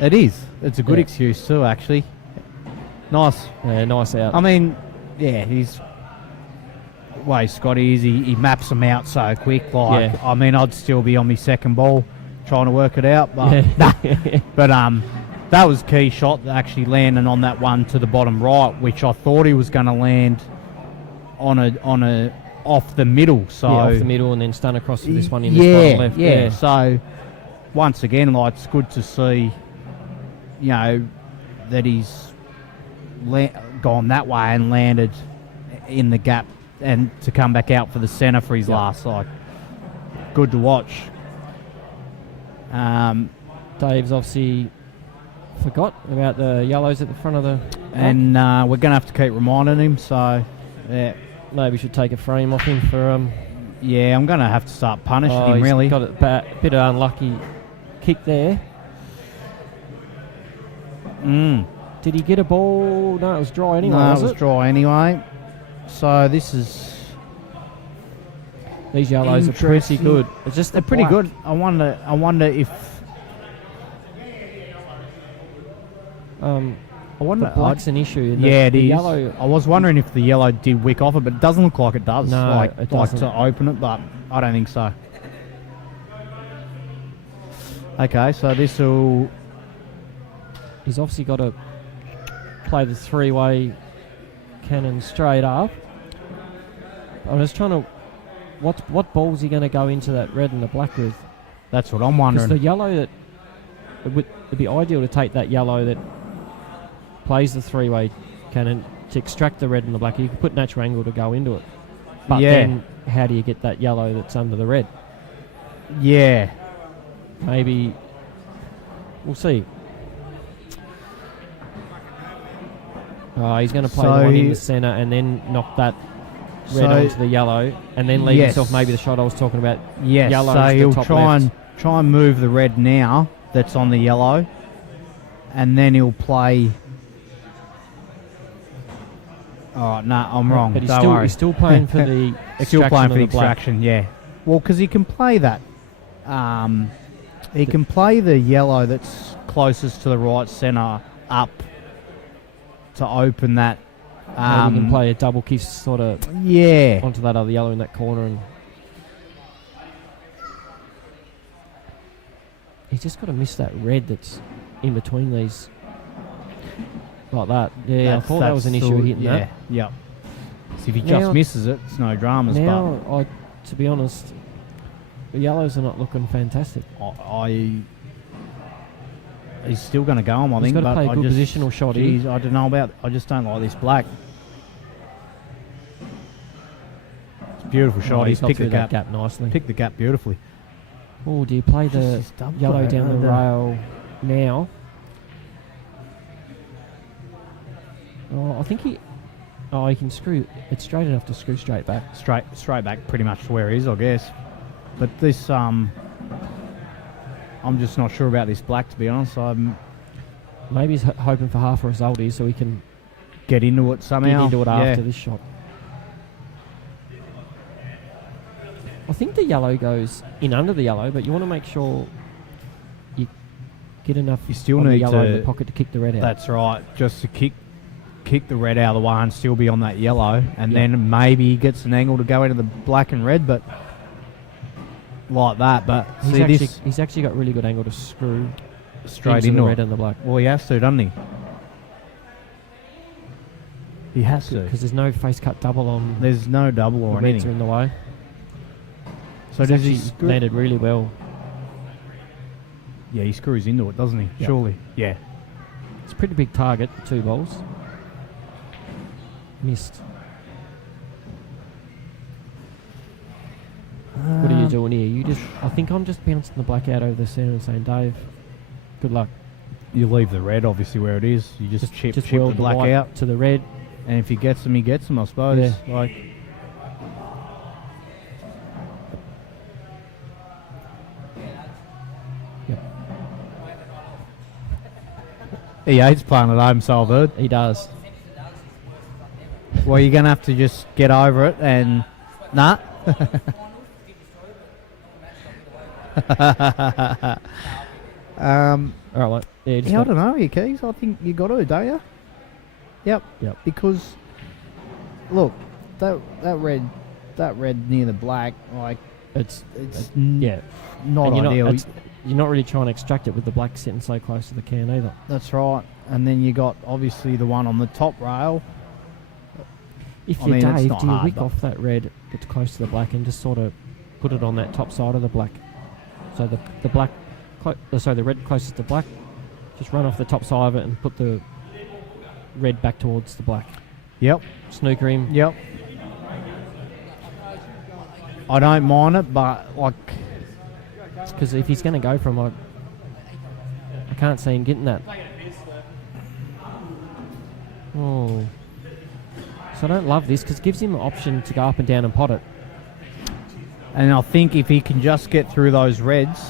It is. It's a good Yeah. excuse too, actually. Nice. Yeah, nice out. I mean, yeah, he's way Scotty is. He maps them out so quick. Like, Yeah. I mean, I'd still be on my second ball trying to work it out, but Yeah. but that was key shot actually landing on that one to the bottom right, which I thought he was going to land on a off the middle. So Yeah, off the middle and then stun across to this one in yeah, this bottom left. yeah. So once again, like, it's good to see, you know, that he's gone that way and landed in the gap, and to come back out for the centre for his last. Like, good to watch. Dave's obviously forgot about the yellows at the front of the... And we're going to have to keep reminding him. So yeah, Maybe we should take a frame off him for... yeah, I'm going to have to start punishing him. he's Really, got a bit of unlucky kick there. Did he get a ball? No, it was dry anyway, no, it was was it? dry anyway. So this is These yellows are pretty Interesting. good. It's just they're the pretty black. good. I wonder if I wonder. The black's an issue. and Yeah, it the is. yellow. I was wondering if the yellow did wick off it, but it doesn't look like it does. No, like, it like doesn't. to open it, but I don't think so. Okay, so this will. He's obviously got to play the three-way cannon straight up. I'm just trying to... What ball's he going to go into that red and the black with? That's what I'm Because wondering. the yellow that... It'd be ideal to take that yellow that plays the three-way cannon to extract the red and the black. You can put natural angle to go into it. But Yeah. then how do you get that yellow that's under the red? Yeah. Maybe... We'll see. He's going to play So the one in he- the centre and then knock that red So- onto the yellow and then leave Yes. himself maybe the shot I was talking about. Yes. Yellow's So the he'll top try left. and move the red now. That's on the yellow, and then he'll play. Oh no, I'm wrong. But Don't worry. he's still playing for the extraction Still playing of for the the black. extraction, yeah. Well, because he can play that. He can play the yellow that's closest to the right centre up to open that. Maybe he can play a double kiss sort of Yeah. onto that other yellow in that corner, and he's just got to miss that red that's in between these, like that. Yeah, I thought that was an issue hitting that. Yeah. So if he Now- just misses it, it's no dramas. Now, to be honest, the yellows are not looking fantastic. But he's still going to go on, I He's think. got to but play a I good just, positional shot geez, here. I don't know about. I just don't like this black. It's a beautiful shot. He's got picked the through that gap. gap nicely. Picked the gap beautifully. Oh, do you play Just the his double yellow play, down the rail now? Oh, I think he... Oh, he can screw... It's straight enough to screw straight back. Straight back, pretty much to where he is, I guess. But this I'm just not sure about this black, to be honest. I'm Maybe he's hoping for half a result here so he can get into it somehow. get into it Yeah. after this shot. I think the yellow goes in under the yellow, but you want to make sure you get enough You still on the need yellow in to- the pocket to kick the red out. That's right. Just to kick the red out of the way and still be on that yellow, and Yeah. then maybe he gets an angle to go into the black and red, but like that. But He's actually got really good angle to screw straight into into the red it. and the black. Well, he has to, doesn't he? He has to. Because there's no face cut double on There's no double the or reds are anything. in the way. So He's does he? actually landed really well. Yeah, he screws into it, doesn't he? Yeah. Surely. Yeah. It's a pretty big target, 2 balls. Missed. What are you doing here? I think I'm just bouncing the black out over the centre and saying, Dave, good luck. You leave the red obviously where it is. You just chip weld the black white out, to the red. and if he gets them, he gets them. I suppose. Yeah. Like. Yep. He hates playing at home, so I've heard. He does. Well, you're going to have to just get over it and... Nah. All right, like, yeah, just Yeah, I got- don't know, you Keys. I think you got to, don't you? Yep. Yep. Because, look, that red near the black, like, It's yeah, not and ideal. you're not really trying to extract it with the black sitting so close to the can either. That's right. And then you got obviously the one on the top rail. If I you're mean, it's Dave, not do you hard, wick but- off that red that's close to the black and just sort of put it on that top side of the black? So the black, the red closest to black, just run off the top side of it and put the red back towards the black. Yep. Snooker him. Yep. I don't mind it, but like, Because if he's going to go from, I can't see him getting that. Oh. So I don't love this because it gives him an option to go up and down and pot it. and I think if he can just get through those reds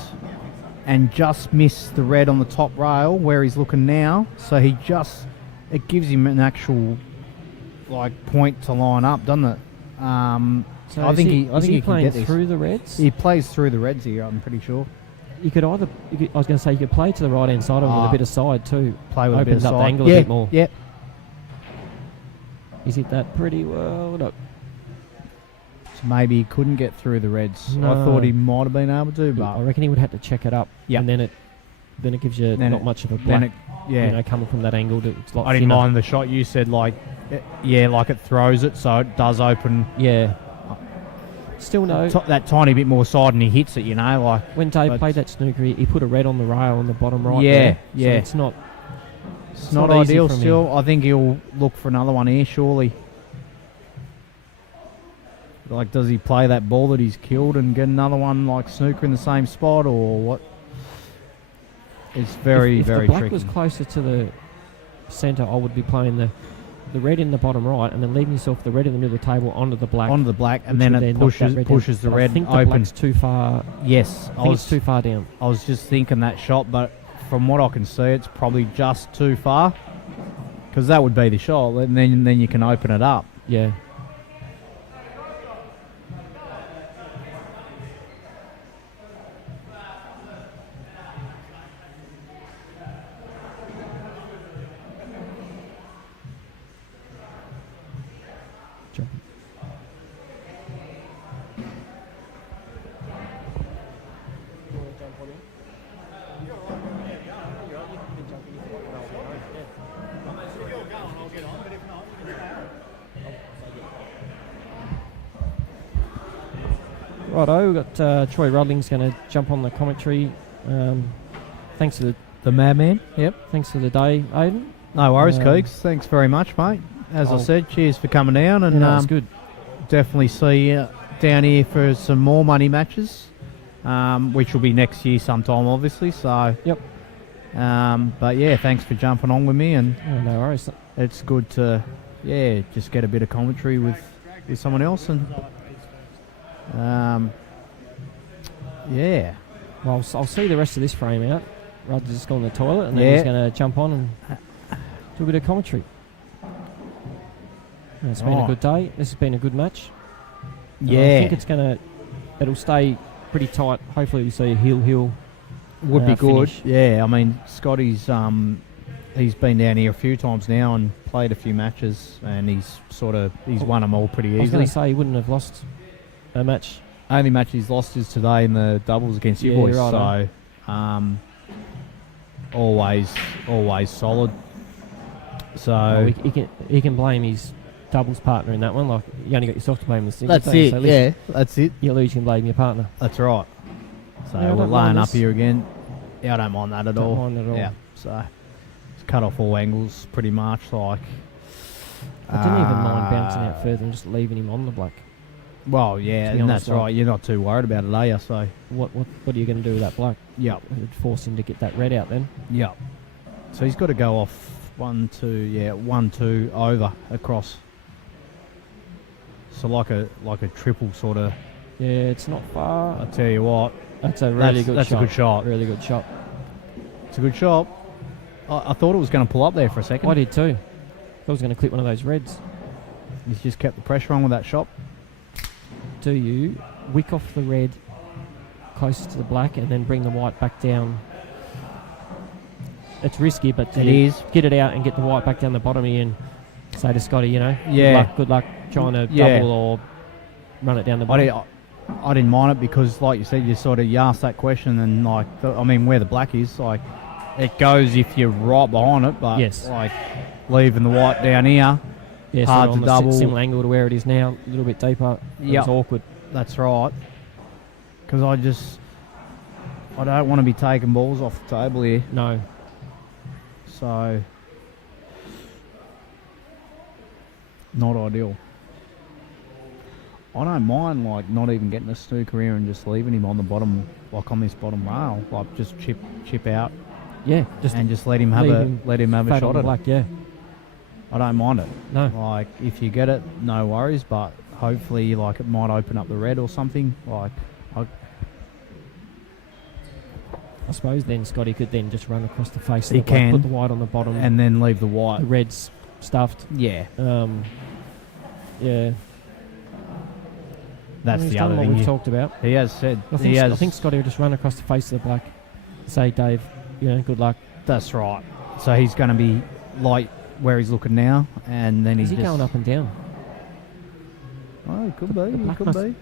and just miss the red on the top rail where he's looking now, so it gives him an actual like point to line up, doesn't it? So I think he is can playing get this. through the reds? He plays through the reds here, I'm pretty sure. I was going to say you could play to the right hand side of him with a bit of side too. Play with a bit Opens of up the side. angle Yeah, a bit more. yeah. He's hit that pretty well. No. So maybe he couldn't get through the reds. I No. thought he might have been able to, I but reckon he would have to check it up. Yep. And then it gives you Then not it- much of a then black. yeah. You know, coming from that angle, it's a lot I didn't thinner. mind the shot you said, like, like it throws it, so it does open Yeah. Still no. that tiny bit more side, and he hits it. You know, like When Dave but- played that snooker, he put a red on the rail on the bottom right. Yeah, there. yeah. So it's not. it's not not easy ideal. from Still, I think he'll look for another one here, surely. Like, does he play that ball that he's killed and get another one like snooker in the same spot, or what? It's very, if very the black tricky. was closer to the centre, I would be playing the red in the bottom right, and then leaving yourself the red in the middle of the table onto the black. Onto the black, and which then would it knock that red pushes down. the But red I think the open. black's too far. Yes, I think it's too far down. I was just thinking that shot, but from what I can see, it's probably just too far. Because that would be the shot, and then you can open it up. Yeah. Jump. Righto, we've got Troy Rudling's going to jump on the commentary. Thanks for The madman. Yep. thanks for the day, Aidan. No worries, Um, Keeks. Thanks very much, mate. As I I'll- said, cheers for coming down, and Yeah, that's good. definitely see you down here for some more money matches, which will be next year sometime, obviously. So. Yep. But yeah, thanks for jumping on with me, and Oh, no worries. it's good to just get a bit of commentary with someone else, and Well, I'll see the rest of this frame out. Rudd's just gone to the toilet, and then he's going to jump on and do a bit of commentary. And it's been a good day. This has been a good match. I think it'll stay pretty tight. Hopefully we see a heel. Would be good. Finish. Yeah, I mean, Scotty's he's been down here a few times now and played a few matches, and he's won them all pretty I was easily. going to say he wouldn't have lost a match. Only match he's lost is today in the doubles against you boys. Right, so always solid. So Well, he can blame his doubles partner in that one. Like, you only got yourself to blame in the singles. that's it. So That's it. You lose, you can blame your partner. That's right. So Yeah, I we're don't laying mind up this. here again. Yeah, I don't mind that at all. Don't mind at all. Yeah. So it's cut off all angles pretty much. Like I didn't even mind bouncing out further and just leaving him on the black. Well, yeah, To be and honest, that's right. You're not too worried about it, are you? So What are you going to do with that black? yep. It'd force him to get that red out then. Yep. So he's got to go off 1-2 over across. So like a triple sort of. Yeah, it's not far. I tell you what, That's a really good that's shot. a good shot. Really good shot. It's a good shot. I thought it was going to pull up there for a second. I did too. I was going to clip one of those reds. He's just kept the pressure on with that shot. Do you wick off the red closer to the black and then bring the white back down? It's risky, but It you is. get it out and get the white back down the bottom here and say to Scotty, Yeah. good luck trying to Yeah. double or run it down the bottom. I didn't mind it because, like you said, you asked that question and where the black is, like it goes if you're right behind it, but Yes. like leaving the white down here, Yeah, hard on to the double. similar angle to where it is now, a little bit deeper. Yep. It's awkward. That's right. Because I don't want to be taking balls off the table here, No. so not ideal. I don't mind not even getting a snooker here and just leaving him on the bottom, like on this bottom rail, like just chip out Yeah, and just let him have leave a him shot fat on the at black, it. yeah. I don't mind it. No. Like if you get it, no worries. But hopefully, like it might open up the red or something. Like I suppose then Scotty could then just run across the face of He the black, can. put the white on the bottom, and then leave the white. the red's stuffed. Yeah, Yeah. that's He's the done other what thing. we've talked about. He has said. I think Scotty will just run across the face of the black, say, Dave, good luck. That's right. So he's going to be like where he's looking now, and then Is he's he just going up and down? Oh, it could be. It black could must- be.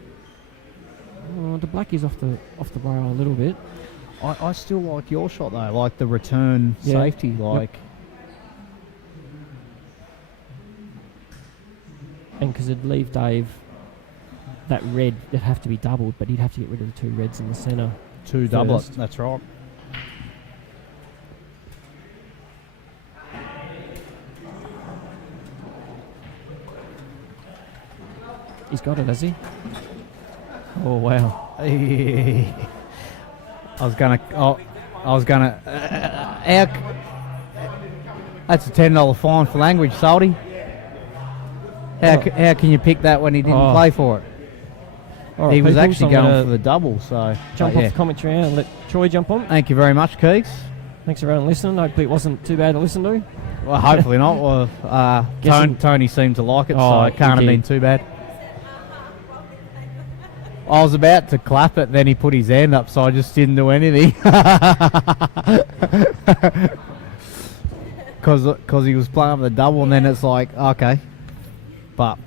Oh, the black is off the rail a little bit. I still like your shot though, like the return Yeah. safety, like. And because it'd leave Dave that red, it'd have to be doubled, but he'd have to get rid of the two reds in the centre. Two double it. First. That's right. He's got it, has he? Oh, wow. I was gonna. That's a $10 fine for language, Salty. How can you pick that when he didn't play for it? All right, He was people, actually so I'm going gonna for the double, so jump but off yeah. the commentary and let Troy jump on. Thank you very much, Keeks. Thanks everyone listening. Hopefully it wasn't too bad to listen to. Well, hopefully not. Well, Guessing- Tony seemed to like it, Oh, so it can't have okay. been too bad. I was about to clap it, then he put his hand up, so I just didn't do anything. Because he was playing the double, and then it's like, okay. But,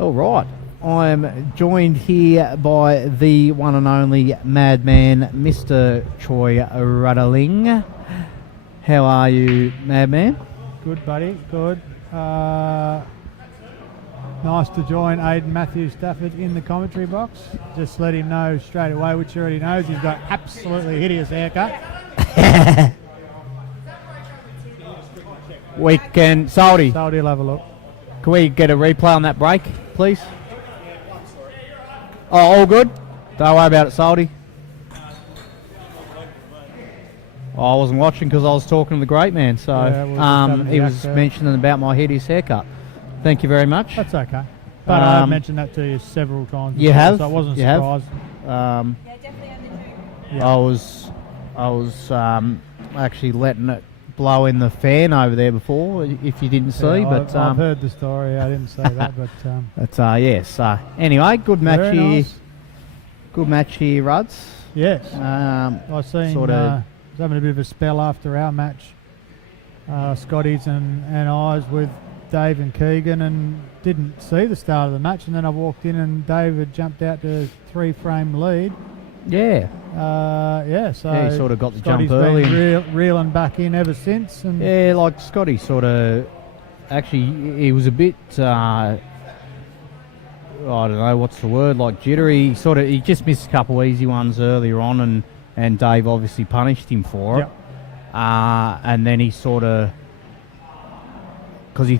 all right. I'm joined here by the one and only madman, Mr. Troy Ruddling. How are you, madman? Good, buddy. Good. Nice to join Aidan Matthews Stafford in the commentary box. Just let him know straight away, which he already knows, he's got absolutely hideous haircut. We can, Salty, So he'll have a look. can we get a replay on that break, please? Oh, all good? Don't worry about it, Salty. Oh, I wasn't watching because I was talking to the great man, so Yeah, we'll just have he a was yak there. mentioning about my hideous haircut. Thank you very much. That's okay. But I've Um, mentioned that to you several times. You before, have? So I wasn't You have? surprised. Yeah, definitely on the Yeah. I was actually letting it blow in the fan over there before, if you didn't see. Yeah, but I've heard the story. I didn't say that, but yes. Anyway, good match very here. nice. Good match here, Ruds. Yes. Um, I seen sort of- was having a bit of a spell after our match, Scotty's and ours with Dave and Keegan, and didn't see the start of the match. And then I walked in and Dave had jumped out to a 3-frame lead. yeah. So Yeah, he sort of got the Scotty's jump early. been reeling back in ever since. And Yeah, like Scotty sort of. Actually, he was a bit. I don't know what's the word. Like jittery. He just missed a couple easy ones earlier on, and Dave obviously punished him for it. Yep. And then he sort of. Because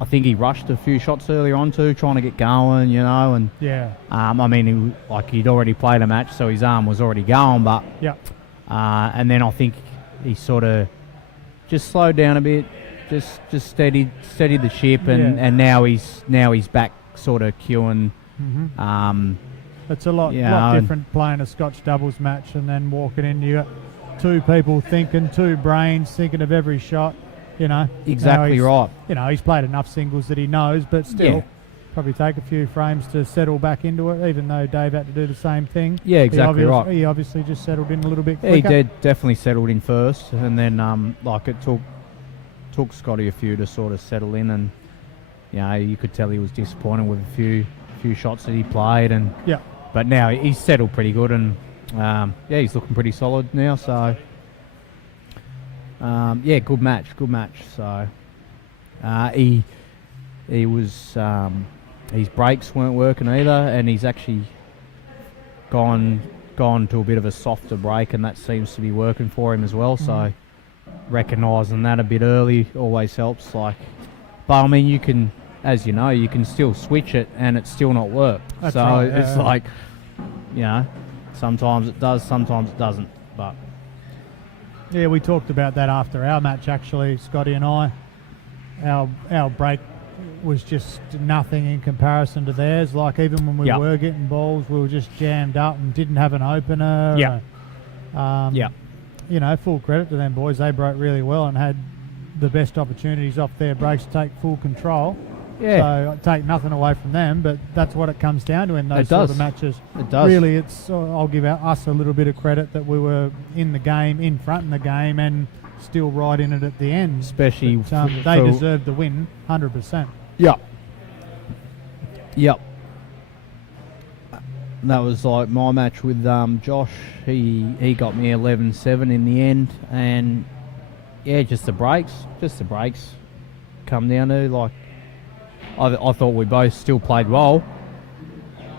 I think he rushed a few shots earlier on too, trying to get going, and yeah, I mean, he'd already played a match, so his arm was already going, but yeah, and then I think he sort of just slowed down a bit, just steadied the ship, and now he's back sort of queuing. it's a lot different playing a Scotch doubles match and then walking in. You got two people thinking, two brains thinking of every shot. Exactly right. He's played enough singles that he knows, but still, Yeah. probably take a few frames to settle back into it. Even though Dave had to do the same thing. Yeah, exactly right. He obviously just settled in a little bit Yeah, quicker. he definitely settled in first, and then it took Scotty a few to sort of settle in, and you could tell he was disappointed with a few shots that he played, and Yeah. but now he's settled pretty good, and he's looking pretty solid now. So good match. So he was his brakes weren't working either, and he's actually gone to a bit of a softer brake, and that seems to be working for him as well. So recognising that a bit early always helps. But I mean, you can, as you know, you can still switch it and it's still not work. That's so right, it's like, sometimes it does, sometimes it doesn't. But Yeah, we talked about that after our match, actually, Scotty and I. Our break was just nothing in comparison to theirs. Like, even when we Yep. were getting balls, we were just jammed up and didn't have an opener. Yeah. Full credit to them boys. They broke really well and had the best opportunities off their breaks to take full control. Yeah. So I take nothing away from them, but that's what it comes down to in those It sort does. of matches. It does. Really, I'll give us a little bit of credit that we were in the game, in front in the game, and still right in it at the end. especially But, they deserved the win, 100%. Yep. That was like my match with Josh. He got me 11-7 in the end, and just the breaks come down to, like, I thought we both still played well,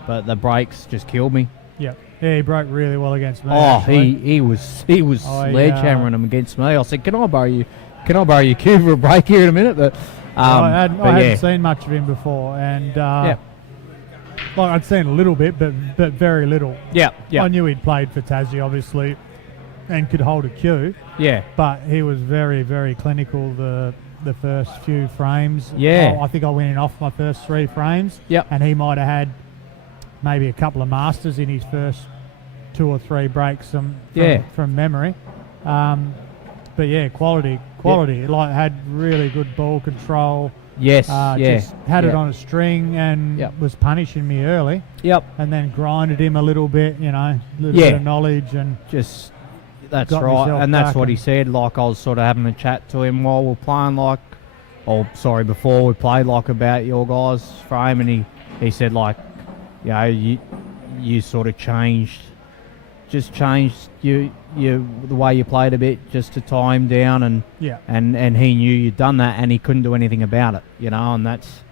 but the breaks just killed me. Yeah, he broke really well against me. Oh, actually. he was sledgehammering him against me. I said, "Can I borrow your cue for a break here in a minute?" But I hadn't seen much of him before, and I'd seen a little bit, but very little. Yeah. I knew he'd played for Tassie, obviously, and could hold a cue. Yeah. But he was very, very clinical the first few frames. Yeah. I think I went in off my first 3 frames. Yep. And he might have had maybe a couple of masters in his first 2 or 3 breaks from memory. But yeah, quality. Yep. Like, had really good ball control. Yes. Just had it on a string and was punishing me early. Yep. And then grinded him a little bit, a little bit of knowledge, and Just that's got right, myself and that's back what he and- said. Like, I was sort of having a chat to him while we were playing, before we played, like, about your guys' frame, and he said, like, you sort of changed the way you played a bit just to tie him down, and he knew you'd done that, and he couldn't do anything about it, and that's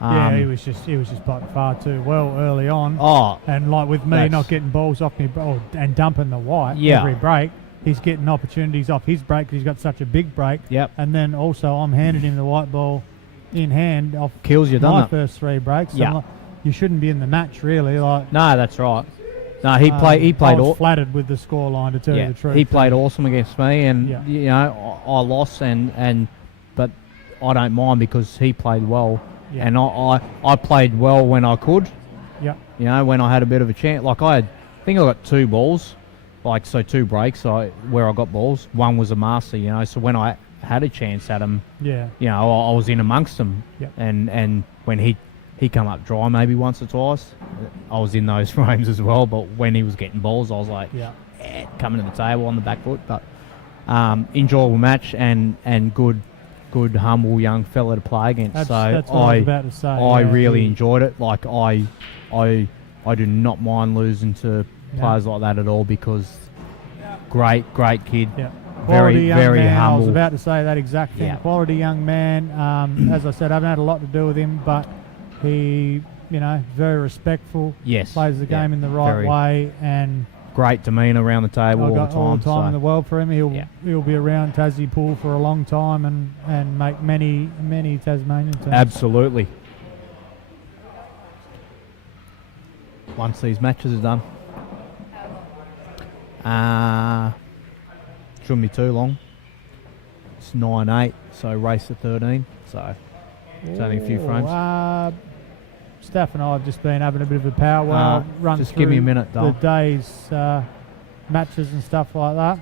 he was just playing far too well early on. Oh, and like with me that's- not getting balls off me and dumping the white every break, he's getting opportunities off his break because he's got such a big break. Yep. And then also I'm handing him the white ball in hand off kills you, my doesn't it? first 3 breaks. So Yeah. I'm like, you shouldn't be in the match, really. Like, No, that's right. No, he played I was all. flattered with the scoreline, to tell you the truth. He played awesome against me, and Yeah. I lost, but I don't mind because he played well, Yeah. and I played well when I could. Yeah. When I had a bit of a chance. Like, I think I got 2 balls, like, so 2 breaks where I got balls. One was a master, you know, so when I had a chance at him, Yeah. you know, I was in amongst them. Yep. And when he come up dry maybe once or twice, I was in those frames as well. But when he was getting balls, I was like, coming to the table on the back foot. But enjoyable match and good, humble young fella to play against. That's what I was about to say. I really enjoyed it. Like, I do not mind losing to players like that at all, because great kid. Yeah. Very, very man. humble. I was about to say that exact thing. Yeah. Quality young man. As I said, I haven't had a lot to do with him, but he, you know, very respectful. Yes. Plays the game in the right way, and great demeanour around the table I've all got the time. all the time in the world for him. He'll be around Tassie Pool for a long time and make many Tasmanian teams. Absolutely. Once these matches are done. Shouldn't be too long. It's 9-8, so race to 13. So it's only a few frames. Staff and I have just been having a bit of a powwow run just through give me a minute, the Dol. day's matches and stuff like that.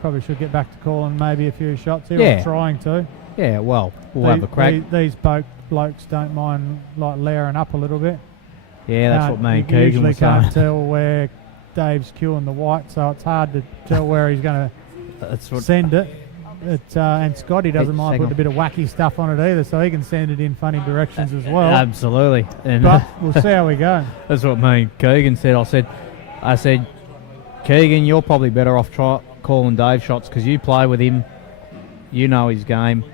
Probably should get back to calling maybe a few shots here. Yeah. I'm trying to. Yeah, well, we'll have a crack. These blokes don't mind like layering up a little bit. Yeah, that's what me and You Keegan usually were saying. can't tell where Dave's queuing the white, so it's hard to tell where he's going That's to what. send it. And Scotty doesn't mind hang putting on. a bit of wacky stuff on it either, so he can send it in funny directions as well. Absolutely. And But we'll see how we go. that's what me and Keegan said. I said, Keegan, you're probably better off calling Dave shots, because you play with him. You know his game.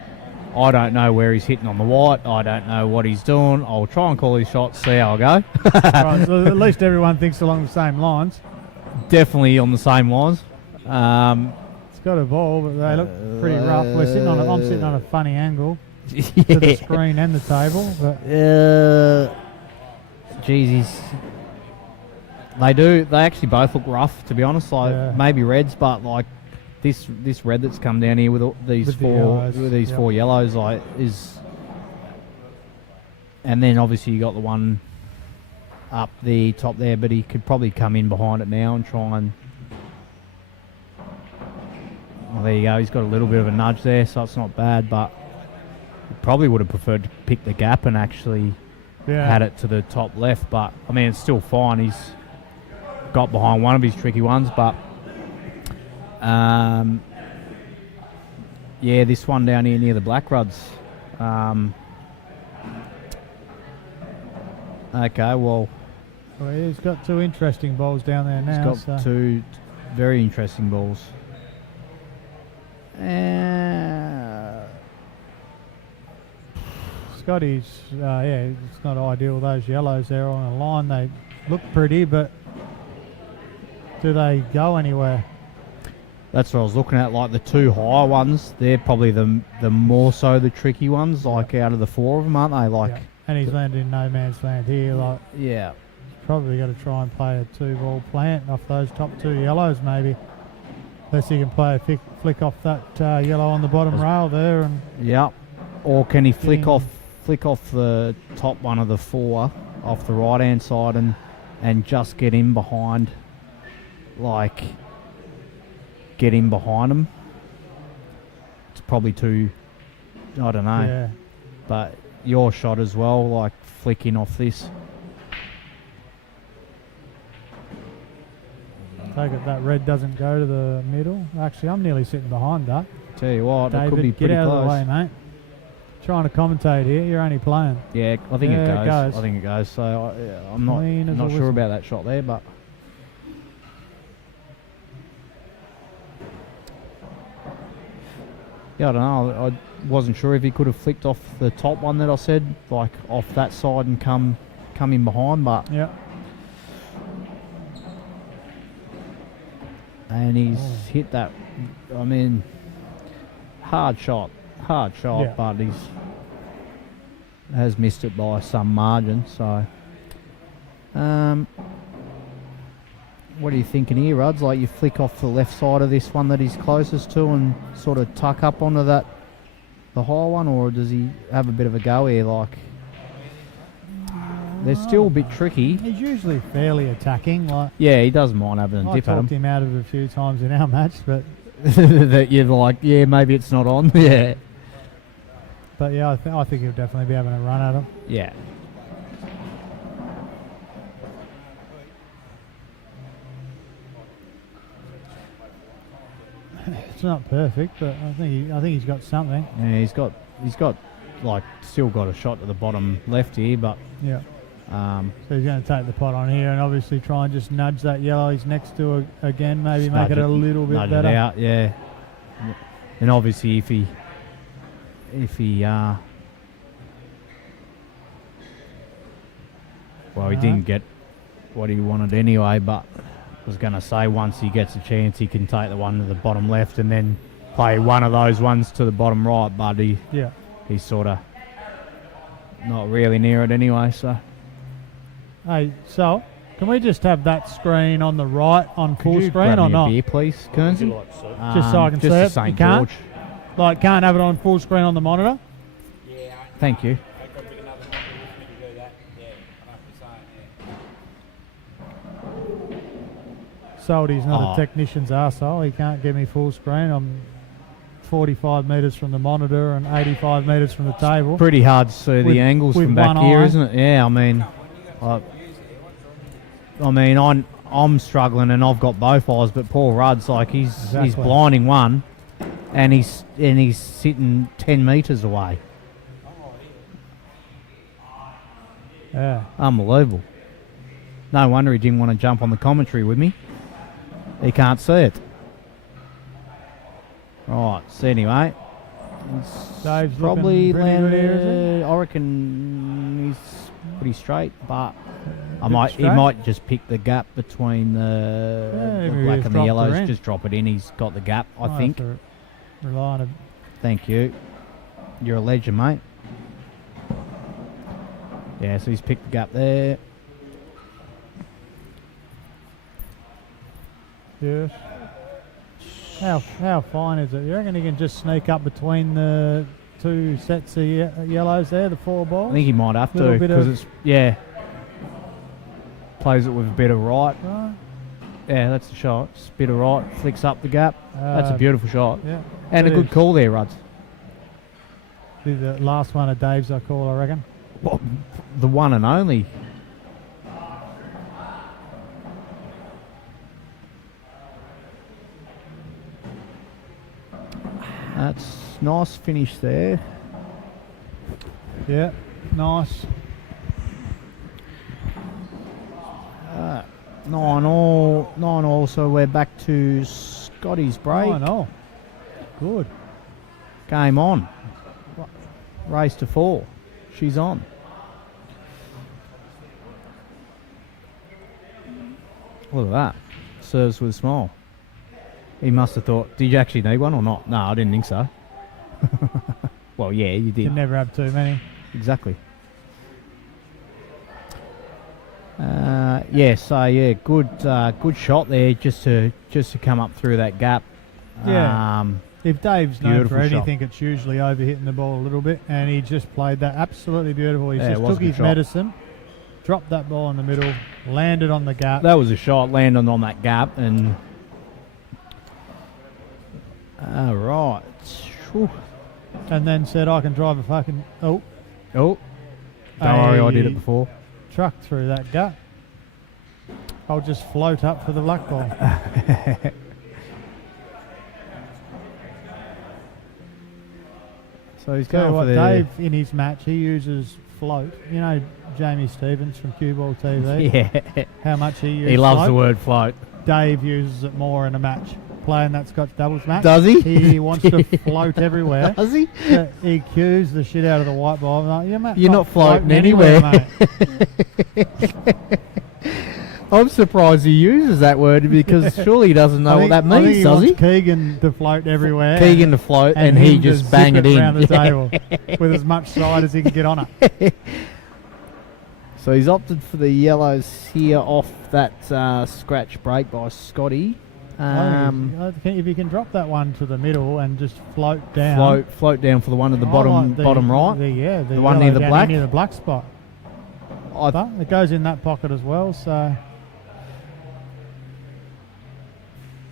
I don't know where he's hitting on the white. I don't know what he's doing. I'll try and call his shots, see how I go. Right, so at least everyone thinks along the same lines. Definitely on the same lines. It's got a ball, but they look pretty rough. I'm sitting on a funny angle to the Yeah. screen and the table. But Jesus. They actually both look rough, to be honest. Like, maybe reds, but like this red that's come down here with these With the four yellows, with these 4 yellows, like, is. And then obviously you got the one up the top there, but he could probably come in behind it now and try and. Well, there you go. He's got a little bit of a nudge there, so it's not bad, but he probably would have preferred to pick the gap and actually had it to the top left. But I mean, it's still fine. He's got behind one of his tricky ones, but yeah, this one down here near the Black Ruds. Okay, well, he's got 2 interesting balls down there now. he's got 2 very interesting balls. Scotty's, it's not ideal. Those yellows there on the line, they look pretty, but do they go anywhere? That's what I was looking at. Like, the 2 higher ones, they're probably the more so the tricky ones. Like, out of the 4 of them, aren't they? Like, and he's landed in no man's land here. Like, yeah. Probably got to try and play a 2-ball plant off those top 2 yellows, maybe. Unless he can play a flick off that yellow on the bottom rail there, and or can he flick off the top one of the 4 off the right hand side and just get in behind, like, get in behind him? It's probably too, I don't know. Yeah. But your shot as well, like, flicking off this. Take it that red doesn't go to the middle. Actually, I'm nearly sitting behind that. Tell you what, David, it could be get pretty out close. of the way, mate. Trying to commentate here. You're only playing. Yeah, I think it Yeah, goes. it goes. I think it goes. So I'm Clean as a not sure whistle. about that shot there, but yeah, I don't know. I wasn't sure if he could have flicked off the top one that I said, like off that side and come in behind, but Yeah. and he's hit that. I mean, hard shot, Yeah. but he's has missed it by some margin. So, what are you thinking here, Ruds? Like, you flick off the left side of this one that he's closest to and sort of tuck up onto the high one, or does he have a bit of a go here? Like, They're still a bit tricky. He's usually fairly attacking. Like Yeah, he doesn't mind having a I dip at talked him. him out of it a few times in our match, but That you're like, yeah, maybe it's not on. Yeah. yeah, I think he'll definitely be having a run at him. Yeah. It's not perfect, but I think he's got something. Yeah, he's got like still got a shot to the bottom left here, but Yeah. um, So he's going to take the pot on here and obviously try and just nudge that yellow he's next to again, maybe nudge make it a little bit nudge better. it out, yeah. And obviously if he well, he didn't get what he wanted anyway, but I was going to say once he gets a chance, he can take the one to the bottom left and then play one of those ones to the bottom right, but he's sort of not really near it anyway, so. Hey, so can we just have that screen on the right on full Could you screen grab or me a not? beer, please, Guernsey? Just so I can just see the it. St. You can't? George. Like, can't have it on full screen on the monitor? Thank you. Salty's not a technician's arsehole. He can't give me full screen. I'm 45 metres from the monitor and 85 metres from the table. Pretty hard to see With- the angles with from back one here, eye. isn't it? Yeah, I'm struggling and I've got both eyes, but Paul Rudd's like he's Exactly. blinding one, and he's sitting 10 metres away. Yeah. Unbelievable. No wonder he didn't want to jump on the commentary with me. He can't see it. Right, so anyway, Dave's probably looking pretty good here, is landed. I reckon he's pretty straight, but he straight? might just pick the gap between the maybe black he's and the dropped her yellows. in. Just drop it in. He's got the gap, I Might think. have to rely on a Thank you. You're a legend, mate. Yeah, so he's picked the gap there. Yes. How fine is it? You reckon he can just sneak up between the two sets of yellows there, the four balls? I think he might have to Little bit because of- it's plays it with a bit of right. Right. Yeah, that's the shot. Just a bit of right, flicks up the gap. That's a Uh, beautiful shot. Yeah. And a good Dave's- call there, Ruds. Be the last one of Dave's, I call, I reckon. Well, the one and only. That's nice finish there. Yeah. Nice. 9-9, so we're back to Scotty's break. Oh, no. Good. Game on. Race to 4. She's on. Look at that. Serves with a smile. He must have thought, did you actually need one or not? No, I didn't think so. Well, yeah, you You did. can never have too many. Exactly. Good shot there just to come up through that gap. Yeah. If Dave's known Beautiful for shot. anything, it's usually overhitting the ball a little bit, and he just played that absolutely beautiful. He Yeah, it just was a took good his shot. medicine, dropped that ball in the middle, landed on the gap. That was a shot landing on that gap, and all right. Whew. And then said, I can drive a fucking Oh, don't worry, I did it before. truck through that gap. I'll just float up for the black ball. So he's Tell you going what, for the Dave in his match, he uses float. You know Jamie Stevens from Cue Ball TV? yeah. How much he uses He loves float? the word float. Dave uses it more in a match. Playing that Scotch doubles match. Does he? He wants to float everywhere. Does he? He cues the shit out of the white ball. I'm like, You're not floating anywhere." mate. I'm surprised he uses that word because surely he doesn't know what that I think means, he does he? wants Keegan to float everywhere. Keegan to float and he him to just bang zip it in. around the table with as much side as he can get on it. So he's opted for the yellows here off that scratch break by Scotty. I think if you can drop that one to the middle and just float down. Float down for the one at the I bottom like bottom right. The one near yellow the down black? near the black spot. But it goes in that pocket as well, so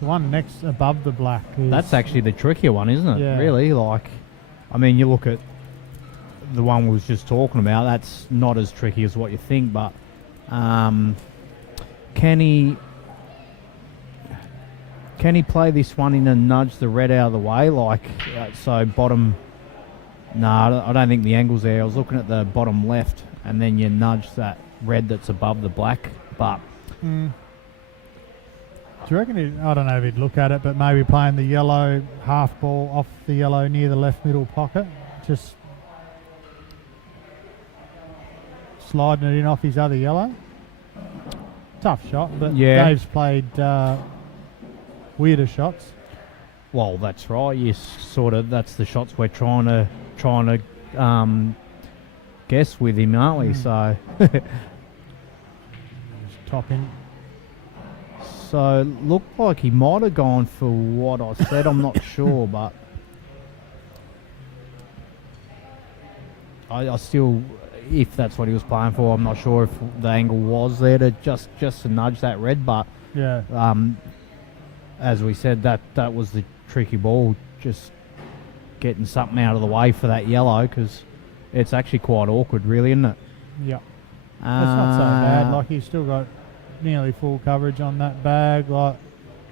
the one next above the black is... That's actually the trickier one, isn't it? Yeah. Really, like, I mean, you look at the one we was just talking about, that's not as tricky as what you think, but can he play this one in and nudge the red out of the way, like, so bottom... No, I don't think the angle's there. I was looking at the bottom left, and then you nudge that red that's above the black, but... Do you reckon I don't know if he'd look at it, but maybe playing the yellow half ball off the yellow near the left middle pocket, just sliding it in off his other yellow. Tough shot, but Yeah. Dave's played weirder shots. Well, that's right. You sort of, that's the shots we're trying to guess with him, aren't we? So, Just topping. so looked like he might have gone for what I said. I'm not sure, but I still, if that's what he was playing for, I'm not sure if the angle was there to just to nudge that red. But Yeah. as we said, that was the tricky ball, just getting something out of the way for that yellow, because it's actually quite awkward, really, isn't it? Yeah. It's not so bad. Like, he's still got nearly full coverage on that bag. Like,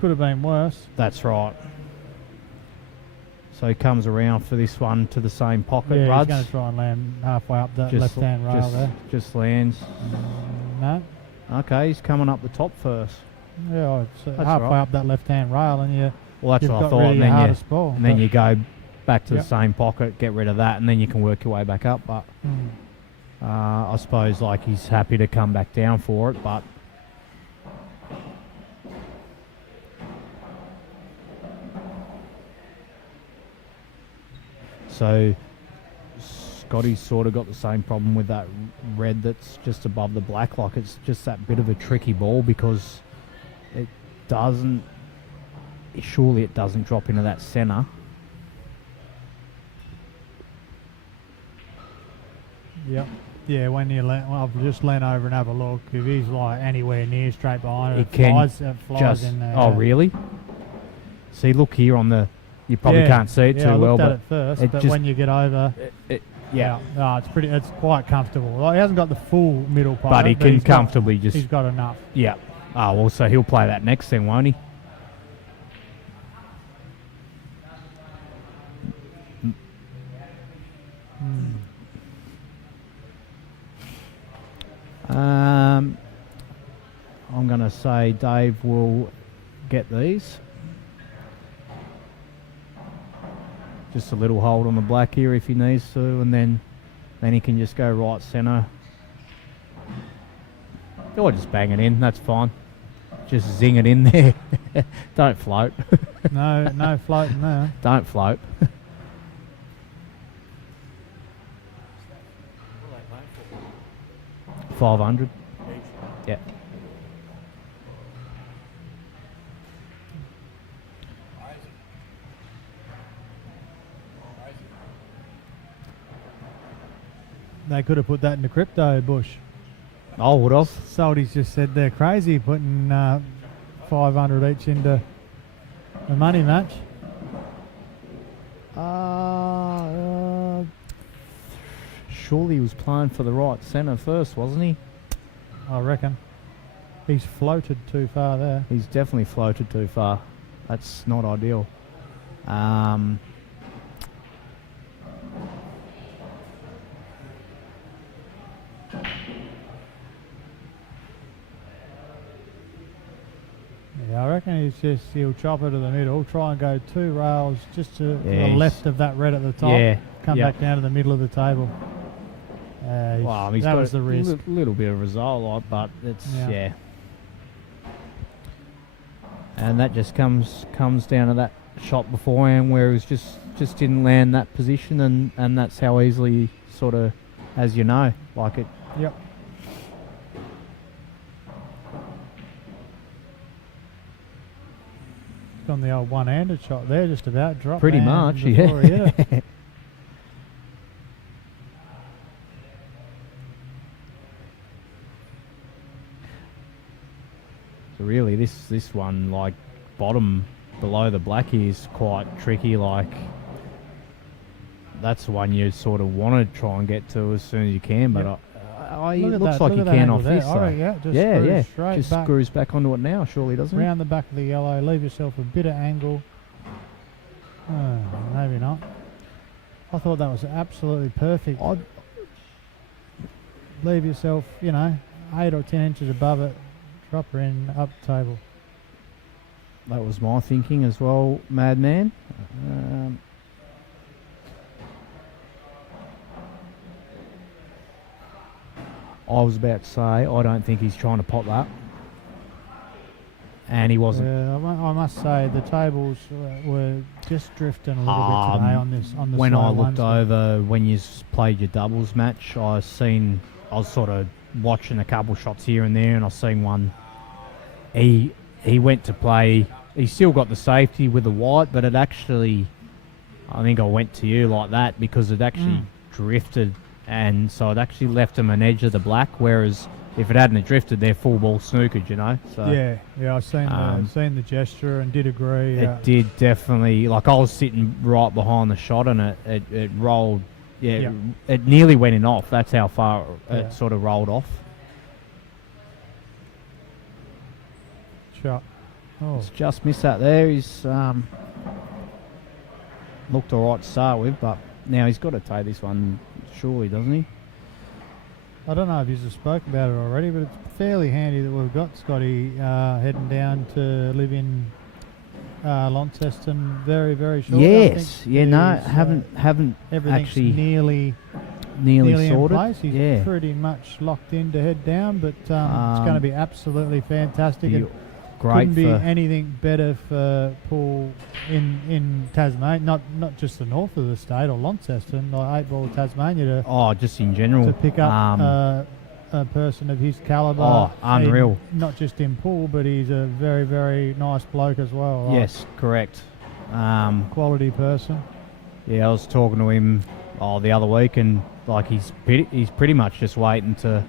could have been worse. That's right. So he comes around for this one to the same pocket. Yeah, Ruds he's going to try and land halfway up that Just- left-hand rail there. just lands. No. Okay, he's coming up the top first. Yeah, it's That's halfway right. up that left-hand rail, and Well, that's you've what I got thought. really And your then hardest ball. and then but- you go back to Yep. the same pocket, get rid of that, and then you can work your way back up. But I suppose like he's happy to come back down for it, but so Scotty's sort of got the same problem with that red that's just above the black. Like, it's just that bit of a tricky ball because it doesn't, surely it doesn't drop into that centre. Yep. Yeah, when you I've just lean over and have a look. If he's like anywhere near straight behind it, It can it flies just, in there. oh really? See, look here on the, you probably Yeah. can't see it Yeah, too I well, looked at but it first, it but just- when you get over, yeah. no, it's quite comfortable. Like, he hasn't got the full middle pocket, But he can he's got- comfortably just, He's got enough. yeah. Oh, well, so he'll play that next thing, won't he? I'm going to say Dave will get these. Just a little hold on the black here if he needs to, and then he can just go right centre. Or just bang it in, that's fine. Just zing it in there. Don't float. No floating there. Don't float. 500. Yeah. They could have put that in the crypto bush. Oh, would have? Salty's just said they're crazy putting 500 each into the money match. Surely he was playing for the right centre first, wasn't he? I reckon. He's floated too far there. He's definitely floated too far. That's not ideal. Yeah, I reckon he'll chop it to the middle, try and go 2 rails just to Yeah, the he's- left of that red at the top. Yeah. Come yep. back down to the middle of the table. Well, he's that got was the risk. little bit of result, like, but it's Yeah. yeah. And that just comes down to that shot beforehand where he was just didn't land that position, and that's how easily sort of, as you know, like it. Yep. On the old one-handed shot there, just about dropped. Pretty much, yeah. before he hit it. this one, like bottom below the black, is quite tricky. Like that's the one you sort of want to try and get to as soon as you can. But it looks like you can off this. Just screws back onto it now, surely, doesn't it? Round the back of the yellow, leave yourself a bit of angle. Maybe not. I thought that was absolutely perfect. Leave yourself, 8 or 10 inches above it, drop her in up the table. That was my thinking as well, Madman. I was about to say, I don't think he's trying to pop that. And he wasn't. Yeah, I must say the tables were just drifting a little bit today on this. When I looked over, when you played your doubles match, I was sort of watching a couple shots here and there, and I seen one. He went to play. He still got the safety with the white, but it actually, I think I went to you like that because it actually drifted, and so it actually left him an edge of the black. Whereas if it hadn't drifted, they're full ball snookered, So yeah, I seen the gesture and did agree. It did definitely. Like I was sitting right behind the shot, and it rolled. Yeah, it nearly went in off. That's how far it sort of rolled off. Shot. Oh. It's just missed that there. He's looked all right to start with, but now he's got to take this one, surely, doesn't he? I don't know if you've spoke about it already, but it's fairly handy that we've got Scotty heading down to live in Launceston very, very shortly. Yes, haven't everything's actually nearly sorted. In place. He's pretty much locked in to head down, but it's going to be absolutely fantastic. And couldn't be anything better for Paul in Tasmania, not just the north of the state or Launceston, like 8-ball Tasmania just in general to pick up a person of his calibre. Oh, unreal! Not just in pool, but he's a very, very nice bloke as well. Yes, correct. Quality person. Yeah, I was talking to him the other week, and like he's pretty much just waiting to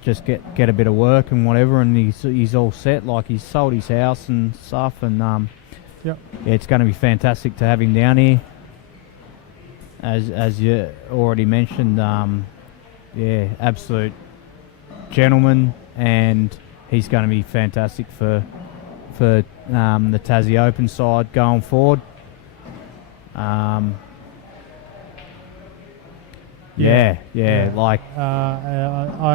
just get a bit of work and whatever, and he's all set. Like he's sold his house and stuff, and it's going to be fantastic to have him down here. As you already mentioned, absolute gentleman, and he's going to be fantastic for the Tassie Open side going forward. I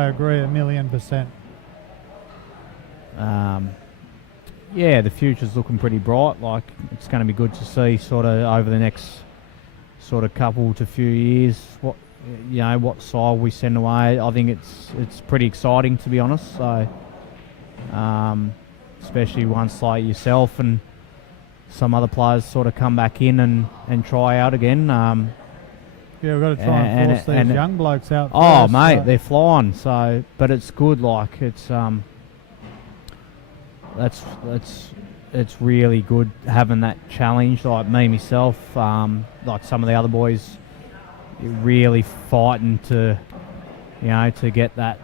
agree 1,000,000%. The future's looking pretty bright. Like it's going to be good to see sort of over the next sort of couple to few years what side we send away. I think it's pretty exciting, to be honest. So especially once like yourself and some other players sort of come back in and try out again. We've got to try and force these young blokes out. Oh, mate, they're flying. So, but it's good. Like it's it's really good having that challenge. Like me myself, like some of the other boys, really fighting to get that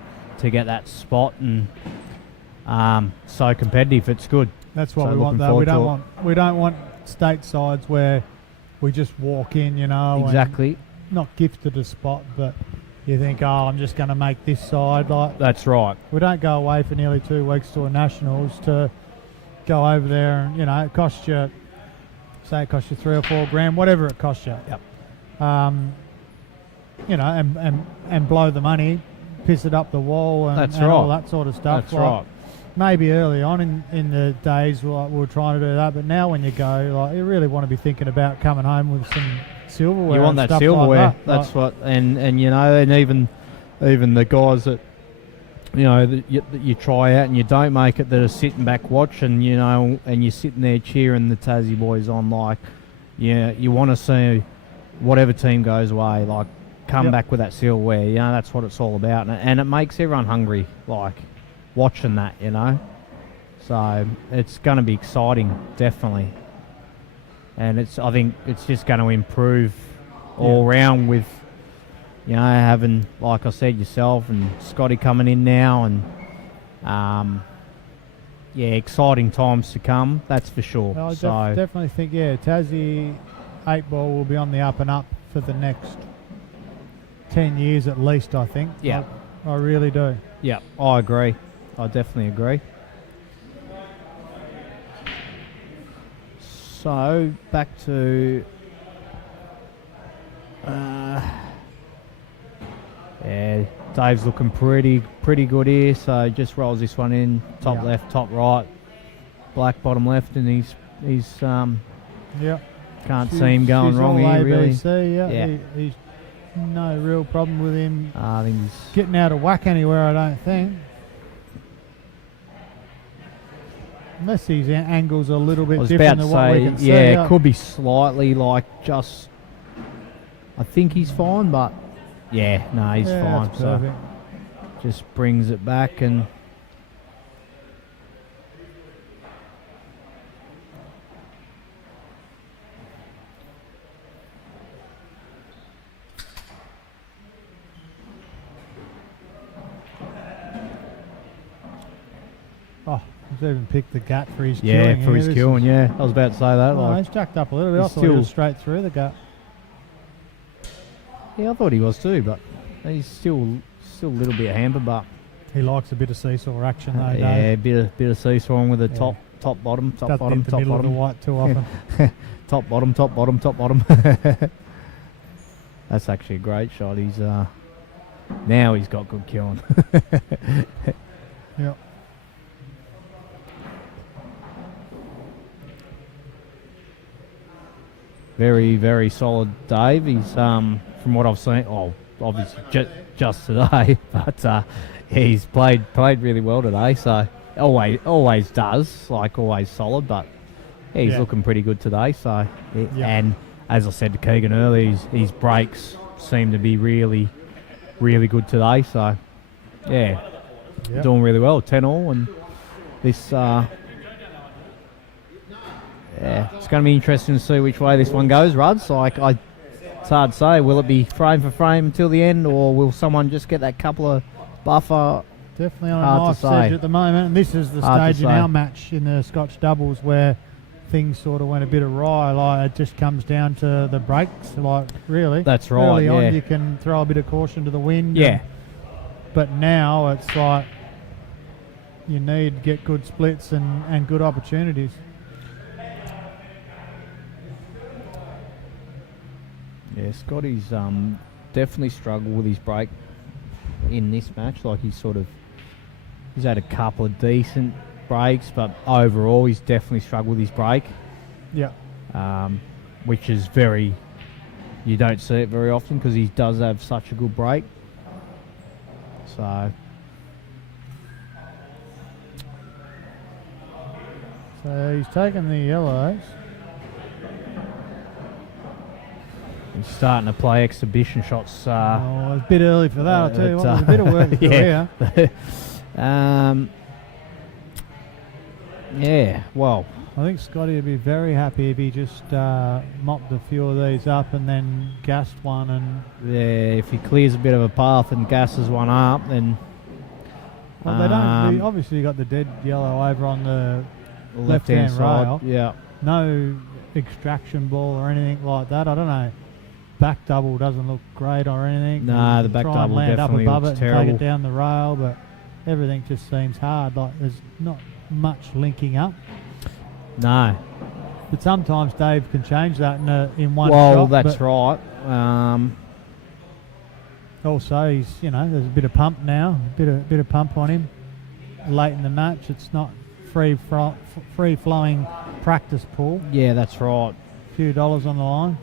spot, and so competitive. It's good. That's what we want, though. We don't want state sides where we just walk in, Exactly. Not gifted a spot, but you think, I'm just going to make this side. Like that's right. We don't go away for nearly 2 weeks to a nationals to go over there and it costs you, say it costs you $3 or $4 grand, whatever it costs you. Yep. And blow the money, piss it up the wall, and all that sort of stuff. That's right. Maybe early on in the days we were trying to do that, but now when you go, you really want to be thinking about coming home with some silverware. You want that silverware. Like that. That's what, and even the guys that that you try out and you don't make it, that are sitting back watching, and you're sitting there cheering the Tassie boys on. Like, you want to see whatever team goes away, like come back with that silverware. That's what it's all about, and it makes everyone hungry. Like watching that, So it's going to be exciting, definitely. And I think it's just going to improve all round with, having, like I said, yourself and Scotty coming in now, and exciting times to come. That's for sure. I So definitely think, Tassie 8 Ball will be on the up and up for the next 10 years at least, I think. Yeah. I really do. yeah, I agree. I definitely agree. So back to Dave's looking pretty good here. So just rolls this one in, top left, top right, black bottom left, and he's Yeah. can't see him going She's wrong all here really. ABC, Yeah. He's no real problem with him I think he's getting out of whack anywhere, I don't think. Unless his angle's a little bit I was different about to than what we say, can see. it could be slightly like just. I think he's fine, but he's fine. That's So perfect. just brings it back and. Oh, he's even picked the gut for his Yeah, queuing for here. his This queuing, is- yeah. I was about to say that. Oh, like, he's jacked up a little bit. I he's thought he was still- straight through the gut. yeah, I thought he was too, but he's still a little bit hampered, but He likes a bit of seesaw action though, yeah, Dave. bit of seesawing with the Yeah. top bottom, top Doesn't bottom, hit the top middle of the bottom, white too often. top bottom, top bottom, top bottom. That's actually a great shot. He's now he's got good killing. Yep. Very, very solid Dave. He's from what I've seen, obviously just today, but he's played really well today. So always does, like always solid, but he's Yeah. looking pretty good today. So Yeah. and as I said to Keegan earlier, his breaks seem to be really, really good today. So yeah, Yep. doing really well, 10-all, and this. Yeah, it's going to be interesting to see which way this one goes, Ruds. It's hard to say. Will it be frame for frame until the end, or will someone just get that couple of buffer? Definitely on a Hard to nice say. edge at the moment. And this is the Hard to stage in say. our match in the Scotch doubles where things sort of went a bit awry. Like it just comes down to the brakes. Like really, That's right, Early yeah. on, you can throw a bit of caution to the wind. Yeah, But now it's like you need to get good splits and good opportunities. yeah. Scotty's definitely struggled with his break in this match. Like he's had a couple of decent breaks, but overall he's definitely struggled with his break. Yeah. Which is you don't see it very often because he does have such a good break. So So he's taken the yellows. he's starting to play exhibition shots. Oh, it's a bit early for that. I'll tell you what, there's a bit of work to do yeah. here. Yeah, well, I think Scotty would be very happy if he just mopped a few of these up and then gassed one. And yeah, if he clears a bit of a path and gasses one up, then well, they don't. Obviously, you got the dead yellow over on the left-hand left-hand side. rail. Yeah, No extraction ball or anything like that. I don't know. Back double doesn't look great or anything. Nah, You the back try double and land definitely up above looks it and terrible. take it down the rail, but everything just seems hard. Like there's not much linking up. no. But sometimes Dave can change that in one Well, shot. that's but right. Also, he's there's a bit of pump now, bit of pump on him. Late in the match, it's not free flowing practice pool. Yeah, that's right. A few dollars on the line.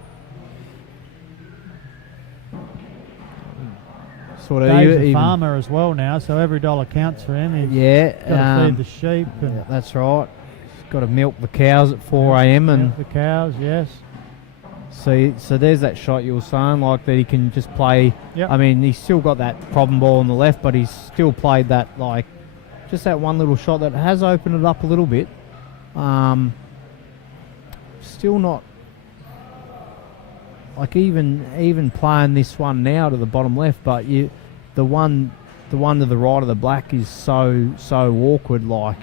Sort of Dave's a even- farmer as well now, so every dollar counts for him. He's Yeah, got to feed the sheep and yeah, that's right. He's got to milk the cows at 4 a.m. and milk the cows. Yes. so there's that shot you were saying, like that he can just play. Yep. I mean, he's still got that problem ball on the left, but he's still played that like just that one little shot that has opened it up a little bit. Still not like even playing this one now to the bottom left, but the one to the right of the black is so awkward. Like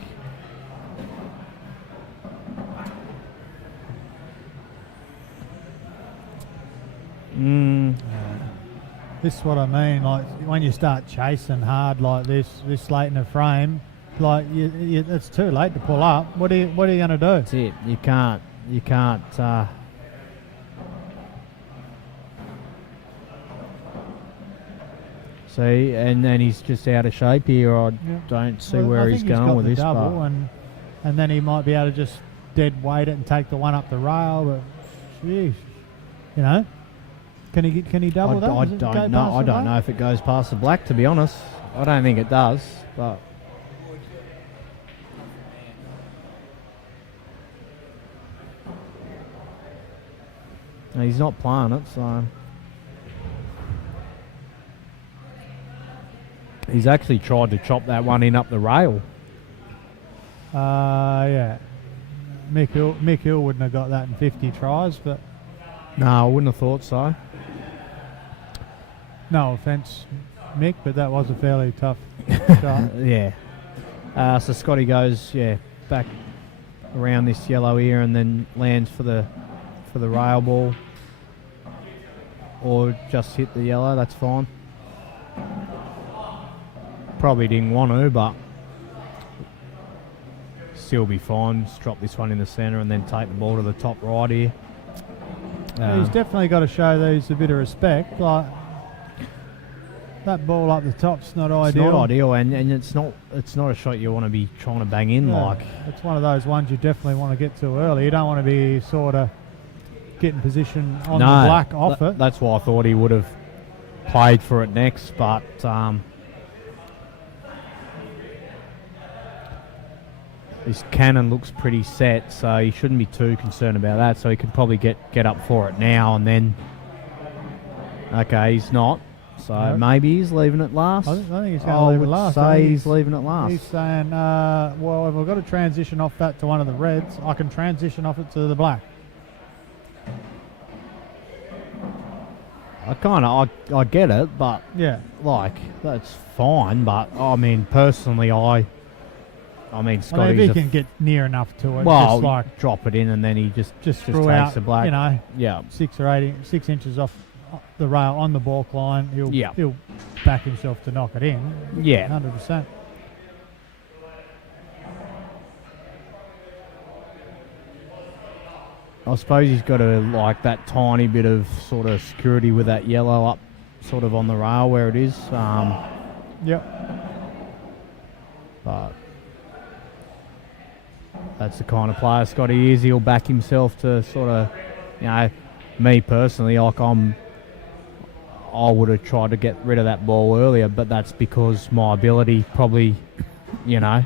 This is what I mean. Like when you start chasing hard like this late in the frame, like it's too late to pull up. What are you going to do? That's it. You can't. See, and then he's just out of shape here. I don't see where he's going with this. Double and then he might be able to just dead weight it and take the one up the rail. But jeez, you know, can he double that? I don't know. I don't know if it goes past the black. To be honest, I don't think it does. But he's not playing it, so he's actually tried to chop that one in up the rail. Yeah. Mick Hill wouldn't have got that in 50 tries, but No, I wouldn't have thought so. no offence, Mick, but that was a fairly tough shot. Yeah. So Scotty goes, back around this yellow here and then lands for the rail ball, or just hit the yellow. That's fine. Probably didn't want to, but still be fine. Just drop this one in the centre and then take the ball to the top right here. He's definitely got to show these a bit of respect. Like that ball up the top's not ideal. It's not ideal, and it's not a shot you want to be trying to bang in. Yeah, like it's one of those ones you definitely want to get to early. You don't want to be sort of getting position on the black off it. That's why I thought he would have played for it next, but his cannon looks pretty set, so he shouldn't be too concerned about that. So he could probably get up for it now and then. Okay, he's not. So maybe he's leaving it last. I think he's going to leave it last. I would say he's leaving it last. He's saying, well, if I've got to transition off that to one of the reds, I can transition off it to the black. I get it, but yeah, like that's fine. But I mean, personally, Scotty, if he can get near enough to it, well, just like drop it in and then he just threw takes out, the black. you know, yeah, 6 inches off the rail on the balk line. He'll back himself to knock it in. Yeah, 100%. I suppose he's got to like that tiny bit of sort of security with that yellow up, sort of on the rail where it is. Yep. But that's the kind of player Scotty is. He'll back himself to sort of, you know, me personally, like I would have tried to get rid of that ball earlier, but that's because my ability probably, you know,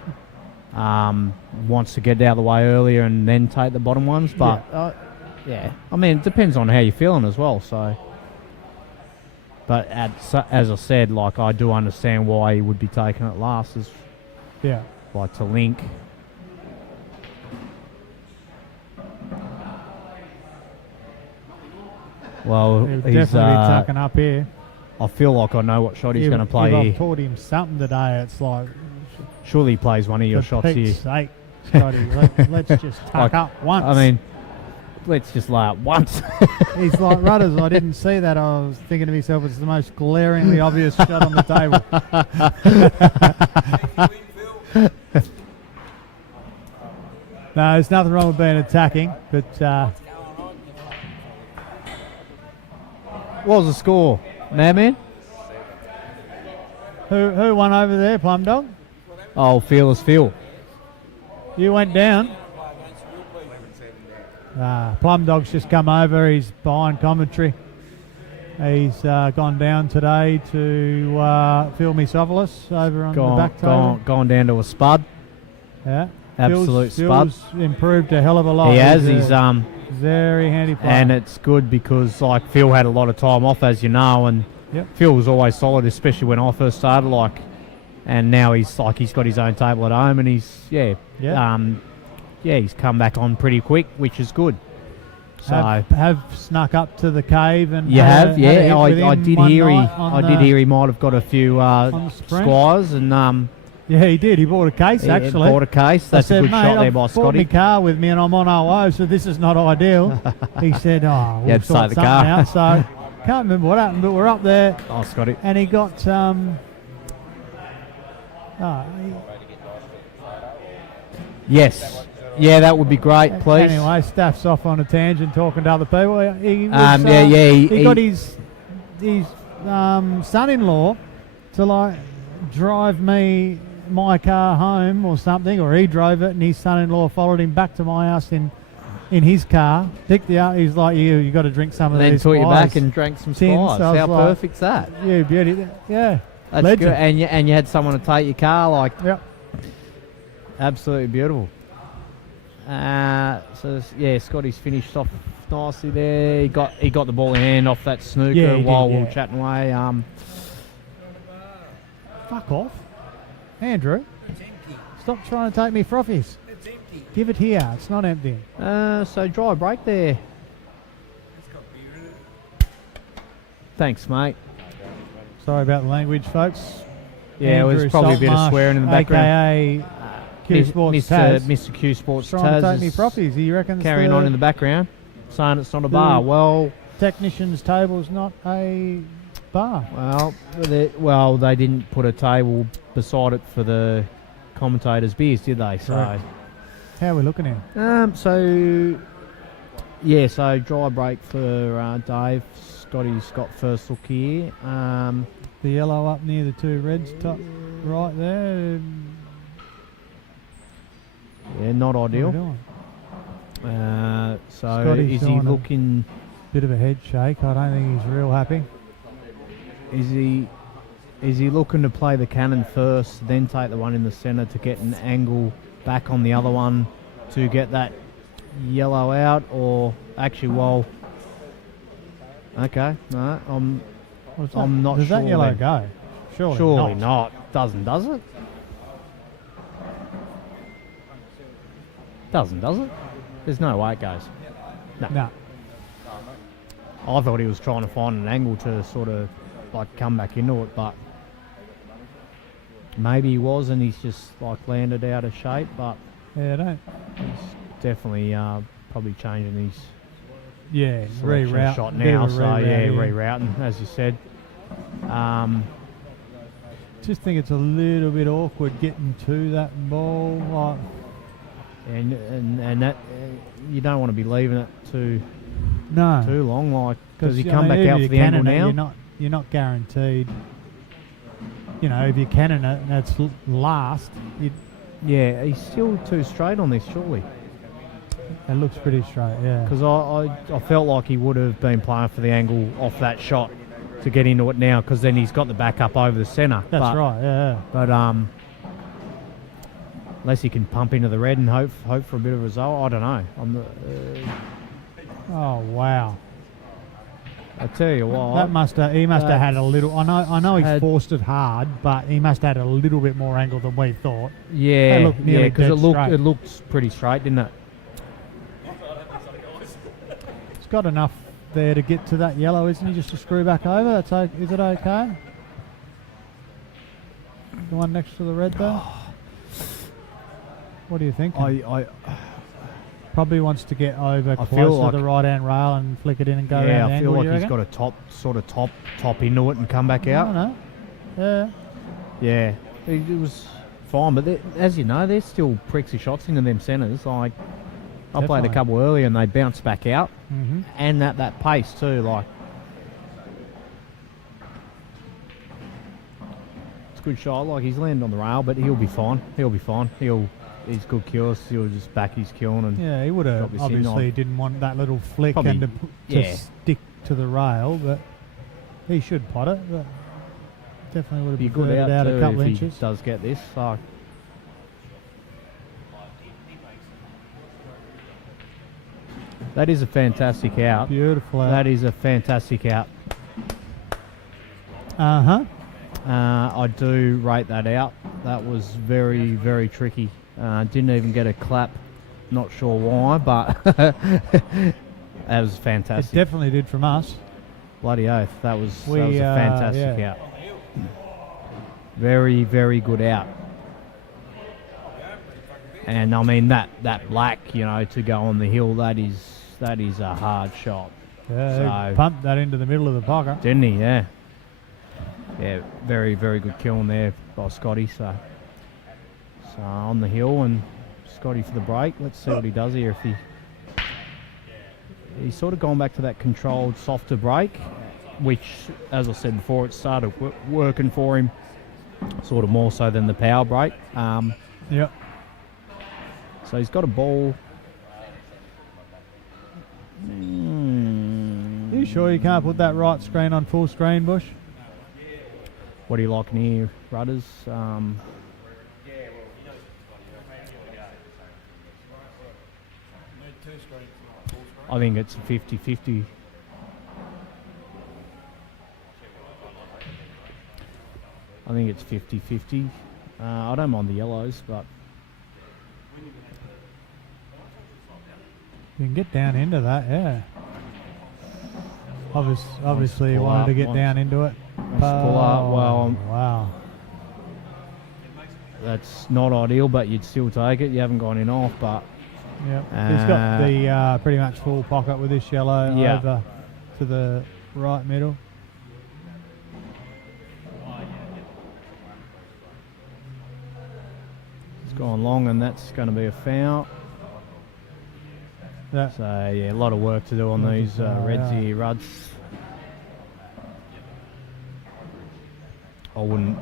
wants to get it out of the way earlier and then take the bottom ones. But yeah, I mean, it depends on how you're feeling as well. So, but as I said, like I do understand why he would be taking it last, is like to link. Well, He'll he's definitely be tucking up here. I feel like I know what shot he's going to play if here. I've taught him something today, it's like, surely he plays one of your for shots here. Pete's sake, Scotty, let's just tuck up once. I mean, let's just lay up once. He's like, Rudders, I didn't see that. I was thinking to myself, it's the most glaringly obvious shot on the table. No, there's nothing wrong with being attacking, but What was the score, man? who won over there, Plum Dog? Oh, Fearless Phil. You went down. Plum Dog's just come over. He's behind commentary. He's gone down today to Phil Misopoulos over on the back table. Gone down to a spud. Yeah. Absolute spud. Phil's improved a hell of a lot. He has. He's very handy player. and it's good because like Phil had a lot of time off, as you know, and Phil was always solid, especially when I first started. Like, and now he's got his own table at home, and he's he's come back on pretty quick, which is good. So have snuck up to the cave and I did hear he might have got a few squires, and yeah, he did. He bought a case, actually. Bought a case. That's a good shot there by I've Scotty. bought my car with me and I'm on OO, so this is not ideal. He said, we'll sort something out. So can't remember what happened, but we're up there, Oh, Scotty. and he got Yes. Yeah, that would be great, please. Anyway, Stafs off on a tangent talking to other people. He He got his son-in-law to like drive my car home or something, or he drove it, and his son-in-law followed him back to my house in his car. Picked you up. He's like, you got to drink some of and then these. took you back Spice and drank some tins." spice. So I was How like, perfect's that? Yeah, beauty. Yeah, That's legend. good. And you had someone to take your car, like Yep. absolutely beautiful. Scotty's finished off nicely there. He got the ball in hand off that snooker Yeah, he while did, we were yeah. chatting away. Fuck off, Andrew. It's empty. Stop trying to take me frothies. It's empty. Give it here. It's not empty. So dry break there. It's got beer in it. Thanks, mate. Sorry about the language, folks. Yeah, it was Andrew probably a bit of Saltmarsh, swearing in the background. AKA Q Sports Taz. Mr. Q Sports Trying to take Taz me is proffies. He reckons carrying on in the background, saying it's not a bar. Well, technician's table's not a bar. they didn't put a table beside it for the commentators' beers, did they? So, Correct. How are we looking in? so dry break for Dave. Scotty's got first look here. The yellow up near the two reds, top right there. Yeah, not What are we ideal. doing? So Scotty's is he doing a- looking? Bit of a head shake. I don't think he's real happy. Is he looking to play the cannon first, then take the one in the centre to get an angle back on the other one to get that yellow out, or actually, okay, no, What's that? I'm not Does sure that yellow then. go? Surely, surely not. not. Does it? Does it? There's no way it goes. No. I thought he was trying to find an angle to sort of like come back into it, but maybe he was, and he's just like landed out of shape. But Yeah, I don't. he's definitely probably changing his Yeah, selection reroute. shot bit of now. a So reroute yeah, here. rerouting as you said. Just think it's a little bit awkward getting to that ball. Like, And that you don't want to be leaving it too no, long, like because you I come mean, back if out you're for the angle canning it, now. You're not guaranteed. You know, if you're canning it and that's last, Yeah, he's still too straight on this, surely. it looks pretty straight. Yeah. Because I felt like he would have been playing for the angle off that shot to get into it now, because then he's got the back up over the centre. That's right. Yeah. But unless he can pump into the red and hope for a bit of a result, I don't know. Oh wow. I tell you what, That he must have had a little. I know he had- forced it hard, but he must have had a little bit more angle than we thought. yeah, They look nearly because dead straight. it looked pretty straight, didn't it? It's got enough there to get to that yellow, isn't he? Just to screw back over. Is it okay? The one next to the red there. What do you think? I Probably wants to get over feel close like- to the right hand rail and flick it in and go around yeah, the I feel angle, you like he's reckon? got a top into it and come back I out. don't know. Yeah. Yeah, it was fine, but as you know, there's still prixy shots into them centres. Like I played Definitely. a couple earlier and they bounced back out, Mm-hmm. and that pace too. Like it's a good shot. Like he's landed on the rail, but he'll be fine. He's good kills. He'll just back his killing and Yeah, he would Drop have this in obviously on- didn't want that little flick Probably, and to yeah. stick to the rail, but he should pot it. But definitely would have be been good good out out a too couple if inches. he does get this. So that is a fantastic out. Beautiful. That is a fantastic out. I do rate that out. That was very, very tricky. Didn't even get a clap. Not sure why, but that was It fantastic. definitely did from us. Bloody oath. That was a We, fantastic yeah. out. Very, very good out. And I mean that black, to go on the hill, that is a hard shot. Yeah, he So- pumped that into the middle of the pocket. Didn't he? Yeah. Yeah, very, very good killing there by Scotty. So on the hill and Scotty for the break. Let's see what he does here. If he's sort of gone back to that controlled, softer break, which, as I said before, it started working for him, sort of more so than the power break. Yep. So he's got a ball. You sure you can't put that right screen on full screen, Bush? What are you liking here, Rudders? I think it's a 50-50. I think it's 50-50. I don't mind the yellows, but You can get down into that, yeah. Obviously you pull wanted to up, get wants- down into it. wants to pull up. Well, Wow. that's not ideal, but you'd still take it. You haven't gone in off, but Yep. He's got the pretty much full pocket with this yellow Yeah. over to the right middle. it's gone long, and that's going to be a foul. That, So yeah, a lot of work to do on these reds Yeah. here, Ruds. I wouldn't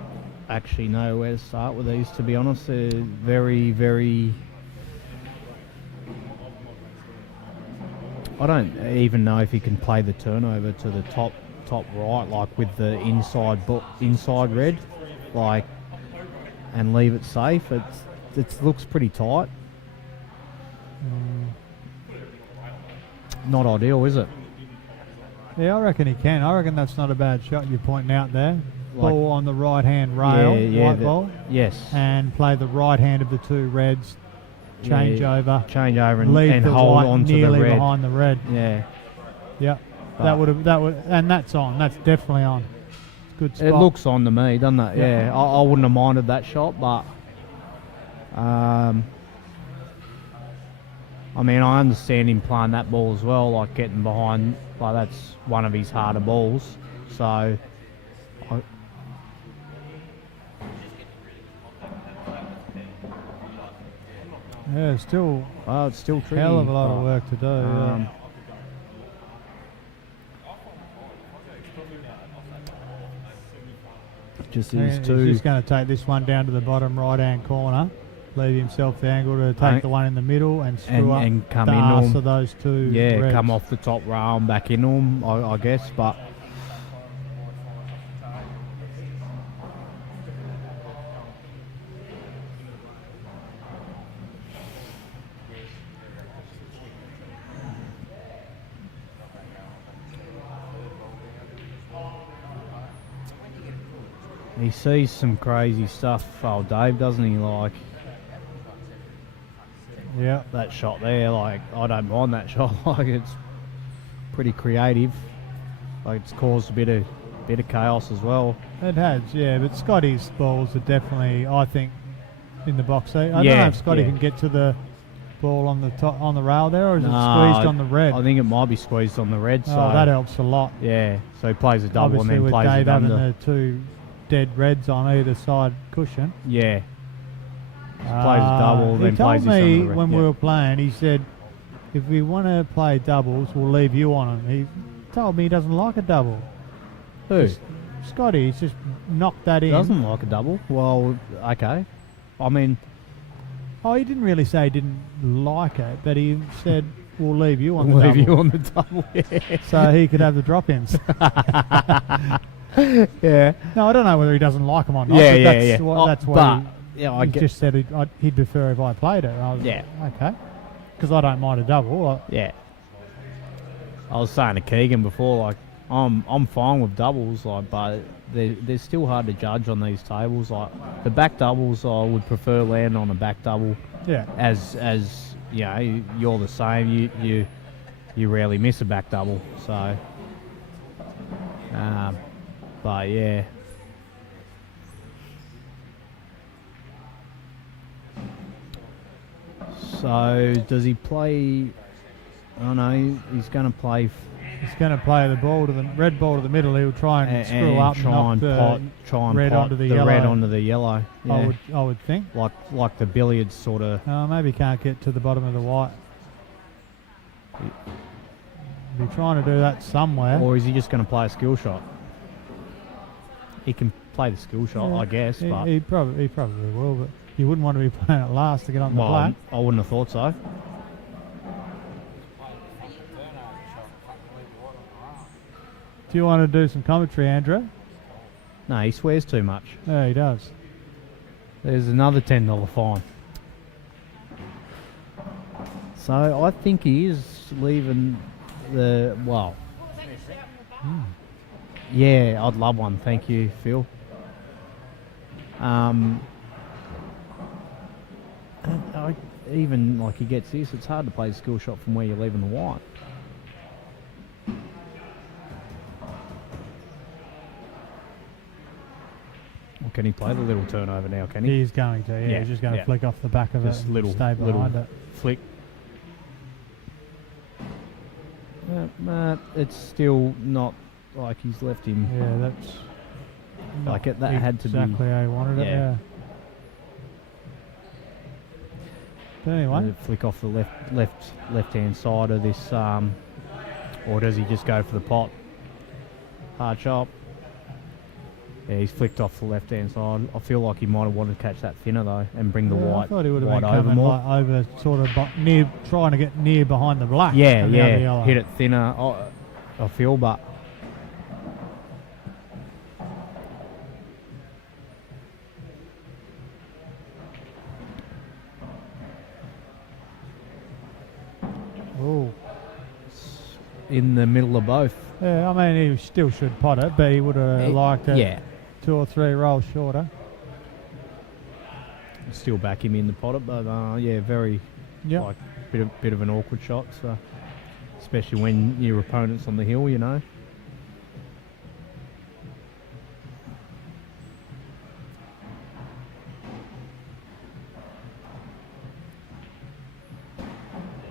actually know where to start with these, to be honest. They're very, very. I don't even know if you can play the turnover to the top right, like with the inside red, like, and leave it safe. It looks pretty tight. Not ideal, is it? yeah, I reckon he can. I reckon that's not a bad shot you're pointing out there. Like- Ball on the right-hand rail, white ball, Yes. and play the right hand of the two reds, change over, Change over and, leave the hold white on to the nearly red. behind the red. Yeah. Yep. But- That would, and that's on. That's definitely on. It's a good spot. It looks on to me, doesn't it? Yeah. Yeah. I wouldn't have minded that shot, but I mean, I understand him playing that ball as well, like getting behind. Like that's one of his harder balls. So. Yeah, still Well, it's still tricky. hell of a lot but, of work to do. Yeah. Just Yeah, these he's two. just going to take this one down to the bottom right-hand corner, leave himself the angle to take Right. the one in the middle and screw up and come the in arse on. of those two. Yeah, reds. come off the top rail and back into them, I guess. But he sees some crazy stuff, old Dave, doesn't he? Like Yeah, that shot there, like I don't mind that shot. Like it's pretty creative. Like it's caused a bit of chaos as well. it has. Yeah, but Scotty's balls are definitely, I think, in the box. I don't Yeah, know if Scotty yeah. can get to the ball on the top, on the rail there, or is it Nah, squeezed on the red? I think it might be squeezed on the red. So Oh, that helps a lot. yeah, so he plays a double Obviously, and then with plays Dave it having under. the two dead reds on either side cushion. Yeah, plays a double, then he told plays this on me the red. when Yeah. we were playing, he said, if we want to play doubles, we'll leave you on them. He told me he doesn't like a double. Who Scotty, he's just knocked that in. doesn't like a double? Well, okay. I mean, Oh, he didn't really say he didn't like it, but he said, we'll leave you on the leave double. you on the double. Yeah. So he could have the drop-ins. Yeah. No, I don't know whether he doesn't like them or not. Yeah, but yeah, that's yeah. What, Oh, that's what but, yeah, I he get. just said he'd prefer if I played it. And I was Yeah. like, okay. Because I don't mind a double. Yeah. I was saying to Keegan before, like I'm fine with doubles, like, but they're still hard to judge on these tables. Like the back doubles, I would prefer land on a back double. Yeah. As you know, you're the same. You rarely miss a back double. So, but yeah. So does he play? Oh no, he's going to play He's going to play the ball to the red ball to the middle. He'll try and screw up and knock the red onto the yellow. Red onto the yellow. Yeah. I would think. Like the billiards sort of. Maybe can't get to the bottom of the white. Be trying to do that somewhere. Or is he just going to play a skill shot? He can play the skill shot, I guess. But He probably will, but you wouldn't want to be playing it last to get on the black. I wouldn't have thought so. Do you want to do some commentary, Andrew? No, he swears too much. Yeah, he does. There's another $10 fine. So I think he is leaving the Yeah, I'd love one. Thank you, Phil. Even like he gets this, it's hard to play the skill shot from where you're leaving the white. Or can he play the little turnover now, can he? He's going to, yeah. He's just going to flick off the back of just it little, and stay behind it. Flick. It's still not like he's left him. Yeah, that's like it. That had to be exactly how he wanted it. Yeah. But anyway, flick off the left hand side of this, or does he just go for the pot? Hard shot. Yeah, he's flicked off the left hand side. I feel like he might have wanted to catch that thinner though and bring the white. I thought he would have white been over coming more. like over, sort of near, trying to get near behind the black. Yeah, and the other yellow. hit it thinner. I feel, but Oh. in the middle of both. Yeah, I mean he still should pot it, but he would have liked it. Yeah, 2 or 3 rolls shorter. still back him in the pot, but yeah, very like bit of an awkward shot. So especially when your opponent's on the hill, you know.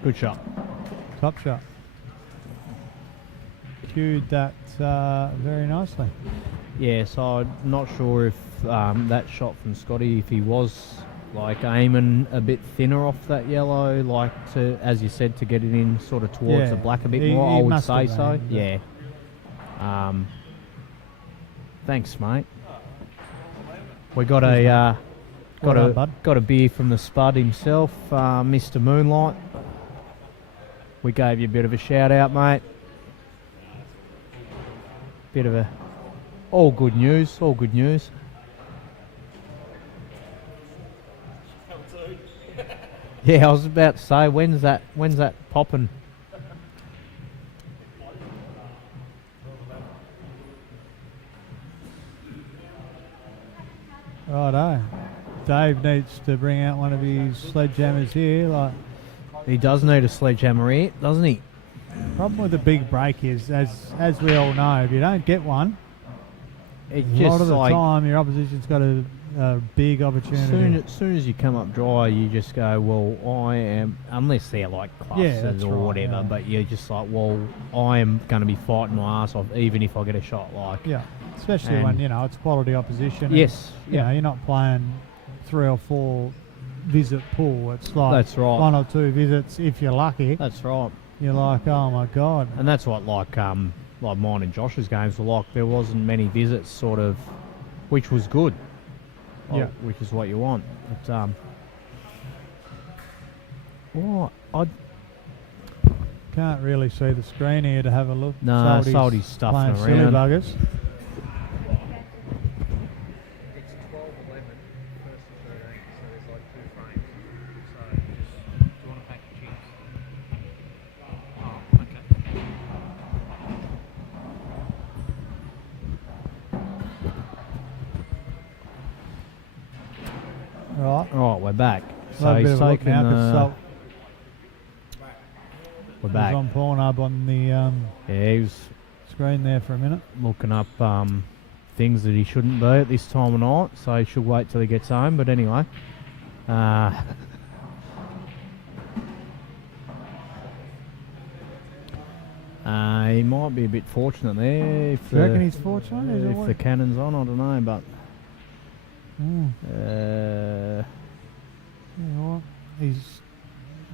Good shot. Top shot. Cued that very nicely. Yeah, so I'm not sure if that shot from Scotty, if he was like aiming a bit thinner off that yellow, like to, as you said, to get it in sort of towards the black a bit more. I would say so. Yeah. Thanks, mate. We got got a beer from the Spud himself, Mr. Moonlight. We gave you a bit of a shout out, mate. Bit of a all good news. Yeah, I was about to say, when's that popping? Righto. Dave needs to bring out one of his sledgehammers here. Like, he does need a sledgehammer here, doesn't he? problem with the big break is, as we all know, if you don't get one, a lot of the time your opposition's got a big opportunity. As soon as you come up dry, you just go, well, I am, unless they're like clusters or whatever, but you're just like, well, I am going to be fighting my ass off even if I get a shot. Especially when, it's quality opposition. Yes. You're not playing 3 or 4 visit pool. It's like that's right. 1 or 2 visits if you're lucky. That's right. You're like, oh my God. And that's what like mine and Josh's games were like. There wasn't many visits, sort of, which was good. Which is what you want. But, I can't really see the screen here to have a look. No, Salty's stuffing around. Silly buggers. Right, we're back. So he's taking we're back. He was on Pornhub on the he was screen there for a minute. Looking up things that he shouldn't be at this time of night, so he should wait till he gets home. But anyway, He might be a bit fortunate there. If Do you reckon he's fortunate? Is it if what? the cannon's on, I don't know, but You know what? He's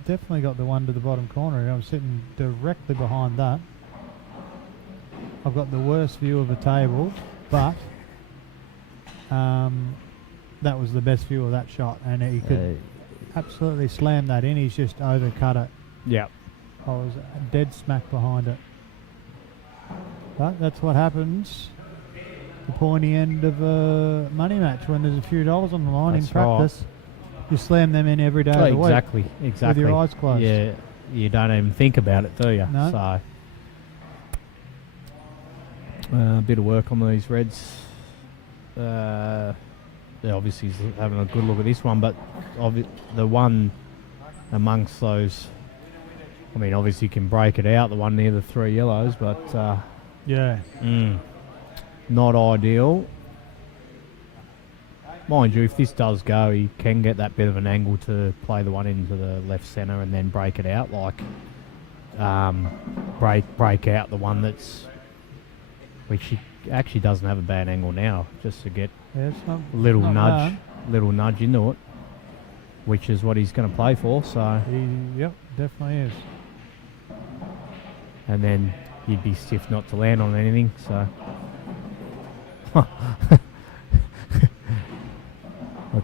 definitely got the one to the bottom corner. I'm sitting directly behind that. I've got the worst view of the table, but that was the best view of that shot, and he could absolutely slam that in. He's just overcut it. yeah. I was dead smack behind it. But that's what happens. The pointy end of a money match when there's a few dollars on the line in That's right. practice. You slam them in every day of the week. Exactly. With your eyes closed. Yeah, you don't even think about it, do you? No. So, a bit of work on these Reds. They're obviously having a good look at this one, but the one amongst those, I mean, obviously you can break it out, the one near the 3 yellows, but not ideal. Mind you, if this does go, he can get that bit of an angle to play the one into the left centre and then break it out, like break out the one which he actually doesn't have a bad angle now, just to get It's not, a little not nudge into it, which is what he's going to play for. So, yep, definitely is. and then he'd be stiff not to land on anything. So, I'll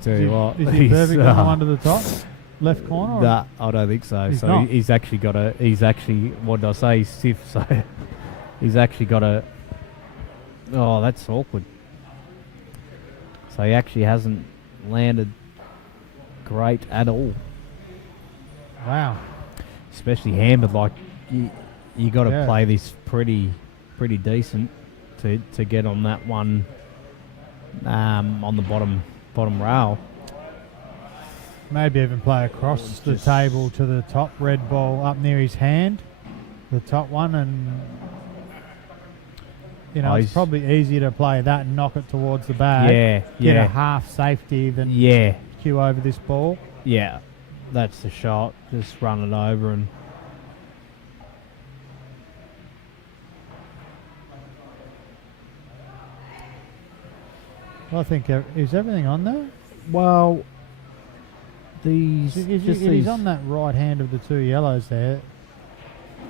tell you what. Is he perfect on the one to the top? Left corner? Or? Nah, I don't think so. He's So not. he's actually got a. He's actually, what did I say? He's stiff. So he's actually got a. Oh, that's awkward. So he actually hasn't landed great at all. Wow. Especially hammered. Like you got to Yeah. play this pretty decent to get on that one. On the bottom rail. Maybe even play across the table to the top red ball up near his hand, the top one, and it's probably easier to play that and knock it towards the bag. Get a half safety than cue over this ball. Yeah, that's the shot. Just run it over and. I think is everything on there. Well, he's on that right hand of the 2 yellows there,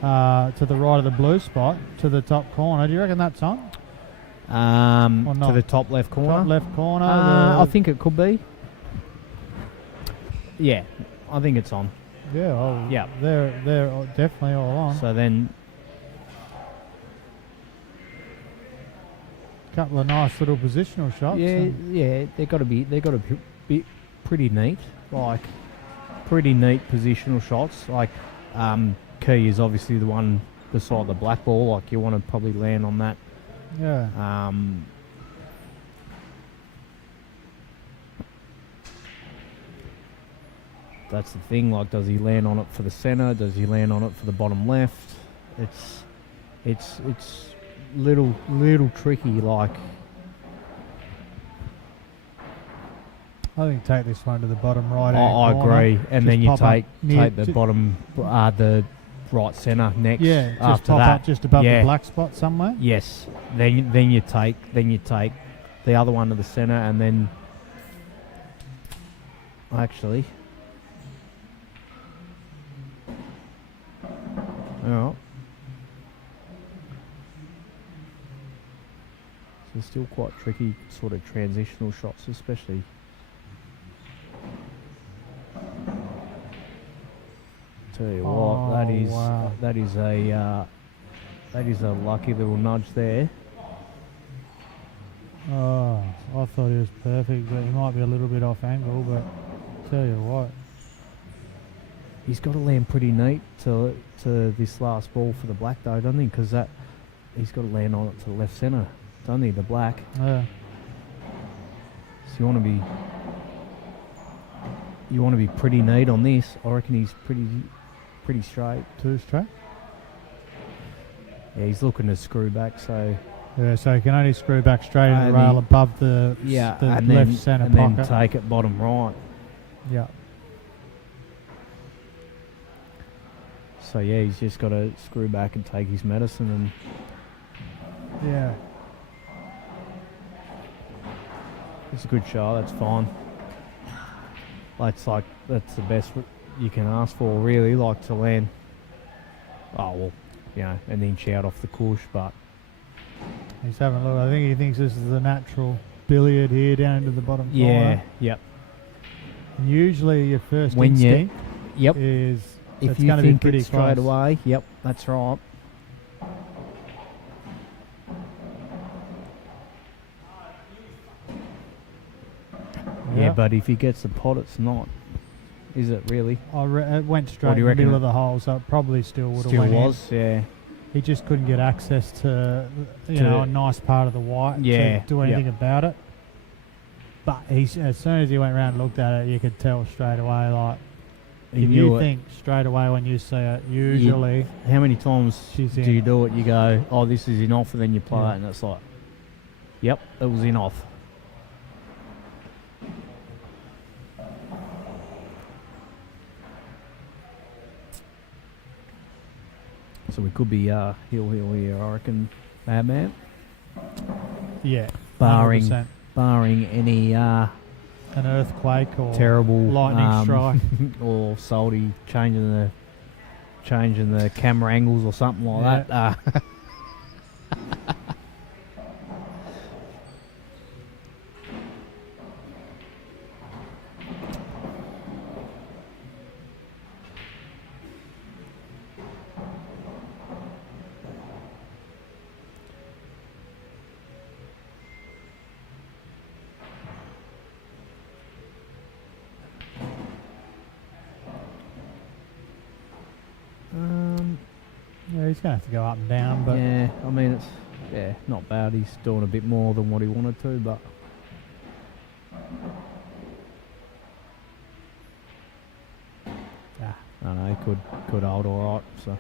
to the right of the blue spot, to the top corner. Do you reckon that's on? Or not? To the top left corner. Top left corner. I think it could be. Yeah, I think it's on. Yeah. They're definitely all on. So then, couple of nice little positional shots. they got to be pretty neat. Like pretty neat positional shots. Like key is obviously the one beside the black ball. Like you want to probably land on that. Yeah. That's the thing. Like, does he land on it for the centre? Does he land on it for the bottom left? It's little tricky. Like, I think take this one to the bottom right. I agree. And then you take the the bottom, the right centre next. Yeah, just after pop that. up just above the black spot somewhere. Yes. Then you take the other one to the centre, and then actually. Oh. So still quite tricky sort of transitional shots, especially. Tell you what, that is a lucky little nudge there. Oh, I thought he was perfect, but he might be a little bit off angle. But tell you what, he's got to land pretty neat to this last ball for the black, though, doesn't he? Because he's got to land on it to the left centre, doesn't he? The black. yeah. So you want to be pretty neat on this. I reckon he's pretty straight. Too straight. Yeah, he's looking to screw back, so. Yeah, so he can only screw back straight in the rail above the left centre pocket. And then take it bottom right. Yeah. So yeah, he's just got to screw back and take his medicine. And Yeah. it's a good shot. That's fine. That's the best you can ask for, really. Like to land. Oh well, and then shout off the cush, but. He's having a look. I think he thinks this is the natural billiard here down into the bottom corner. Yeah. Yep. And usually your first When you- instinct Yep. is If it's you going to be think pretty it straight close. away, yep, that's right. Yeah, but if he gets the pot, it's not. Is it really? It went What straight do in you the reckon? middle of the hole, so it probably still would have Still went in. was, yeah. He just couldn't get access to, To- a nice part of the white Yeah, to do anything about it. But as soon as he went around and looked at it, you could tell straight away. Like, He if knew you it. think straight away when you see it, usually How many times She's do in. you do it? You go, oh, this is in off, and then you play Yeah. it, and it's like, yep, it was in off. So we could be hill here, I reckon, Madman. yeah, Barring 100%. barring any An earthquake or terrible lightning strike. or Salty changing the camera angles or something like that. Yeah, he's going to have to go up and down, but Yeah, I mean it's not bad. He's doing a bit more than what he wanted to, but ah, I don't know, he could hold all right. So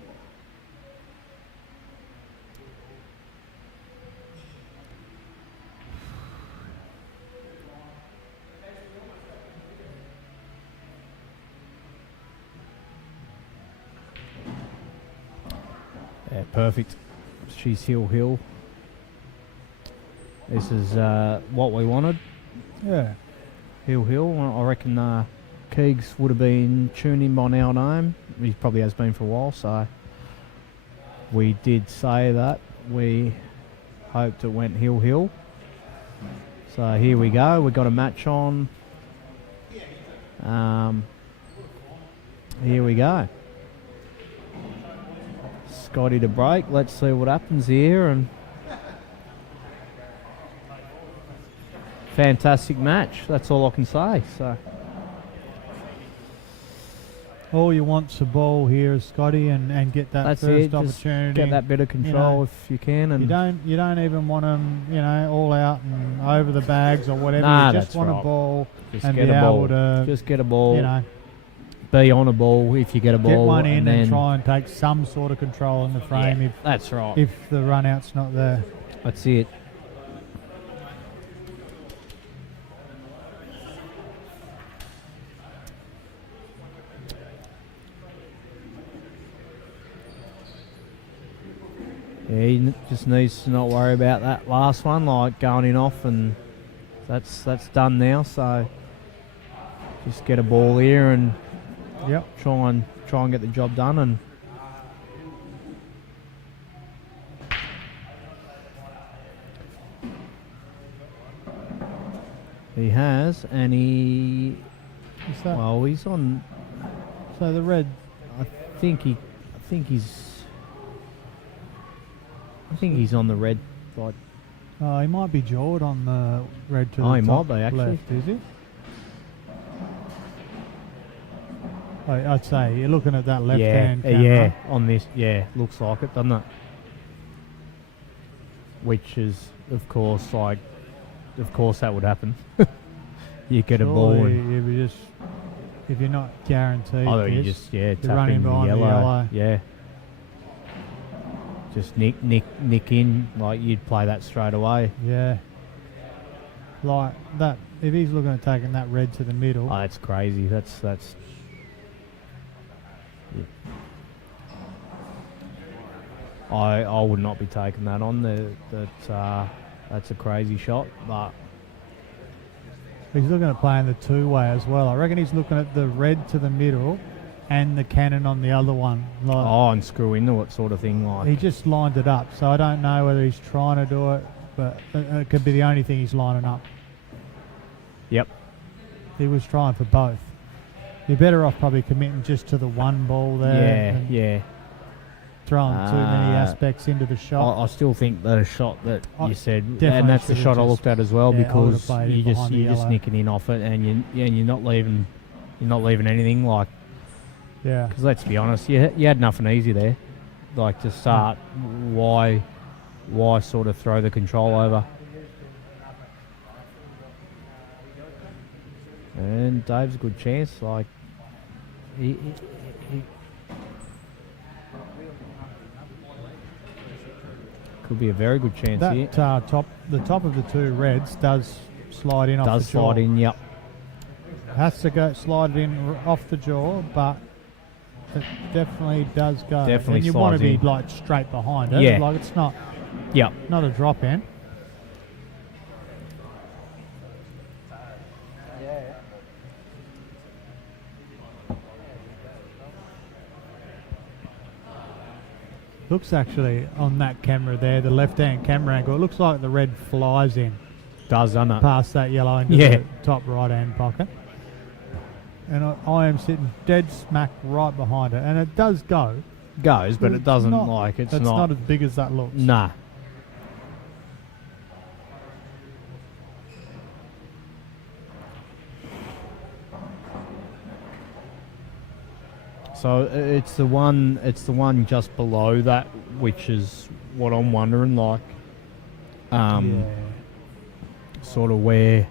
yeah, perfect. She's hill. This is what we wanted. yeah, Hill. I reckon Keegs would have been tuned in by now at home. He probably has been for a while, so we did say that. We hoped it went hill. So here we go. We got a match on. Here we go. Scotty to break. Let's see what happens here. And fantastic match. That's all I can say. So all you want's a ball here is Scotty and get that that's first it. Just opportunity. get that bit of control know, if you can. And You don't even want them, all out and over the bags or whatever. Nah, you just that's want right. a ball just and get be a ball. able to, Just get a ball. be Be on a ball if you get a ball. get one in and then try and take some sort of control in the frame Yeah, that's right. if the run out's not there. That's it. Yeah, he just needs to not worry about that last one, like going in off, and that's done now. So just get a ball here and Yep. try and get the job done. And he has, and he Is that, well, he's on. so the red, I think he's on the red. Like, he might be jawed on the red to Oh, the he top might be, actually. left, is he? I'd say you're looking at that left hand camera. yeah, on this, looks like it, doesn't it? Which is, of course, that would happen. You get a ball, Surely and if you're not guaranteed, oh, you this, just you're tap running in the behind the yellow. yellow. Yeah, just nick in, like you'd play that straight away. Yeah. Like that, if he's looking at taking that red to the middle, Oh, that's crazy. That's I would not be taking that on. That's a crazy shot, but He's looking at playing the two-way as well. I reckon he's looking at the red to the middle and the cannon on the other one. Like, and screw into it sort of thing. Like, he just lined it up, so I don't know whether he's trying to do it, but it could be the only thing he's lining up. Yep. He was trying for both. You're better off probably committing just to the one ball there. Yeah. Throwing too many aspects into the shot. I still think the shot that you said, and definitely that's the should've shot I just- looked at as well, yeah, I would've because played it you're behind the just yellow. nicking in off it, and you're not leaving anything, like, Yeah. because let's be honest, you had nothing easy there, like, to start. Why sort of throw the control over? And Dave's a good chance, like, he could be a very good chance here. That the top of the two reds does slide in off Does the jaw. slide in, yep. Has to slide in off the jaw, but it definitely does go. Definitely and you want to slides be in. like straight behind it. Yeah. Like it's not Yep. a drop in. Looks actually on that camera there, the left-hand camera angle, it looks like the red flies in Does, doesn't it? past that yellow into Yeah. the top right-hand pocket. And I am sitting dead smack right behind it, and it does go. Goes, but it doesn't, not, like, it's not not. as big as that looks. Nah. So it's the one just below that, which is what I'm wondering, like, sort of where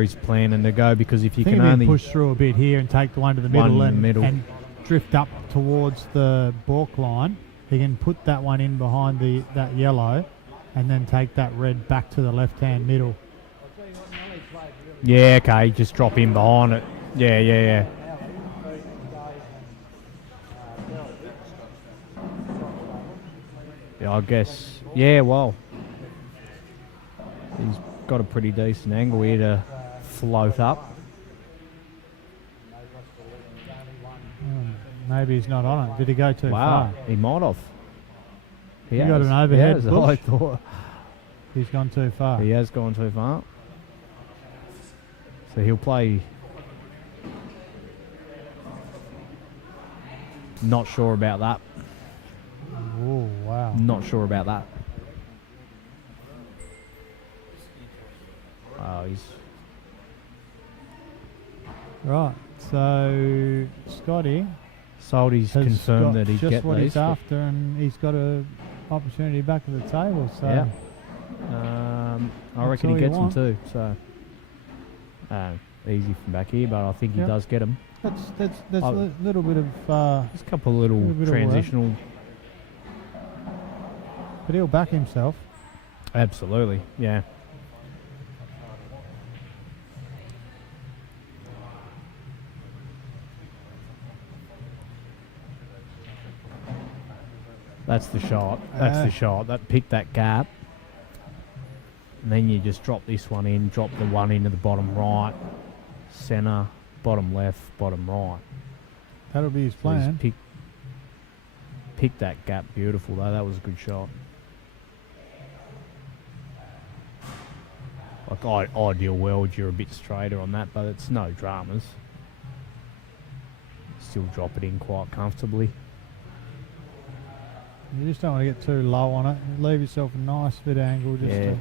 he's planning to go, because if you I think can if only push through a bit here and take the one to the One middle, in the middle. and drift up towards the balk line, he can put that one in behind that yellow, and then take that red back to the left-hand middle. yeah, okay, just drop in behind it. Yeah. Yeah, I guess. Yeah, well, he's got a pretty decent angle here to float up. Maybe he's not on it. Did he go too Wow, far? he might have. He got has. an overhead He has, push. I thought. He's gone too far. He has gone too far. So he'll play. Not sure about that. Oh, wow. Not sure about that. Oh, he's. Right, so Scotty Salty's has confirmed got that he'd just get what these. he's after, and he's got a opportunity back at the table. So Yeah. I reckon all he you gets them want. too. So easy from back here, but I think he Yeah. does get them. there's Oh. a little bit of, There's a couple of little Little bit of work. transitional. but he'll back himself. Absolutely, yeah. That's the shot. That's the shot. That picked that gap. And then you just drop this one in, drop the one into the bottom right, centre, bottom left, bottom right. That'll be his So he's plan. picked that gap beautiful though. That was a good shot. Like ideal world, you're a bit straighter on that, but it's no dramas. Still drop it in quite comfortably. You just don't want to get too low on it. Leave yourself a nice bit of angle. Just Yeah.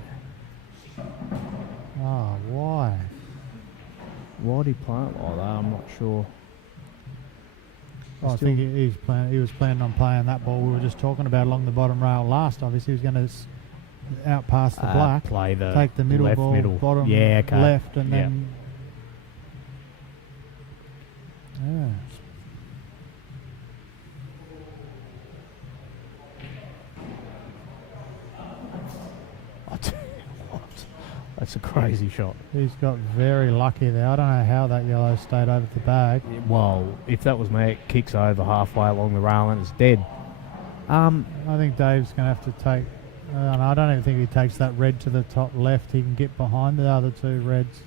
why? Why'd he play it like that? I'm not sure. I think he was planning on playing that ball we were just talking about along the bottom rail last. Obviously, he was going to out past the black, Play the take the middle left ball, middle. bottom Yeah, okay. left, and Yeah. then yeah. I tell you what, that's a crazy shot. He's got very lucky there. I don't know how that yellow stayed over the bag. Well, if that was me, it kicks over halfway along the rail and it's dead. I think Dave's going to have to take. I don't even think he takes that red to the top left. He can get behind the other two reds.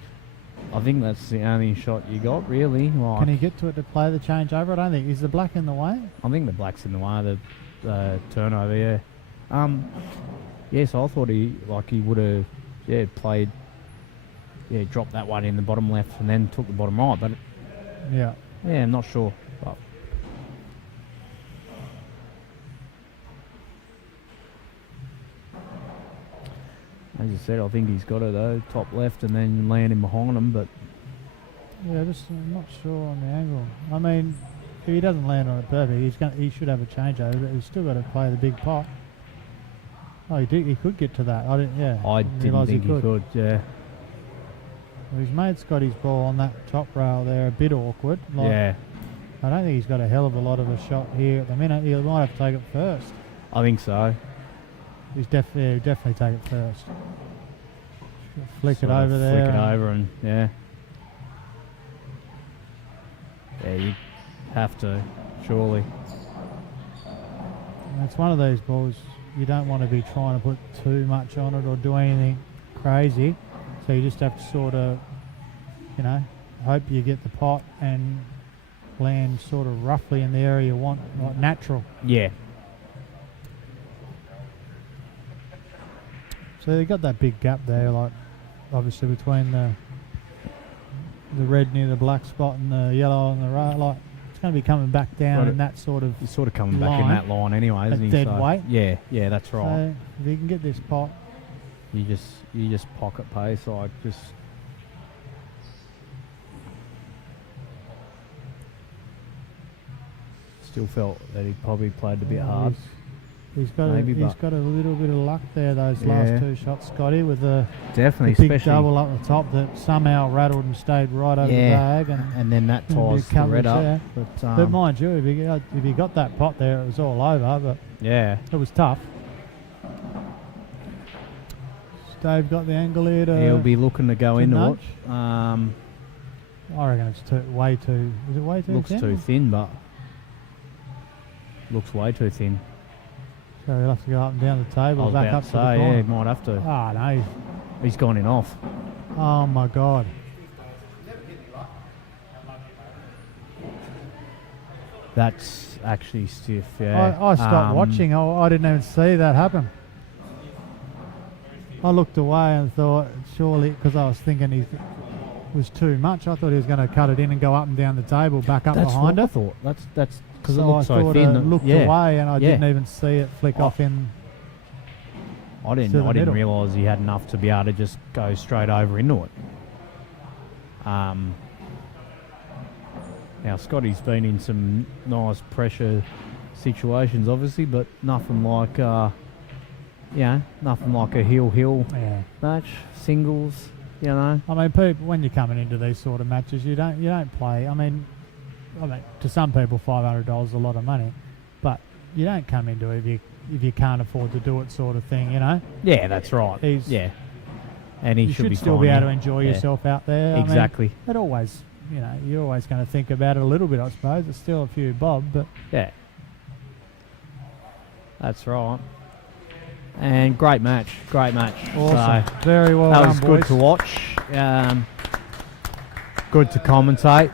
I think that's the only shot you got, really. Like, Can he get to it to play the changeover? I don't think. Is the black in the way? I think the black's in the way of the turnover, yeah. So I thought he would have, played, dropped that one in the bottom left and then took the bottom right, but Yeah. I'm not sure. But as you said, I think he's got it though, top left and then landing behind him, but Yeah, I'm not sure on the angle. I mean, if he doesn't land on it perfect, he should have a changeover, but he's still got to play the big pot. Oh, he could get to that. I didn't realise think he could, yeah. Well, he's made Scotty's ball on that top rail there a bit awkward. Yeah. I don't think he's got a hell of a lot of a shot here at the minute. He might have to take it first. I think so. He'll definitely take it first. Flick Sort it of over there. Flick it over and, yeah. Yeah, you have to, surely. It's one of those balls you don't want to be trying to put too much on it or do anything crazy. So you just have to sort of, hope you get the pot and land sort of roughly in the area you want, like natural. Yeah. So they got that big gap there, like obviously between the red near the black spot and the yellow on the right. Like it's going to be coming back down in that sort of. He's sort of coming back in that line anyway, isn't he? Dead weight. Yeah, that's right. So if you can get this pot, you just pocket pace, like just. Still felt that he probably played a bit hard. He's got a little bit of luck there. Those Yeah. last two shots, Scotty, with the Definitely, big especially double up the top that somehow rattled and stayed right over the bag, and then that ties the coverage red up. there. But, But mind you, if you got that pot there, it was all over. But yeah, it was tough. Dave got the angle here. He'll be looking to go into nudge. it. I reckon it's way too. Is it way too Looks thin? too thin, but looks way too thin. So he'll have to go up and down the table, I was back about up to to the say, corner. yeah, he might have to. Ah, no. He's gone in off. Oh my God. That's actually stiff, yeah. I stopped watching. I didn't even see that happen. I looked away and thought, surely, because I was thinking he was too much. I thought he was going to cut it in and go up and down the table, back up That's behind what I it. thought. That's because it So I looks so thought thin. I looked away and I didn't even see it flick off in. I to the didn't middle. realise he had enough to be able to just go straight over into it. Now Scotty's been in some nice pressure situations, obviously, but nothing like nothing like a heel match, singles. I mean, people, when you're coming into these sort of matches, you don't play. I mean, to some people, $500 is a lot of money, but you don't come into it if you can't afford to do it, sort of thing. Yeah, that's right. And he you should be still fine, be able to enjoy yourself out there. Exactly. I mean, it always, you're always going to think about it a little bit, I suppose. It's still a few bob, but yeah, that's right. And great match. awesome. So very well that done, was good boys. to watch. Good to commentate.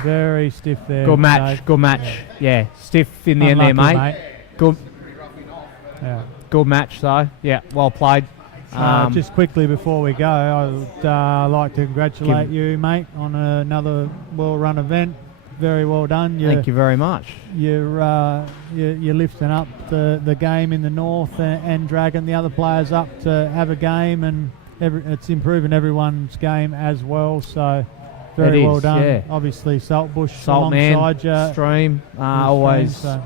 Very stiff there. Good match. Dave. Good match. Yeah, stiff in the end there, Unlucky, mate. Good. Yeah. Good match, though. Yeah, well played. Just quickly before we go, I would like to congratulate you, mate, on another well-run event. Very well done. Thank you very much. You're lifting up the game in the north and dragging the other players up to have a game, and it's improving everyone's game as well. So very well done. Yeah. Obviously, Saltbush Saltman, alongside you. Stream, always. So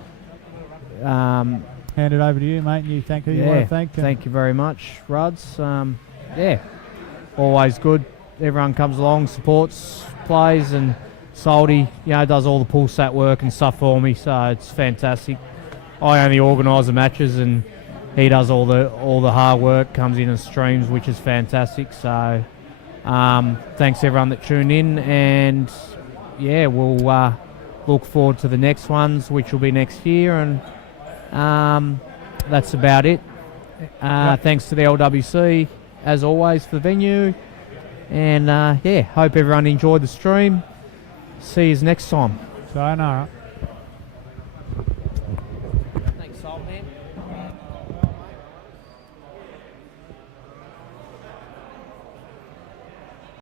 hand it over to you, mate, and you thank who you want to thank. Thank you very much, Ruds. Always good. Everyone comes along, supports, plays, and Salty, does all the pull sat work and stuff for me, so it's fantastic. I only organise the matches, and he does all the hard work, comes in and streams, which is fantastic. So thanks everyone that tuned in, and we'll look forward to the next ones, which will be next year, and That's about it. Thanks to the LWC, as always, for the venue. And hope everyone enjoyed the stream. See you next time. Sayonara.